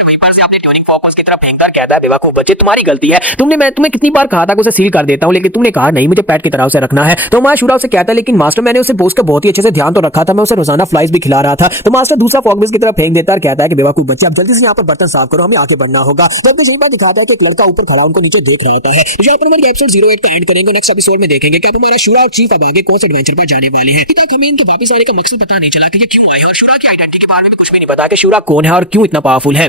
वहीं पर से अपने ट्यूनिंग फोकस की तरफ फेंककर कहता है बेवकूफ बच्चे तुम्हारी गलती है, मैं तुम्हें कितनी बार कहा था कि उसे सील कर देता हूं, लेकिन तुमने कहा नहीं मुझे पेट की तरह उसे रखना है। तो माशूरा उसे कहता है लेकिन मास्टर मैंने उसे पोस्ट का बहुत ही अच्छे से ध्यान तो रखा था, मैं उसे रोजाना फ्लाइज भी खिला रहा था। तो मास्टर दूसरा फॉकस की तरफ फेंक देता है और कहता है कि बेवकूफ बच्चे अब जल्दी से यहाँ पर बर्तन साफ करो, हमें आगे बढ़ना होगा। जबकि सही बात दिखाता है कि एक लड़का ऊपर खड़ा उनको नीचे देख रहा होता है। तो यहाँ पर हमारे एपिसोड 08 का एंड करेंगे। नेक्स्ट एपिसोड में देखेंगे कि अब हमारा शुरा और चीफ अब आगे कौन से एडवेंचर पर जाने वाले हैं। तक हमें इनके वापस आने का मकसद पता नहीं चला कि ये क्यों आए और शुरा की आइडेंटिटी के बारे में भी कुछ भी नहीं पता कि शुरा कौन है और क्यों इतना पावरफुल है।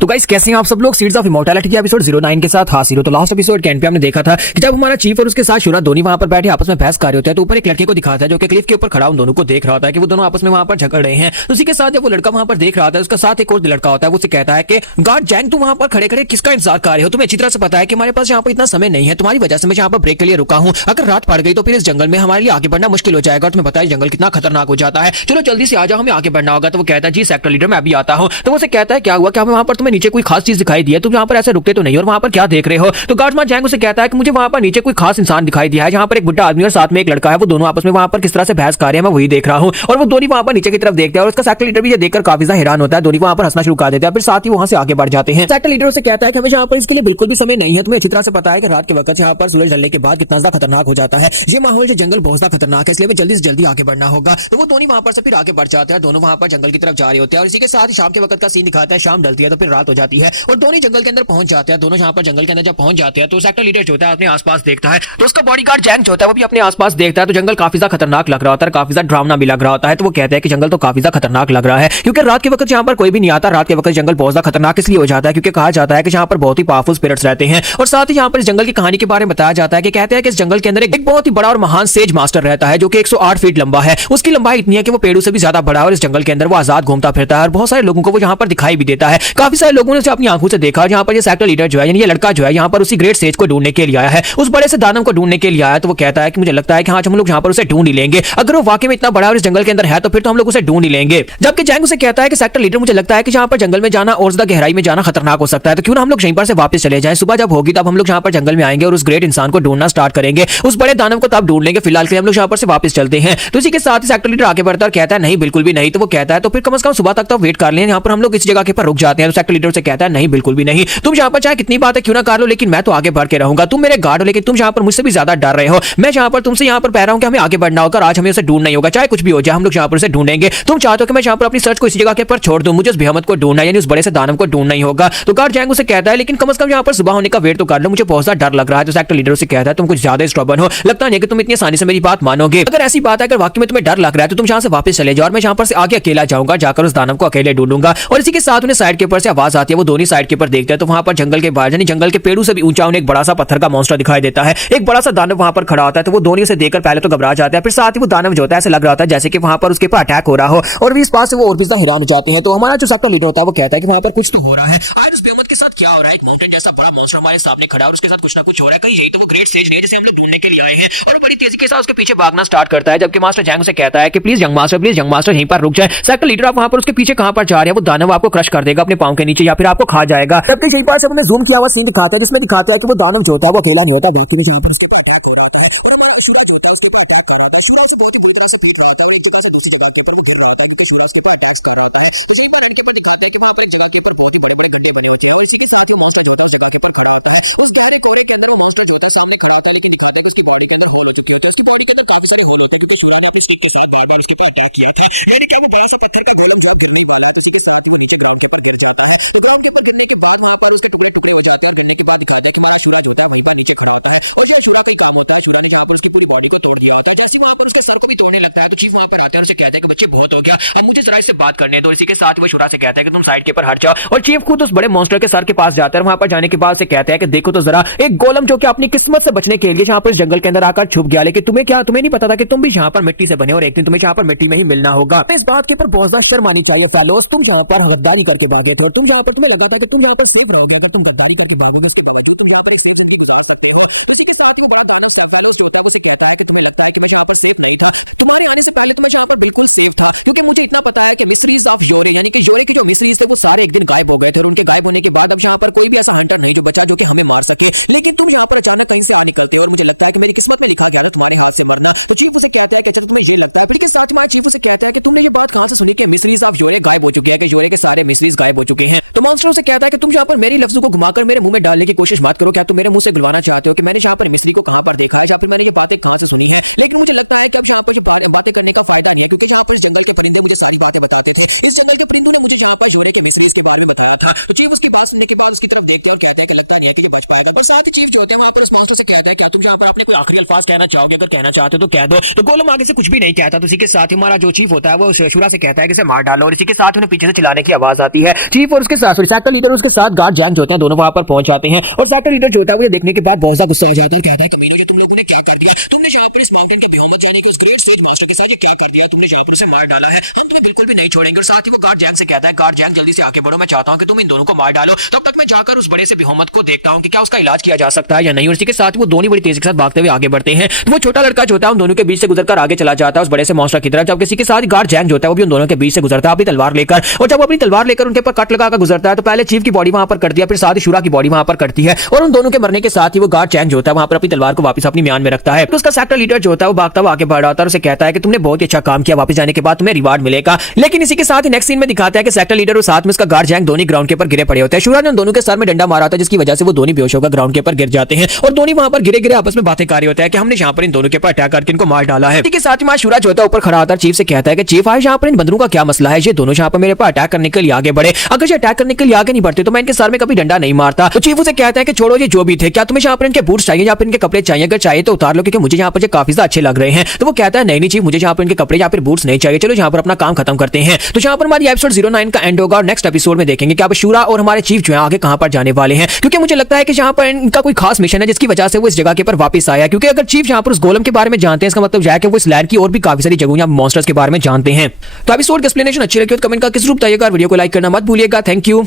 तो गाइस कैसे हैं आप सब लोग सीड्स ऑफ इमॉर्टैलिटी के एपिसोड 09 के साथ हाजिर हो। तो लास्ट एपिसोड के एंड पे हमने देखा था कि जब हमारा चीफ और उसके साथ शुरा दोनों वहां पर बैठे आपस में बहस कर रहे होते हैं, तो ऊपर एक लड़के को दिखाता है जो कि क्लिफ के ऊपर खड़ा उन दोनों को देख रहा होता है कि वो दोनों आपस में वहां पर झगड़ रहे हैं। तो उसी के साथ जब वो लड़का वहां पर देख रहा था उसका साथ एक और लड़का होता है, वो उसे कहता है कि गार्ड जैंग तुम वहां पर खड़े खड़े किसका इंतजार कर रहे हो, तुम्हें अच्छी तरह से पता है कि हमारे पास यहाँ पर इतना समय नहीं है, तुम्हारी वजह से मैं यहाँ पर ब्रेक के लिए रुका हूँ, अगर रात पड़ गई तो फिर इस जंगल में हमारे लिए आगे बढ़ना मुश्किल हो जाएगा। तुम्हें पता है जंगल कितना खतरनाक हो जाता है, चलो जल्दी से आ जाओ हमें आगे बढ़ना होगा। तो वो कहता है जी सेक्टर लीडर मैं अभी आता हूँ। तो वो कहता है क्या हुआ, क्या वहां पर तुम्हें नीचे कोई खास चीज दिखाई दी है, तुम यहाँ पर ऐसे रुकते तो नहीं और वहां पर क्या देख रहे हो। तो गार्डमैन जैंग उसे कहता है कि मुझे वहां पर नीचे कोई खास इंसान दिखाई दिया है, जहां पर एक बुढ़ा आदमी और साथ में एक लड़का है, वो दोनों आपस में वहां पर किस तरह से बहस कर रहे हैं मैं वही देख रहा हूं। और वो दोनों वहां पर नीचे की तरफ देखते हैं और उसका सेक्टर लीडर भी ये देखकर काफी ज्यादा हैरान होता है, दोनों वहां पर हंसना शुरू कर देते हैं, फिर साथ ही वहां से आगे बढ़ जाते हैं। सेक्टर लीडर उसे कहता है कि हमें यहाँ पर इसके लिए बिल्कुल भी समय नहीं है, तुम्हें अच्छी तरह से पता है कि रात के वक्त यहाँ पर सूरज ढलने के बाद कितना ज्यादा खतरनाक हो जाता है, ये माहौल जंगल बहुत ज्यादा खतरनाक है, इसलिए जल्दी से जल्दी आगे बढ़ना होगा। तो वो दोनों वहां पर से फिर आगे बढ़ जाते हैं, दोनों वहां पर जंगल की तरफ जा रहे होते हैं और इसी के साथ शाम के वक्त का सीन दिखाता है, शाम ढलती है तो फिर रात हो जाती है और दोनों जंगल के अंदर पहुंच जाते हैं। दोनों यहाँ पर जंगल के अंदर जब पहुंच जाते हैं तो सेक्टर लीडर जो होता है अपने आसपास देखता है, तो उसका बॉडीगार्ड जैंग जो होता है वो भी अपने आसपास देखता है। तो जंगल काफी ज्यादा खतरनाक लग रहा होता है, काफी ज्यादा डरावना भी लग रहा होता है। तो वो कहते हैं कि जंगल तो काफी ज्यादा खतरनाक लग रहा है क्योंकि रात के वक्त यहाँ पर कोई भी नहीं आता, रात के वक्त जंगल बहुत ज्यादा खतरनाक इसलिए हो जाता है क्योंकि कहा जाता है कि यहाँ पर बहुत ही पावरफुल स्पिरिट्स रहते हैं। और साथ ही यहाँ पर इस जंगल की कहानी के बारे में बताया जाता है कि कहते हैं कि इस जंगल के अंदर एक बहुत ही बड़ा और महान सेज मास्टर रहता है जो कि 108 फीट लंबा है, उसकी लंबाई इतनी है कि वो पेड़ों से भी ज्यादा बड़ा है और इस जंगल के अंदर वो आजाद घूमता फिरता है और बहुत सारे लोगों को वो यहाँ पर दिखाई भी देता है। काफी सारे लोगों ने उसे अपनी आंखों से देखा और यहाँ पर ये सेक्टर लीडर जो है यानी ये लड़का जो है यहाँ पर उसी ग्रेट सेज को ढूंढने के लिए आया है, उस बड़े से दानव को ढूंढने के लिए आया। तो वो कहता है कि मुझे लगता है कि हाँ हम लोग यहाँ पर उसे ढूंढ ही लेंगे, अगर वो वाकई में इतना बड़ा और इस जंगल के अंदर है तो फिर तो हम लोग उसे ढूंढ ही लेंगे। जबकि जैंग उसे कहता है कि सेक्टर लीडर मुझे लगता है कि यहाँ पर जंगल में जाना और ज्यादा गहराई में जाना खतरनाक हो सकता है, तो क्यों ना हम लोग यहीं पर से वापस चले जाएं, सुबह जब होगी तब हम लोग यहाँ पर जंगल में आएंगे और उस ग्रेट इंसान को ढूंढना स्टार्ट करेंगे, उस बड़े दानव को तब ढूंढ लेंगे, फिलहाल के लिए हम लोग यहाँ पर से वापस चलते हैं। तो इसी के साथ ही सेक्टर लीडर आगे बढ़ता है और कहता है नहीं बिल्कुल भी नहीं। तो वो कहता है तो फिर कम से कम सुबह तक तो वेट कर लें, यहाँ पर हम लोग इस जगह के पर रुक जाते हैं। तो सेक्टर लीडर से कहता है नहीं बिल्कुल भी नहीं, तुम यहाँ पर चाहे कितनी बातें क्यों ना कर लो लेकिन मैं तो आगे बढ़ के रहूंगा, तुम मेरे गार्ड हो लेकिन तुम यहाँ पर मुझसे भी ज्यादा डर रहे हो, मैं यहाँ पर तुमसे यहाँ पर कह रहा हूँ कि हमें आगे बढ़ना होगा, आज हमें उसे ढूंढना ही होगा, चाहे कुछ भी हो जाए हम लोग यहाँ पर उसे ढूंढेंगे। तुम चाहते हो कि मैं यहाँ पर अपनी सर्च को इसी जगह के पर छोड़ दूं, मुझे उस बेहमत को ढूंढना यानी उस बड़े से दानव को ढूंढना ही होगा। तो गार्ड जैंग उसे कहता है लेकिन कम से कम यहाँ पर सुबह होने का वेट तो कर लो, मुझे बहुत ज्यादा डर लग रहा है। तो सेक्टर लीडर उसे कहता है तुम कुछ ज्यादा स्ट्रॉबन हो, लगता नहीं कि तुम इतनी आसानी से मेरी बात मानोगे, अगर ऐसी बात है अगर वाकई में तुम्हें डर लग रहा है तो तुम यहाँ से वापस चले जाओ और मैं यहाँ पर से आगे अकेला जाऊंगा, जाकर उस दानव को अकेले ढूंढूंगा। और इसी के साथ उन्हें साइड के ऊपर से आवाज आती है, वो दोनों साइड के ऊपर देखते हैं तो वहां पर जंगल के बाहर यानी जंगल के पेड़ों से भी ऊंचा उन्हें एक बड़ा सा पत्थर का मॉन्स्टर दिखाई देता है, एक बड़ा सा दानव वहां पर खड़ा होता है। तो वो दोनों से देखकर पहले तो घबरा जाते हैं, फिर साथ ही वो दानव जो होता है ऐसे लग रहा होता है जैसे कि वहां पर उसके ऊपर अटैक हो रहा हो और भी इस पास से वो और भी ज्यादा हैरान हो जाते हैं। तो हमारा जो सेक्टर लीडर होता है वो कहता है कि वहां पर कुछ तो हो रहा है, आखिर उस बेहमत के साथ क्या हो रहा है, एक माउंटेन जैसा बड़ा मॉन्स्टर हमारे सामने खड़ा है और उसके साथ कुछ ना कुछ हो रहा है, कहीं यही तो वो ग्रेट सेज नहीं जिसे हम लोग ढूंढने के लिए आए हैं। और वो बड़ी तेजी के साथ उसके पीछे भागना स्टार्ट करता है, जबकि मास्टर जैंग से कहता है कि प्लीज यंग मास्टर यहीं पर रुक जाए। सेक्टर लीडर आप वहां पर उसके पीछे कहां पर जा रहे हैं, वो दानव आपको क्रश कर देगा अपने पांव के नीचे। नीचे या फिर आपको खा जाएगा। जबकि यहीं पर हमें जूम किया हुआ सीन दिखाता है जिसमें दिखाता है कि वो दानव जो होता है वो अकेला नहीं होता, बाकी जहाँ पर उसके ऊपर अटैक हो रहा था और हमारा शूरा जो होता है उसके ऊपर अटैक कर रहा था। शूरा उसे बहुत ही बुरी तरह से पीट रहा था और एक जगह से दूसरी जगह के ऊपर गिर रहा था क्योंकि शूरा उसके ऊपर अटैक कर रहा था। यहीं पर के ऊपर दिखाते हैं कि वहाँ पर एक जगह के ऊपर बहुत ही बड़े बड़े खड्डे बने होते हैं और इसी के साथ वो मॉन्स्टर जो होता है उस जगह के ऊपर खड़ा होता है। उस गहरे कोड़े के अंदर वो मॉन्स्टर जो होता है सामने खड़ा होता है, लेकिन दिखाता है कि उसकी बॉडी के अंदर होल हो चुके होते हैं। उसकी बॉडी के अंदर काफी सारे होल होते हैं क्योंकि शूरा ने अपनी स्टिक के साथ बार बार उसके ऊपर अटैक किया था। यानी कि वो बड़ा सा पत्थर का गोलम जो गिरने वाला है तो उसके साथ में नीचे ग्राउंड के ऊपर गिर जाता है। तो ग्राउंड के ऊपर गिरने के बाद वहाँ पर उसके टुकड़े टुकड़े हो जाते हैं। गिरने के बाद दिखाता है कि हमारा शूरा जो होता है वहीं पर नीचे खड़ा होता है और जो शूरा का ही काम होता है, शूरा ने यहाँ पर उसकी पूरी बॉडी को तोड़ दिया होता है। जैसे वहाँ पर उसके सर को भी तोड़ने लगता है तो चीफ वहाँ पर आते हैं और उसे कहते हैं कि बच्चे बहुत हो गया, अब मुझे जरा इससे बात करने दो। इसी के साथ वो शूरा से कहता है कि तुम साइड के ऊपर हट जाओ और चीफ खुद उस बड़े मॉन्स्टर के सर के पास जाता है। वहां पर जाने के बाद से कहता है कि देखो तो जरा एक गोलम जो कि अपनी किस्मत से बचने के लिए यहाँ पर जंगल के अंदर आकर छुप गया, लेकिन तुम्हें नहीं पता था कि तुम भी यहाँ पर मिट्टी से बने और एक दिन तुम्हें यहाँ पर मिट्टी में ही मिलना होगा। इस बात के ऊपर बहुत ज्यादा शर्म आनी चाहिए फेलोस, तुम यहाँ पर गद्दारी करके भागे थे और तुम यहाँ पर तुम्हें लगा था कि तुम यहाँ पर सेफ रहोगे। अगर तुम गद्दारी करके भागोगे उसके बावजूद तुम यहाँ पर एक सेफ जिंदगी गुजार सकते हो। उसी के साथ ही वो बात दानव सरफेलोस जो होता है कहता है कि तुम्हें लगता है तुम्हें यहाँ पर सेफ नहीं था, तुम्हारे आने से पहले तुम्हें यहाँ पर बिल्कुल सेफ था, क्योंकि मुझे इतना पता है कि मिस्री सब जोड़े यानी कि जोड़े की जो मिस्री है वो सारे एक दिन गायब हो गए थे। उनके गायब होने के बाद अब यहाँ पर कोई भी ऐसा हंटर नहीं बचा जो कि हमें मार सके, लेकिन तुम यहाँ पर अचानक कहीं से आ निकलते हो और मुझे लगता है कि मेरी किस्मत में लिखा जा रहा है तुम्हारे हाथ से मरना। तो चीफ उसे कहता है कि चलो तुम्हें ये लगता है, उसके साथ में चीफ उसे कहता है कि तुमने ये बात कहाँ से सुनी कि मिस्री का जोड़े गायब हो चुके हैं, जोड़े के सारे मिस्री गायब हो चुके हैं। तो मॉन्स्टर से कहता है कि तुम यहाँ पर मेरी लफ्जों को घुमाकर मेरे मुंह में डालने की कोशिश मत करो, यहाँ पर मेरे मुंह से बुलाना चाहती हूँ। तो मैंने यहाँ पर मिस्री को कहाँ पर देखा है, यहाँ पर मैंने ये बातें कहाँ से सुनी है, लेकिन मुझे लगता है कि यहाँ पर जो बातें करने का फायदा है, क्योंकि यहाँ पर जंगल के परिंदे मुझे सारी बातें बताते थे। इस जंगल के परिंदों ने मुझे यहाँ पर जोड़े के मिस्री के बारे में बताया था। तो चीफ उसकी बात सुनने के बाद उसकी तरफ देखते हैं और कहते हैं कि लगता नहीं है कि ये बच पाएगा। पर साथ ही चीफ जो होते हैं वहाँ पर इस मॉन्स्टर से कहता है कि तुम यहाँ पर अपने कोई आखिरी अल्फाज कहना चाहोगे, अगर कहना चाहते हो तो कह दो। तो गोलम आगे से कुछ भी नहीं कहता। तो इसी के साथ ही हमारा जो चीफ होता है वो शूरा से कहता है कि इसे मार डालो और इसी के साथ उन्हें पीछे से चिल्लाने की आवाज आती है। चीफ और उसके साथ सेक्टर लीडर उसके साथ गार्ड जैंग जो होते हैं दोनों वहां पर पहुंच जाते हैं और सेक्टर लीडर जो होता है वो देखने के बाद बहुत ज्यादा गुस्सा हो जाता है और कहता है कि तुम लोगों ने क्या कर दिया, तुमने यहाँ पर इस माउंटेन के व्योम में जाने के उस ग्रेट स्टेज मास्टर के साथ ये क्या कर दिया, तुमने यहाँ पर उसे मार डाला है, हम तुम्हें बिल्कुल भी नहीं छोड़ेंगे। और साथ ही वो गार्ड जैंग से कहता है गार्ड जैंग जल्दी से आगे बढ़ो, मैं चाहता हूँ कि तुम इन दोनों को मार डालो, तब तक मैं जाकर उस बड़े से व्योमत को देखता हूँ कि क्या उसका इलाज किया जा सकता है या नहीं। और इसी के साथ वो दोनों बड़ी तेजी के साथ भागते हुए आगे बढ़ते हैं। तो वो छोटा लड़का जो होता है उन दोनों के बीच से गुजरकर आगे चला जाता है उस बड़े से मॉन्स्टर की तरफ, जबकि इसी के साथ गार्ड जैंग जो होता है वो भी उन दोनों के बीच से गुजरता है अपनी तलवार लेकर। और जब वो अपनी तलवार लेकर उनके ऊपर कट लगाकर गुजरता है तो पहले चीफ की बॉडी वहां पर कटती है, फिर साथ ही शूरा की बॉडी वहां पर कटती है और उन दोनों के मरने के साथ ही वो गार्ड जैंग जो होता है वहां पर अपनी तलवार को वापस अपनी म्यान में रखता है। तो उसका सेक्टर लीडर जो होता है वो भागता हुआ आगे बढ़ रहा होता है और उसे कहता है कि तुमने बहुत ही अच्छा काम किया, वापस जाने के बाद तुम्हें रिवार्ड मिलेगा। लेकिन इसी के साथ ही नेक्स्ट सीन में दिखाता है कि सेक्टर लीडर और साथ में उसका गार्ड जैंग दोनों ग्राउंड के ऊपर गिरे पड़े होते हैं। शूरा ने उन दोनों के सर में डंडा मारा था जिसकी वजह से वो दोनों बेहोश होकर ग्राउंड के ऊपर गिर जाते हैं और दोनों वहां पर गिरे गिरे आपस में बातें कर रहे होते हैं कि हमने यहाँ पर इन दोनों के ऊपर अटैक करके इनको मार डाला है। इसके साथ ही शूरा जो होता है ऊपर खड़ा होता है, चीफ से कहता है कि चीफ आज यहाँ पर इन बंदरों का क्या मसला है, ये दोनों यहाँ पर मेरे पर अटैक करने के लिए आगे बढ़े, अगर ये अटैक करने के लिए आगे नहीं बढ़ते तो मैं इनके सर में कभी डंडा नहीं मारता। तो चीफ उसे कहता है कि छोड़ो ये जो भी थे, क्या तुम्हें यहाँ पर इनके बूट्स चाहिए या फिर इनके कपड़े चाहिए, अगर चाहिए तो उतार लो क्योंकि मुझे यहाँ पर काफी ज्यादा अच्छे लग रहे हैं। तो वो कहता है नहीं चीफ मुझे यहाँ पर इनके कपड़े या फिर बूट्स नहीं चाहिए, चलो यहाँ पर अपना काम खत्म करते हैं। तो यहाँ पर हमारी एपिसोड 09 का एंड होगा और नेक्स्ट एपिसोड में देखेंगे कि अब शूरा और हमारे चीफ जो है आगे कहां पर जाने वाले हैं, क्योंकि मुझे लगता है कि यहाँ पर इनका कोई खास मिशन है जिसकी वजह से वो इस जगह के ऊपर वापस आया। क्योंकि अगर चीफ यहाँ पर उस गोलम के बारे में जानते हैं इसका मतलब है कि वो इस लैंड की और भी काफी सारी जगहों या मॉन्स्टर्स के बारे में जानते हैं। तो एपिसोड की एक्सप्लेनेशन अच्छी लगी तो कमेंट का किस रूप बताइएगा, वीडियो को लाइक करना मत भूलिएगा। Thank you.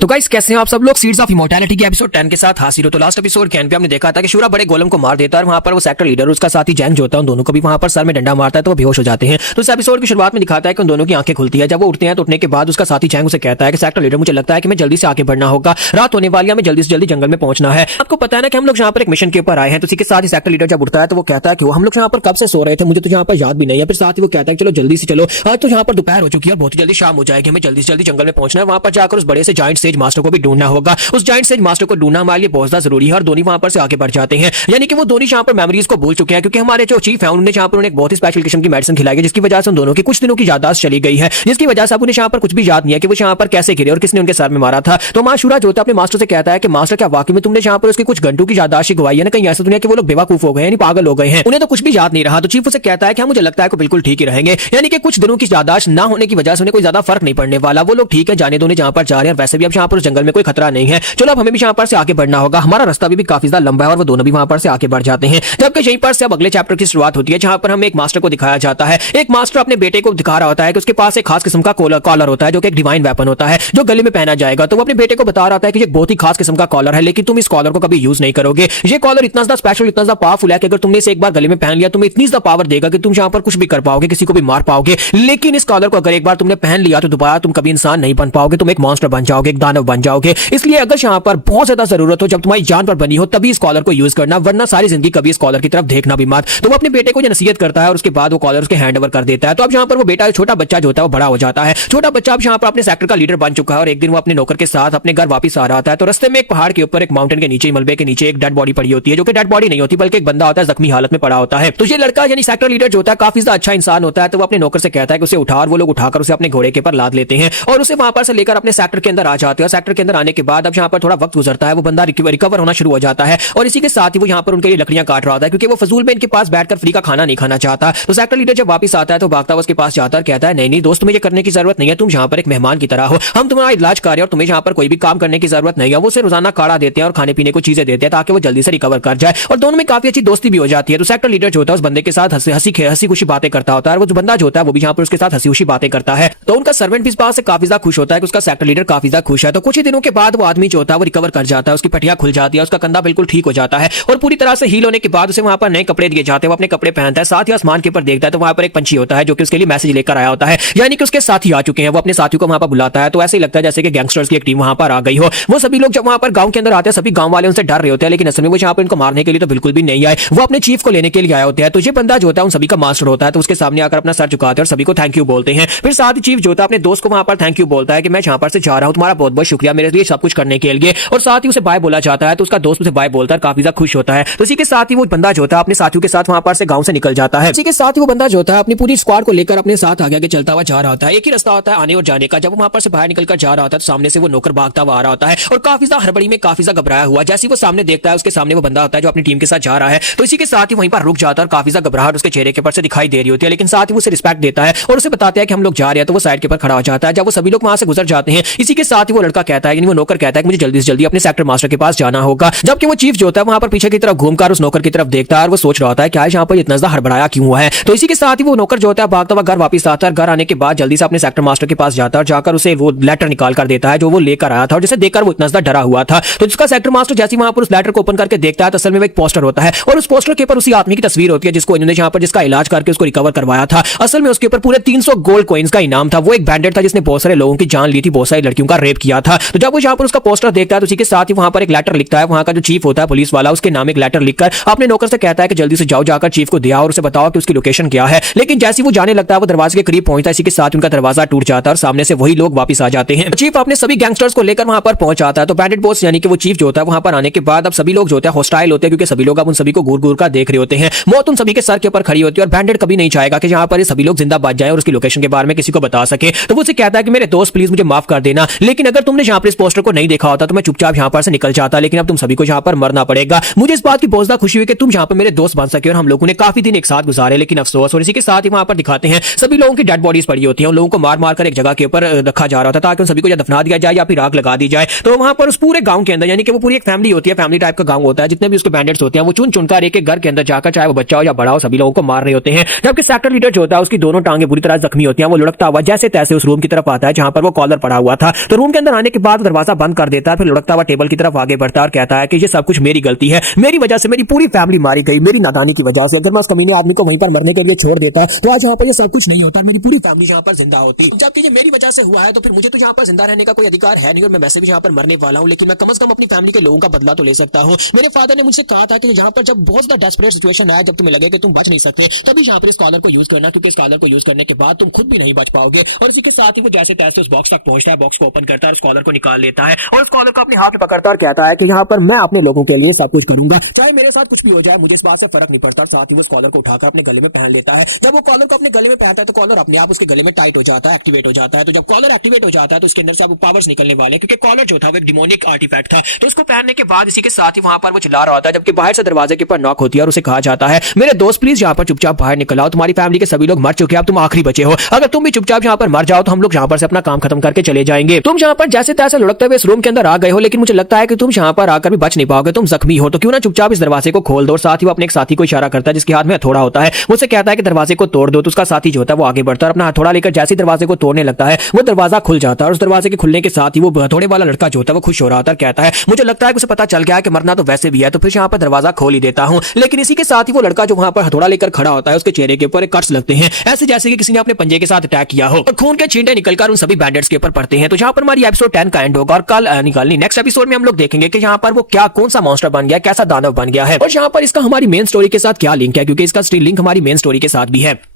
तो गाइस कैसे हैं आप सब लोग, सीड्स ऑफ इमॉर्टैलिटी के एपिसोड 10 के साथ हाजिर हो। तो लास्ट एपिसोड के एंड पे हमने देखा था कि शूरा बड़े गोलम को मार देता है और वहां पर वो सेक्टर लीडर उसका साथी जैंग जो होता है उन दोनों को भी वहां पर सर में डंडा मारता है तो वो बेहोश हो जाते हैं। तो इस एपिसोड की शुरुआत में दिखाता है कि उन दोनों की आंखें खुलती है। जब वो उठते हैं तो उठने के बाद उसका साथी जैंग उसे कहता है कि सेक्टर लीडर मुझे लगता है कि मैं जल्दी से आगे बढ़ना होगा, रात होने वाली है, हमें जल्दी से जल्दी जंगल में पहुंचना है। आपको पता है ना कि हम लोग यहाँ पर एक मिशन के ऊपर आए हैं। तो इसी के साथ ही सेक्टर लीडर जब उठता है तो वो कहता है कि हम लोग यहाँ पर कब से सो रहे थे, मुझे तो यहाँ पर याद भी नहीं है। फिर साथ ही वो कहता है चलो जल्दी से चलो, आज तो यहाँ पर दोपहर हो चुकी है और बहुत ही जल्दी शाम हो जाएगी, हमें जल्दी से जल्दी जंगल में पहुंचना है, वहां पर जाकर उस बड़े से जायंट सेज मास्टर को भी ढूंढना होगा। उस जायंट सेज मास्टर को ढूंढना हमारे लिए बहुत ज्यादा जरूरी है और दोनों वहां पर से आगे बढ़ जाते हैं। यानी कि वो दोनों यहाँ पर मेमोरीज को भूल चुके हैं क्योंकि हमारे जो चीफ है उन्होंने यहाँ पर एक बहुत ही स्पेशल किस्म की मेडिसिन खिलाई है जिसकी वजह से उन दोनों की कुछ दिनों की याददाश्त चली गई है, जिसकी वजह से अब उन्हें यहाँ पर कुछ भी याद नहीं है कि वो यहाँ पर कैसे गिरे और किसने उनके सर में मारा था। तो मां शूरा जो होता है अपने मास्टर से कहता है कि मास्टर क्या वाकई में तुमने यहाँ पर उसके कुछ घंटों की याददाश्त गवाई है ना, कहीं ऐसा दुनिया कि वो लोग बेवकूफ हो गए हैं, पागल हो गए हैं, उन्हें तो कुछ भी याद नहीं रहा। तो चीफ उसे कहता है कि मुझे लगता है कि बिल्कुल ठीक ही रहेंगे, यानी कि कुछ दिनों की याददाश्त ना होने की वजह से उन्हें कोई ज्यादा फर्क नहीं पड़ने वाला, वो लोग ठीक है जाने दो जहां पर जा रहे हैं, वैसे भी अब यहाँ पर उस जंगल में कोई खतरा नहीं है, चलो अब हमें भी यहाँ पर से आगे बढ़ना होगा, हमारा रास्ता भी काफी ज्यादा लंबा है। और वो दोनों भी वहां पर से आगे बढ़ जाते हैं। जबकि यहीं पर से अब अगले चैप्टर की शुरुआत होती है, जहां पर हमें एक मास्टर को दिखाया जाता है। एक मास्टर अपने बेटे को दिखा रहा होता है कि उसके पास एक खास किस्म का कॉलर होता है, जो कि एक डिवाइन वेपन होता है, जो गले में पहना जाएगा। तो वो अपने बेटे को बता रहा होता है कि ये बहुत ही खास किस्म का कॉलर है, लेकिन तुम इस कॉलर को कभी यूज नहीं करोगे। ये कॉलर इतना ज्यादा स्पेशल, इतना ज्यादा पावरफुल है कि अगर तुमने इसे एक बार गले में पहन लिया, तुम्हें इतनी ज्यादा पावर देगा कि तुम यहाँ पर कुछ भी कर पाओगे, किसी को भी मार पाओगे। लेकिन इस कॉलर को अगर एक बार तुमने पहन लिया तो दोबारा तुम कभी इंसान नहीं बन पाओगे, तुम एक मॉन्स्टर बन जाओगे, एक दानव बन जाओगे। इसलिए अगर यहाँ पर बहुत ज्यादा जरूरत हो, जब तुम्हारी जान पर बनी हो, तभी इस कॉलर को यूज करना, वरना सारी जिंदगी कभी इस कॉलर की तरफ देखना भी मत। तो वो अपने बेटे को ये नसीहत करता है और उसके बाद वो कॉलर उसके हैंड ओवर कर देता है। तो अब यहाँ पर वो बेटा, छोटा बच्चा जो होता है वो बड़ा हो जाता है। छोटा बच्चा अब यहाँ पर अपने सेक्टर का लीडर बन चुका है और एक दिन वो अपने नौकर के साथ अपने घर वापस आ रहा था। तो रास्ते में एक पहाड़ के ऊपर, एक माउंटेन के नीचे, मलबे के नीचे एक डेड बॉडी पड़ी होती है, जो कि डेड बॉडी नहीं होती बल्कि एक बंदा होता है, जख्मी हालत में पड़ा होता है। तो ये लड़का यानी सेक्टर लीडर जो होता है काफी ज्यादा अच्छा इंसान होता है। तो वो अपने नौकर से कहता है कि उसे उठा, और वो लोग उठाकर उसे अपने घोड़े के ऊपर लाद लेते हैं और उसे वहां पर से लेकर अपने सेक्टर के अंदर आ जाते हैं। सेक्टर के अंदर आने के बाद अब यहाँ पर थोड़ा वक्त गुजरता है, वो बंदा रिकवर होना शुरू हो जाता है और इसी के साथ ही वो यहाँ पर उनके लिए लकड़ियां काट रहा होता है, क्योंकि वो फजूल में इनके पास बैठकर फ्री का खाना नहीं खाना चाहता। तो सेक्टर लीडर जब वापस आता है तो भागता हुआ उसके पास जाता है और कहता है, नहीं नहीं दोस्त, तुम्हें ये करने की जरूरत नहीं है, तुम यहाँ पर एक मेहमान की तरह हो, हम तुम्हारा इलाज कर रहे हैं और तुम्हें यहाँ पर कोई भी काम करने की जरूरत नहीं है। वो उसे रोजाना काढ़ा देते हैं और खाने पीने को चीजें देते हैं ताकि वो जल्दी से रिकवर कर जाए, और दोनों में काफी अच्छी दोस्ती भी हो जाती है। तो सेक्टर लीडर जो होता है उस बंदे के साथ हंसी खुशी बातें करता होता है, और वो जो बंदा जो होता है वो भी यहाँ पर उसके साथ हंसी खुशी बातें करता है। तो उनका सर्वेंट भी इस बात से काफी ज्यादा खुश होता है कि उसका सेक्टर लीडर काफी ज्यादा खुश है। तो कुछ ही दिनों के बाद वो आदमी जो होता है वो रिकवर कर जाता है, उसकी पटिया खुल जाती है, उसका कंधा बिल्कुल ठीक हो जाता है और पूरी तरह से हील होने के बाद उसे वहां पर नए कपड़े दिए जाते हैं। वो अपने कपड़े पहनता है, साथ ही आसमान के ऊपर देखता है तो वहां पर एक पंछी होता है जो कि उसके लिए मैसेज लेकर आया होता है, यानी कि उसके साथी आ चुके हैं। वो अपने साथियों को वहां पर बुलाता है, तो ऐसे ही लगता है जैसे कि गैंगस्टर्स की एक टीम वहां पर आ गई हो। वो सभी लोग जब वहां पर गांव के अंदर आते हैं, सभी गांव वाले उनसे डर रहे होते हैं, लेकिन असल में वो यहाँ पर इनको मारने के लिए तो बिल्कुल भी नहीं आए, वो अपने चीफ को लेने के लिए आए होते हैं। तो ये बंदा जो होता है उन सभी का मास्टर होता है, तो उसके सामने आकर अपना सर झुकाते हैं और सभी को थैंक यू बोलते हैं। फिर साथ ही चीफ जो होता है अपने दोस्त को वहां पर थैंक यू बोलता है कि मैं यहाँ पर से जा रहा हूँ, तुम्हारा बहुत बहुत शुक्रिया मेरे लिए सब कुछ करने के लिए, और साथ ही उसे बाय बोला जाता है। तो उसका दोस्त उसे बाय बोलता है, काफी ज्यादा खुश होता है। तो इसी के साथ ही वो बंदा जो होता है अपने साथियों के साथ वहां पर से गांव से निकल जाता है। इसी के साथ ही वो बंदा जो होता है अपनी पूरी स्क्वाड को लेकर अपने साथ आगे आगे चलता हुआ जा रहा होता है। एक ही रास्ता होता है आने और जाने का। जब वो वहां पर से बाहर निकलकर जा रहा होता है तो सामने से वो नौकर भागता हुआ आ रहा होता है और काफी ज्यादा हड़बड़ी में, काफी ज्यादा घबराया हुआ। जैसे वो सामने देखता है, उसके सामने वो बंदा होता है जो अपनी टीम के साथ जा रहा है। तो इसी के साथ ही वहीं पर रुक जाता है और काफी ज्यादा घबराहट उसके चेहरे के ऊपर से दिखाई दे रही होती है, लेकिन साथ ही उसे रिस्पेक्ट देता है और उसे बताता है कि हम लोग जा रहे हैं। तो वो साइड के ऊपर खड़ा हो जाता है। जब वो सभी लोग वहां से गुजर जाते हैं, इसी के साथ ही वो लड़का कहता है, यानी वो नौकर कहता है कि मुझे जल्दी से जल्दी अपने सेक्टर मास्टर के पास जाना होगा। जबकि वो चीफ जो होता है वहां पर पीछे की तरफ घूमकर उस नौकर की तरफ देखता है और वो सोच रहा होता है क्या यहाँ पर इतना ज्यादा हड़बड़ाया क्यों हुआ है। तो इसी के साथ ही वो नौकर जो होता है भागता हुआ घर वापस आता है। घर आने के बाद जल्दी से अपने सेक्टर मास्टर के पास जाता है और जाकर उसे वो लेटर निकाल कर देता है जो वो लेकर आया था और जिसे देखकर वो इतना ज्यादा डरा हुआ था। तो जिसका सेक्टर मास्टर जैसे वहां पर उस लेटर को ओपन करके देखता है तो असल में एक पोस्टर होता है और उस पोस्टर के ऊपर उसी आदमी की तस्वीर होती है जिसको इन्होंने यहाँ पर जिसका इलाज करके उसको रिकवर करवाया था। असल में उसके ऊपर पूरे 300 गोल्ड कॉइंस का इनाम था। वो एक बैंडेड था जिसने बहुत सारे लोगों की जान ली थी, बहुत सारी लड़कियों का रेप किया था। तो जब वो यहाँ पर उसका पोस्टर देखता है तो उसी के साथ ही वहां पर एक लेटर लिखता है। वहां का जो चीफ होता है पुलिस वाला, उसके नाम एक लेटर लिखकर अपने नौकर से कहता है कि जल्दी से जाओ, जाकर चीफ को दिया और उसे बताओ कि उसकी लोकेशन क्या है। लेकिन जैसे वो जाने लगता है वो दरवाजे के करीब पहुंचता है, इसी के साथ उनका दरवाजा टूट जाता है और सामने से वही लोग वापस आ जाते हैं। चीफ अपने सभी गैंगस्टर्स को लेकर वहां पर पहुंच जाता है। तो बैंडेड बॉस यानी कि वो चीफ जो होता है वहां पर आने के बाद अब सभी लोग जो होते हैं हॉस्टाइल होते हैं, क्योंकि सभी लोग अब उन सभी को घूर घूर कर देख रहे होते हैं। मौत उन सभी के सर के ऊपर खड़ी होती है और बैंडेड कभी नहीं चाहेगा कि यहाँ पर ये सभी लोग जिंदा बच जाएं और उसकी लोकेशन के बारे में किसी को बता सके। तो वो उसे कहता है कि मेरे दोस्त प्लीज मुझे माफ कर देना, लेकिन अगर तुमने यहाँ पर इस पोस्टर को नहीं देखा होता तो मैं चुपचाप यहाँ पर से निकल जाता, लेकिन अब तुम सभी को यहाँ पर मरना पड़ेगा। मुझे इस बात की बहुत ज्यादा खुशी हुई कि तुम यहाँ पर मेरे दोस्त बन सके और हम लोगों ने काफी दिन एक साथ गुजारे, लेकिन अफसोस। और इसी के साथ ही वहां पर दिखाते हैं सभी लोगों की डेड बॉडीज पड़ी होती हैं, उन लोगों को मार मार कर एक जगह के ऊपर रखा जा रहा था ताकि उन सभी को या दफना दिया जाए या फिर आग लगा दी जाए। तो वहां पर उस पूरे गांव के अंदर, यानी कि वो पूरी एक फैमिली होती है, फैमिली टाइप का गांव होता है, जितने भी उसके बैंडेड्स होते हैं वो चुन चुनकर एक घर के अंदर जाकर, चाहे वो बच्चा हो या बड़ा हो, सभी लोगों को मार रहे होते हैं। जबकि सेक्टर लीडर जो होता है उसकी दोनों टांगे बुरी तरह जख्मी होती हैं। वो लुढ़कता हुआ जैसे तैसे उस रूम की तरफ आता है जहां पर वो कॉलर पड़ा हुआ था। तो रूम के अंदर आने के बाद दरवाजा बंद कर देता है, फिर लुढ़कता हुआ टेबल की तरफ आगे बढ़ता है और कहता है कि ये सब कुछ मेरी गलती है, मेरी वजह से मेरी पूरी फैमिली मारी गई, मेरी नादानी की वजह से। अगर मैं उस कमीने आदमी को वहीं पर मरने के लिए छोड़ देता तो आज यहाँ पर ये सब कुछ नहीं होता, मेरी पूरी फैमिली यहाँ पर जिंदा होती। जबकि ये मेरी वजह से हुआ है तो फिर मुझे तो यहाँ पर जिंदा रहने का कोई अधिकार है नहीं और मैं वैसे भी यहाँ पर मरने वाला हूँ, लेकिन मैं कम से कम अपनी फैमिली के लोगों का बदला तो ले सकता हूँ। मेरे फादर ने मुझसे कहा था कि यहाँ पर जब बहुत ज्यादा डेस्परेट सिचुएशन आए, जब तुम्हें लगे कि तुम बच नहीं सकते, तभी यहाँ पर इस कॉलर को यूज करना, क्योंकि इस कॉलर को यूज करने के बाद तुम खुद भी नहीं बच पाओगे। और इसी के साथ ही वो जैसे तैसे उस बॉक्स तक पहुंचता है, बॉक्स को ओपन करता है, उस कॉलर को निकाल लेता है और उस कॉलर को अपने हाथ में पकड़ता है और कहता है कि यहाँ पर मैं अपने लोगों के लिए सब कुछ करूंगा, चाहे मेरे साथ कुछ भी हो जाए, मुझे इस बात से फर्क नहीं पड़ता। साथ ही वो कॉलर को उठाकर अपने गले में पहन लेता है। जब वो कॉलर को अपने गले में पहनता है तो कॉलर अपने आप उसके गले में टाइट हो जाता है, एक्टिवेट हो जाता है। तो जब कॉलर एक्टिवेट हो जाता है तो उसके अंदर से अब पावर्स निकलने वाले, क्योंकि कॉलर जो था वो एक डिमोनिक आर्टिफैक्ट था। तो उसको पहनने के बाद इसी के साथ ही वहां पर वो चिल्ला रहा होता है, जबकि बाहर से दरवाजे के ऊपर नॉक होती है और उसे कहा जाता है मेरे दोस्त प्लीज यहाँ पर चुपचाप बाहर निकल आओ, तुम्हारी फैमिली के सभी लोग मर चुके हैं, अब तुम आखिरी बचे हो, अगर तुम भी चुपचाप यहाँ पर मर जाओ तो हम लोग यहाँ पर से अपना काम खत्म करके चले जाएंगे। तुम यहाँ पर पर जैसे तैसे लुढ़कते हुए इस रूम के अंदर आ गए हो, लेकिन मुझे लगता है कि तुम यहाँ पर आकर भी बच नहीं पाओगे, तुम जख्मी हो, तो क्यों ना चुपचाप इस दरवाजे को खोल दो। और साथ ही वो अपने एक साथी को इशारा करता है जिसके हाथ में हथौड़ा होता है, वो उसे कहता है कि दरवाजे को तोड़ दो। तो उसका साथी जो होता है वो आगे बढ़ता है और अपना हथौड़ा लेकर जैसे ही दरवाजे को तोड़ने लगता है वो दरवाजा खुल जाता है। और उस दरवाजे के खुलने के साथ ही वो हथौड़े वाला लड़का जो होता है वो खुश हो रहा था और कहता है मुझे लगता है कि उसे पता चल गया है कि मरना तो वैसे भी है, तो फिर यहाँ पर दरवाजा खोल ही देता हूँ। लेकिन इसी के साथ ही वो लड़का जो वहां पर हथौड़ा लेकर खड़ा होता है उसके चेहरे के ऊपर कट्स लगते हैं, ऐसे जैसे कि किसी ने अपने पंजे के साथ अटैक किया हो और खून के छींटे निकलकर उन सभी बैंडेट्स के ऊपर पड़ते हैं। तो यहाँ पर हमारी एपिसोड 10 का एंड होगा और कल निकालनी नेक्स्ट एपिसोड में हम लोग देखेंगे कि यहाँ पर वो क्या कौन सा मॉन्स्टर बन गया, कैसा दानव बन गया है और यहाँ पर इसका हमारी मेन स्टोरी के साथ क्या लिंक है, क्योंकि इसका लिंक हमारी मेन स्टोरी के साथ भी है।